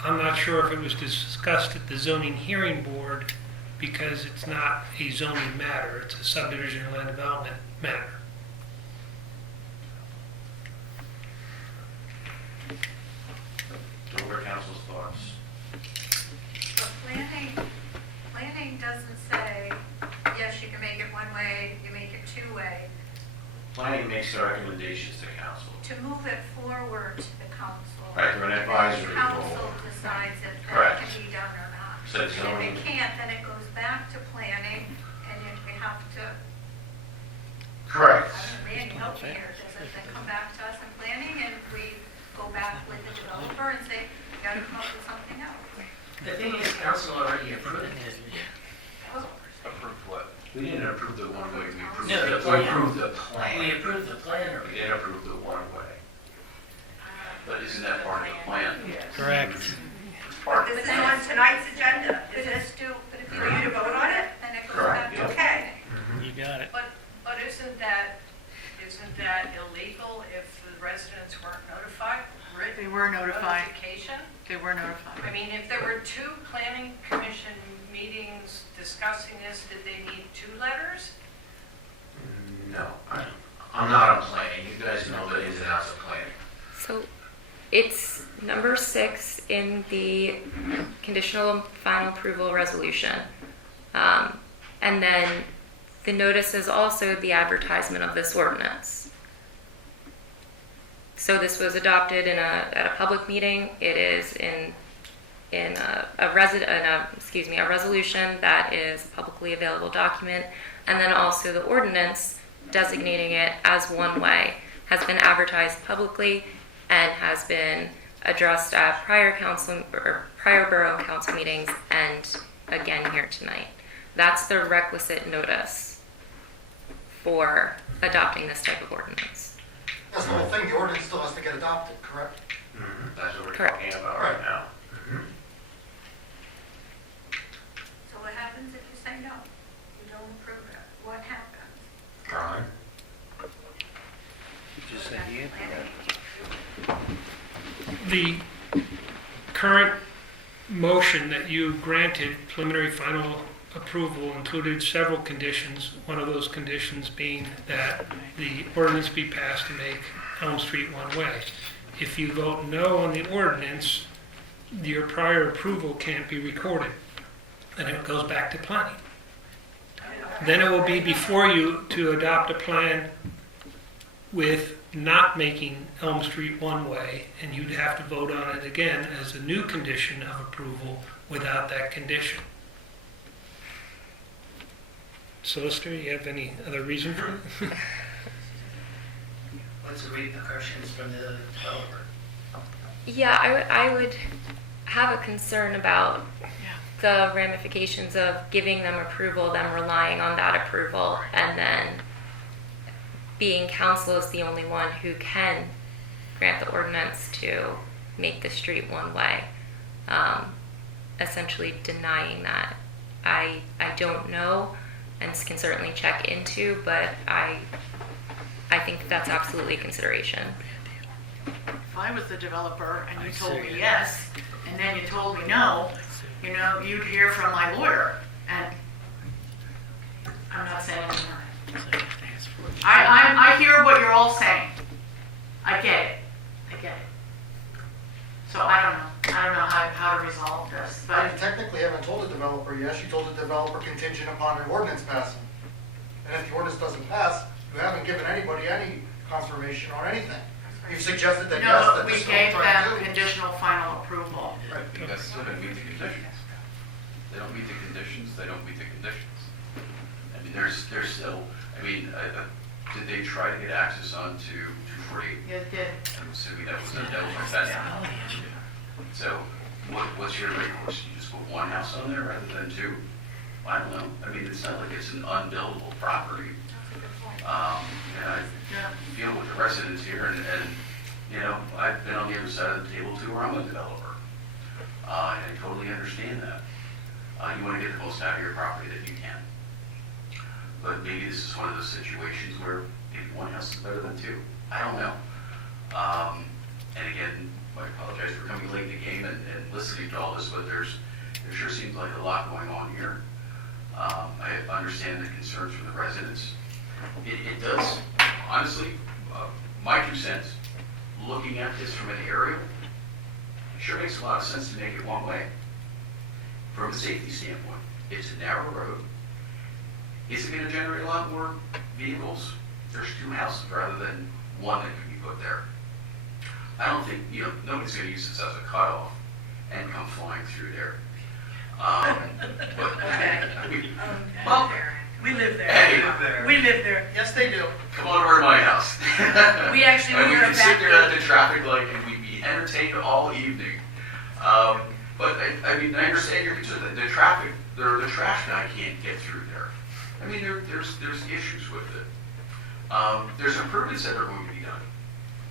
I'm not sure if it was discussed at the zoning hearing board, because it's not a zoning matter, it's a subdivision and land development matter. So what are council's thoughts? But planning doesn't say, yes, you can make it one way, you make it two-way. Planning makes the recommendations to council. To move it forward to the council. Right, they're an advisory The council role. decides if that Correct. can be done or not. So it's And zoning. if it can't, then it goes back to planning, and then we have to, Correct. Randy, help me here, does it then come back to us in planning, and we go back with the developer and say, you gotta come up with something else? The thing is, council already approved it. Approved what? We didn't approve the one way, we approved, No, the we plan. approved the plan. We approved the plan We already. didn't approve the one way. But isn't that part of the plan? Correct. But this is on tonight's agenda. But Is it's it due, but if you for you to vote on it? then it goes Correct, back to yeah. planning. Mm-hmm. You got it. But isn't that illegal if the residents weren't notified? They were notified. Notification? They were notified. I mean, if there were two planning commission meetings discussing this, did they need two letters? No, I'm not on planning, you guys know the ins and outs of planning. So it's number 6 in the conditional final approval resolution. And then the notice is also the advertisement of this ordinance. So this was adopted at a public meeting. It is in a resolution that is a publicly available document, and then also the ordinance designating it as one way has been advertised publicly and has been addressed at prior borough council meetings and again here tonight. That's the requisite notice for adopting this type of ordinance. That's the whole thing, the ordinance still has to get adopted, correct? That's what we're Correct. talking about right now. So what happens if you say no? You don't approve it? What happens? Ron? Just say yeah. The current motion that you granted preliminary final approval included several conditions, one of those conditions being that the ordinance be passed to make Elm Street one way. If you vote no on the ordinance, your prior approval can't be recorded, and it goes back to planning. Then it will be before you to adopt a plan with not making Elm Street one way, and you'd have to vote on it again as a new condition of approval without that condition. Solicitor, you have any other reason for it? What's the repercussions from the developer? Yeah, I would have a concern about the ramifications of giving them approval, them relying on that approval, and then being council is the only one who can grant the ordinance to make the street one way. Essentially denying that. I don't know, and can certainly check into, but I think that's absolutely a consideration. If I was the developer and you told me yes, and then you told me no, you'd hear from my lawyer, and I'm not saying anything. I hear what you're all saying. I get it. So I don't know. I don't know how to resolve this, But but you technically haven't told the developer, yes, you told the developer contingent upon an ordinance passing. And if the ordinance doesn't pass, you haven't given anybody any confirmation or anything. You've suggested that, yes, no, that we this is gave what we're trying to them do. conditional final approval. Right, because they don't meet the conditions. They don't meet the conditions, they don't meet the conditions. I mean, there's still, I mean, did they try to get access onto 248? Yes, did. I'm assuming that was offensive. So what's your recourse? You just put one house on there rather than two? I don't know. I mean, it's not like it's an unbuildable property. And I feel with the residents here, and you know, I've been on the other side of the table too, where I'm a developer. And I totally understand that. You want to get the most out of your property that you can. But maybe this is one of those situations where maybe one house is better than two. I don't know. And again, I apologize for coming late in the game and listening to all this, but there sure seems like a lot going on here. I understand the concerns from the residents. It does, honestly, my 2 cents, looking at this from an aerial, it sure makes a lot of sense to make it one way. From a safety standpoint, it's a narrow road. Is it going to generate a lot more vehicles? There's 2 houses rather than one that could be put there. I don't think, you know, nobody's going to use this as a cutoff and come flying through there. But, I mean, Well, we live there. Hey. We live there. Yes, they do. come on over to my house. We actually And we live can sit back there at the traffic light and we'd be entertained all evening. But I mean, I understand your concern that the traffic, the trash guy can't get through there. I mean, there's issues with it. There's improvements that are going to be done,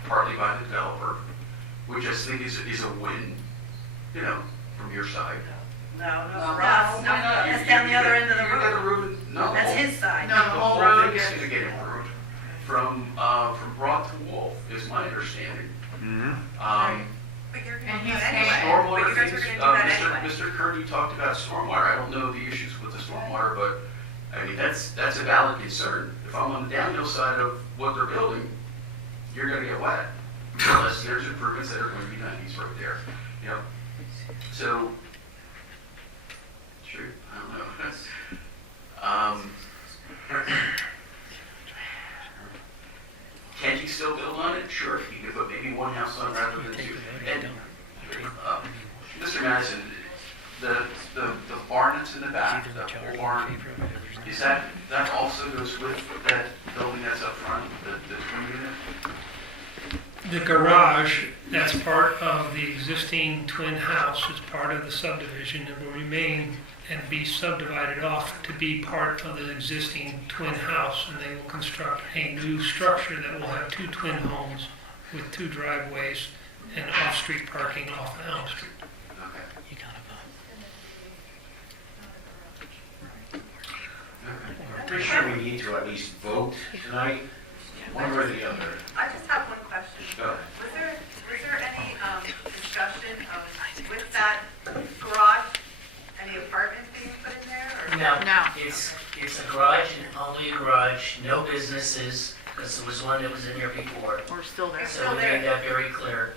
partly by the developer, which I think is a win, you know, from your side. No, No, that's down the other end of the road. No, That's his side. No, the whole road thing is gets. going to get improved from Broad to Wolf, is my understanding. But you're And gonna do he's that paying. anyway. Stormwater But you guys things, are gonna do that anyway. Mr. Kern, you talked about stormwater. I don't know the issues with the stormwater, but I mean, that's a valid concern. If I'm on the downhill side of what they're building, you're gonna get wet. Unless there's improvements that are going to be done, he's right there, you know? So, true, I don't know. Can you still build on it? Sure, you could put maybe one house on rather than two. And, Mr. Madison, the barn that's in the back, the whole barn, is that also goes with that building that's up front, the twin unit? The garage, that's part of the existing twin house, is part of the subdivision and will remain and be subdivided off to be part of the existing twin house. And they will construct a new structure that will have 2 twin homes with 2 driveways and off-street parking off of Elm Street. I'm pretty sure we need to at least vote tonight, one way or the other. I just have one question. Go ahead. Was there any discussion of, with that garage, any apartments being put in there? Or? No, it's a garage and only a garage, no businesses, because there was one that was in there before. We're still there. So we made that very clear.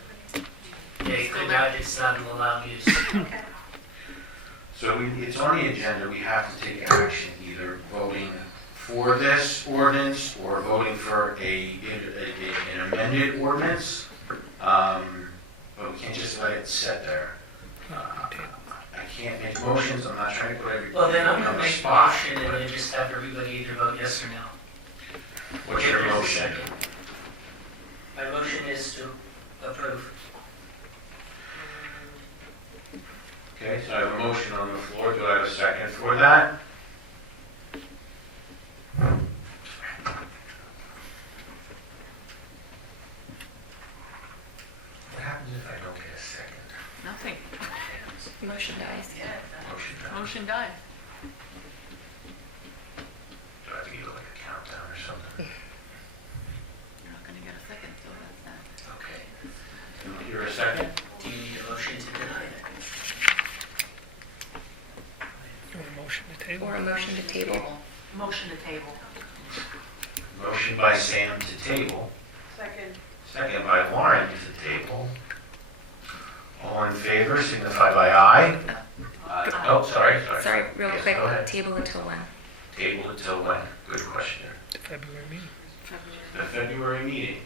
It's not an allowed use. Okay. So it's on the agenda, we have to take action, either voting for this ordinance or voting for an amended ordinance. But we can't just let it sit there. I can't make motions, I'm not trying to put everybody Well, then I'm on gonna the make a spot. motion and then just have everybody either vote yes or no. What's your motion? My motion is to approve. Okay, so I have a motion on the floor, do I have a second for that? What happens if I don't get a second? Nothing. Motion dies. Motion done. Motion died. Do I have to give it like a countdown or something? You're not gonna get a second, so that's that. Okay. You're a second? Do you need a motion to deny it? Or a motion to table? Or a motion to table. Motion to table. Motion by Sam to table, Second. second by Lauren to table. All All in favor, signify by aye. Oh, sorry. Sorry, real Yes, quick, go ahead. table until when? Table until when? Good question. February meeting. The February meeting.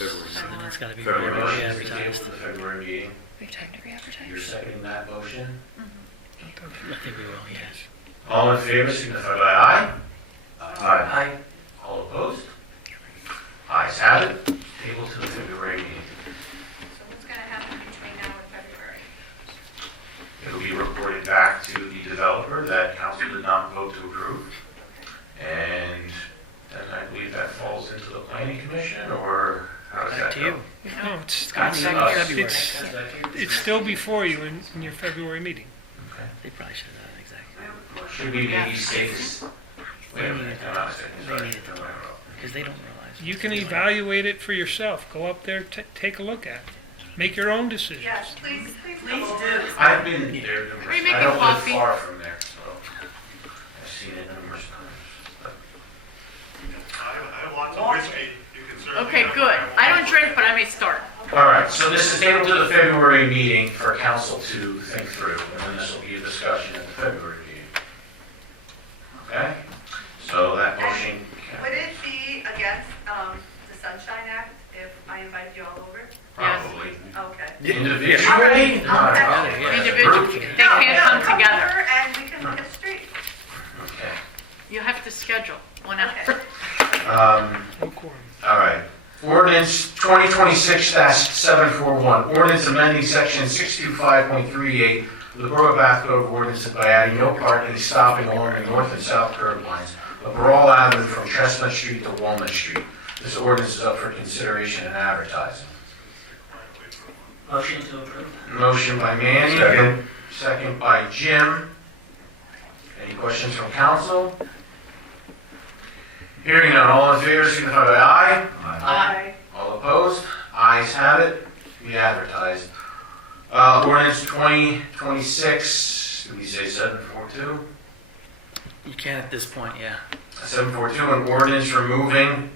And then it's gotta be February motion is to table re-advertised. the February meeting. We have time to re-advertise. You're seconding that motion? I think we will, yes. All in favor, signify by aye. Aye. All opposed? Ayes have it. Table to the February meeting. So what's gonna happen between now and February? It will be reported back to the developer that council did not vote to approve. And then I believe that falls into the planning commission, or how does that Back to go? you. No, it's, That's Back to us. February. it's still before you in your February meeting. Okay. They probably should have done exactly. Should we maybe state, wait a minute, I'm not saying, They sorry. need it to because they don't realize. You can evaluate it for yourself. Go up there, take a look at it. Make your own decisions. Yes, please Please come do. over. I've been there numerous Are you times. making I don't live coffee? far from there, so I've seen it numerous times. I have lots of whiskey. You can certainly Okay, have good. my- I don't drink, but I may start. All right, so this is tabled to the February meeting for council to think through, and then this will be a discussion at the February meeting. Okay? So that motion, Would it be against the Sunshine Act if I invite you all over? probably Okay. individually, not Okay. together. Individually, they can't come together. And we can look at the street. Okay. You have to schedule 1 hour. No quorum. All right. Ordinance 2026-741, ordinance amending section 625.38 of the Borough of Bath Code of Ordinances by adding no parking stopping along the north and south curb lines of Borough Avenue from Chestnut Street to Walnut Street. This ordinance is up for consideration and advertising. Motion to approve. Motion by Manny, second by Jim. Any questions from council? Hearing none, all in favor, signify by aye. Aye. All opposed? Ayes have it. We advertise. Ordinance 2026, did we say 742? You can at this point, yeah. 742, an ordinance removing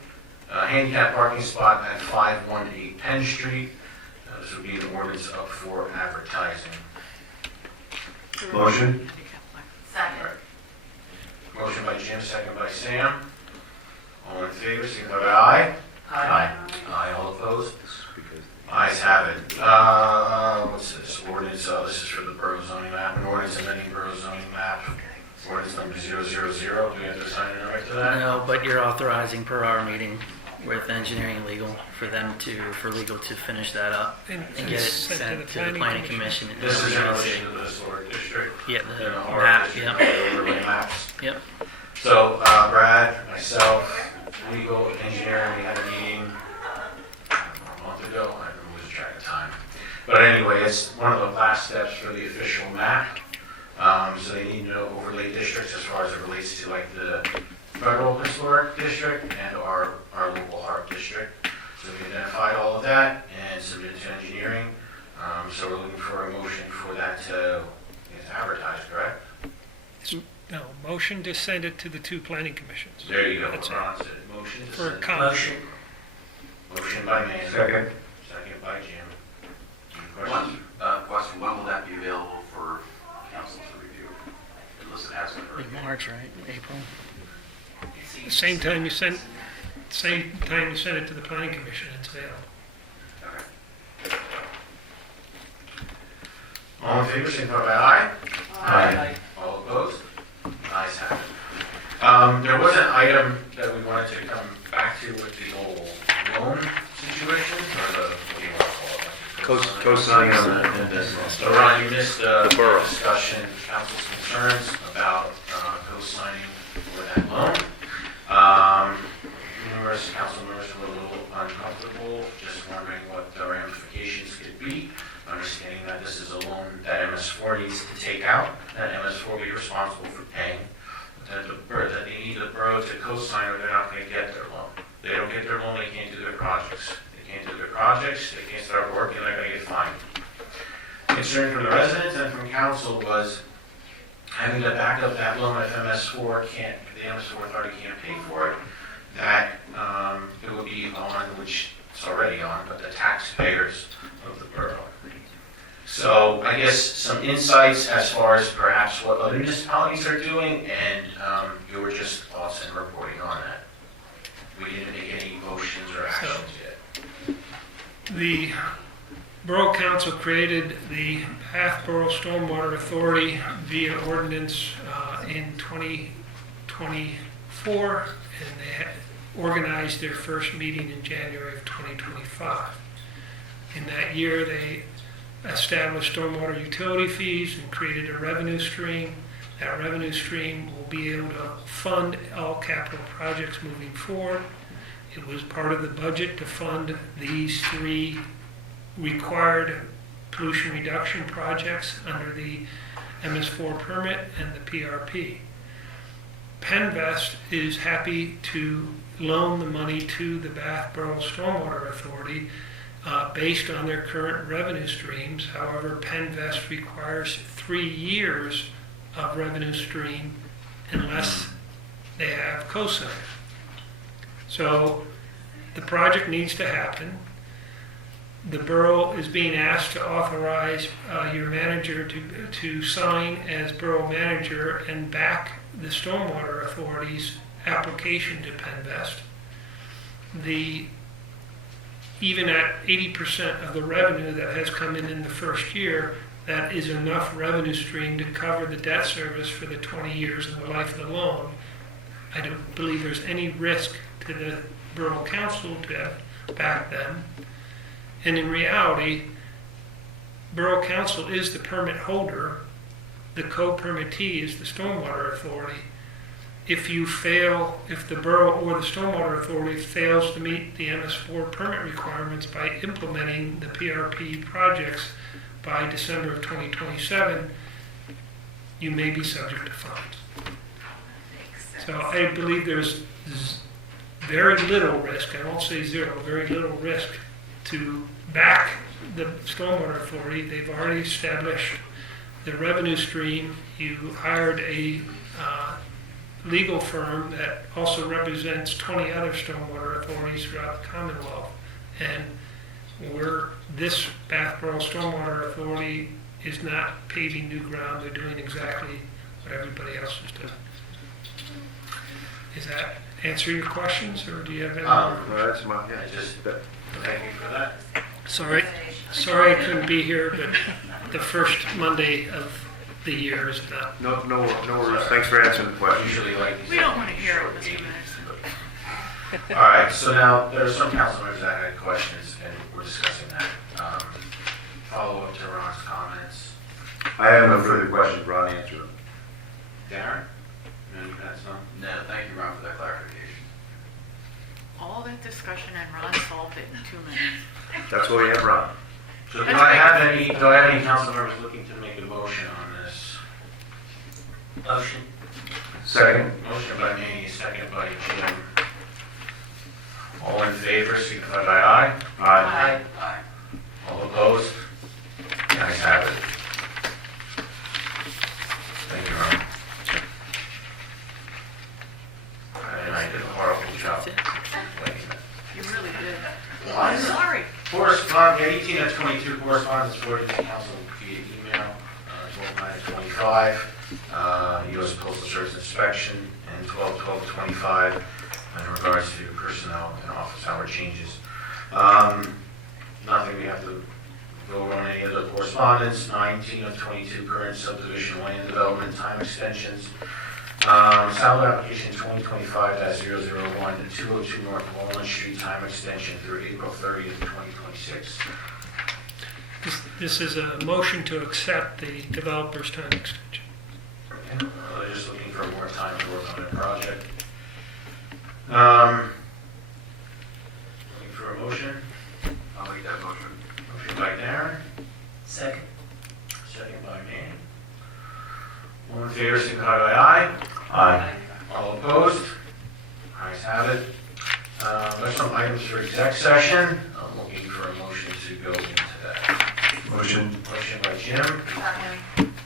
a handicap parking spot at 518 Penn Street. This would be an ordinance up for advertising. Motion? Second. Motion by Jim, second by Sam. All in favor, signify by aye. Aye, all opposed? Ayes have it. What's this? Ordinance, this is for the borough zoning map, an ordinance amending borough zoning map. Ordinance number 000, do we have to sign it right to that? No, but you're authorizing per our meeting with engineering and legal for legal to finish that up and get it sent to the planning commission. and This is in everything else. relation to the historic district. Yeah, And the the map, district, yep, the overlay maps. yep. So, Brad, myself, legal, engineering, we had a meeting a month ago, I don't lose track of time. But anyway, it's one of the last steps for the official map. So they need to know overlay districts as far as it relates to like the federal historic district and our local heart district. So we identified all of that and submitted to engineering. So we're looking for a motion for that to get advertised, correct? No, motion to send it to the two planning commissions. There you go. That's it. Ron said motion to For send. comment. Motion. Motion by Manny. Second. Second by Jim. Any One, questions? question, when will that be available for council to review? Unless it has been already. Like March, right? April. Same time you send it to the planning commission, it's available. Okay. All in favor, signify by aye. Aye. All opposed? Ayes have it. There was an item that we wanted to come back to with the whole loan situation, or the, what do you want to call it? Co-signing on that. So Ron, you missed the borough. discussion, council's concerns about co-signing for that loan. Numerous council members were a little uncomfortable, just wondering what the ramifications could be, understanding that this is a loan that MS4 needs to take out, that MS4 will be responsible for paying, but that they need the borough to co-sign or they're not going to get their loan. They don't get their loan, they can't do their projects. They can't do their projects, they can't start work, and they're going to get fined. Concern from the residents and from council was having to back up that loan if MS4 can't, the MS4 authority can't pay for it, that it would be on, which it's already on, but the taxpayers of the borough. So I guess some insights as far as perhaps what other municipalities are doing, and your just thoughts and reporting on that. We didn't make any motions or actions yet. The Borough Council created the Bath Borough Stormwater Authority via ordinance in 2024, and they organized their first meeting in January of 2025. In that year, they established stormwater utility fees and created a revenue stream. That revenue stream will be able to fund all capital projects moving forward. It was part of the budget to fund these 3 required pollution reduction projects under the MS4 permit and the PRP. Penvest is happy to loan the money to the Bath Borough Stormwater Authority based on their current revenue streams. However, Penvest requires 3 years of revenue stream unless they have cosign. So the project needs to happen. The borough is being asked to authorize your manager to sign as borough manager and back the Stormwater Authority's application to Penvest. Even at 80% of the revenue that has come in the first year, that is enough revenue stream to cover the debt service for the 20 years of the life of the loan. I don't believe there's any risk to the Borough Council to back them. And in reality, Borough Council is the permit holder. The co-permittee is the Stormwater Authority. If the borough or the Stormwater Authority fails to meet the MS4 permit requirements by implementing the PRP projects by December of 2027, you may be subject to fines. So I believe there's very little risk, I won't say zero, very little risk to back the Stormwater Authority. They've already established the revenue stream. You hired a legal firm that also represents 20 other stormwater authorities throughout the Commonwealth. And this Bath Borough Stormwater Authority is not paving new ground. They're doing exactly what everybody else is doing. Does that answer your questions, or do you have any more? That's my, yeah, Just thank you for that. Sorry I couldn't be here, but the first Monday of the year is not. no worries. Thanks for answering the question. Usually like We don't want to hear it, Mr. Minutes. All right, so now there are some council members that had questions, and we're discussing that. Follow up to Ron's comments. I have no further questions. Ron answered them. Darrin? No, you got some? No, thank you, Ron, for that clarification. All that discussion and Ron solved it in 2 minutes. That's why we have Ron. So do I have any council members looking to make a motion on this? Motion. Second. Motion by me, second by Jim. All in favor, signify by aye. Aye. Aye. All opposed? Ayes have it. Thank you, Ron. And I did a horrible job. You really did. I'm sorry. Correspondence, 18 of 22 correspondence forwarded to council via email, 12/9/25, Yost Postal Service inspection, and 12/12/25 in regards to personnel and office hour changes. Nothing we have to go over on any other correspondence. 19 of 22 current subdivision land development time extensions. Salad application 2025-001 to 202 North Walnut Street time extension through April 30th, 2026. This is a motion to accept the developer's time extension. They're just looking for more time to work on their project. Looking for a motion? I'll make that motion. Motion by Darrin, Second. second by me. All in favor, signify by aye. Aye. All opposed? Ayes have it. There's some items for exec session. I'm looking for a motion to go into that. Motion. Motion by Jim,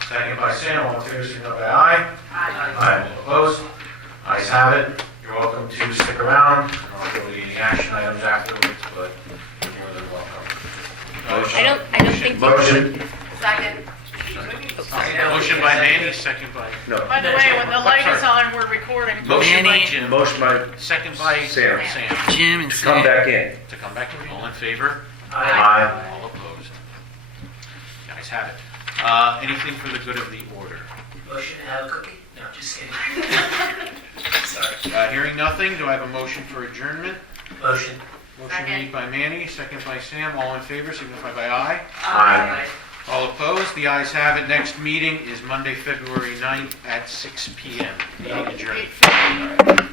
second by Sam. All in favor, signify by aye. Aye. All opposed? Ayes have it. You're welcome to stick around. I'll go to any action items afterwards, but you're more than welcome. I don't think. Motion. Second. Motion by Manny, second by... No. By the way, when the light is on, we're recording. Motion by Manny. Jim. Motion by Second by Sam. Jim and To come Sam. back in. To come back, all in favor? Aye. All opposed? Guys have it. Anything for the good of the order? Motion to have a cookie? No, just kidding. Sorry. Hearing nothing, do I have a motion for adjournment? Motion. Motion made by Manny, second by Sam. All in favor, signify by aye. Aye. All opposed? The ayes have it. Next meeting is Monday, February 9th at 6 p.m. Meeting adjourned.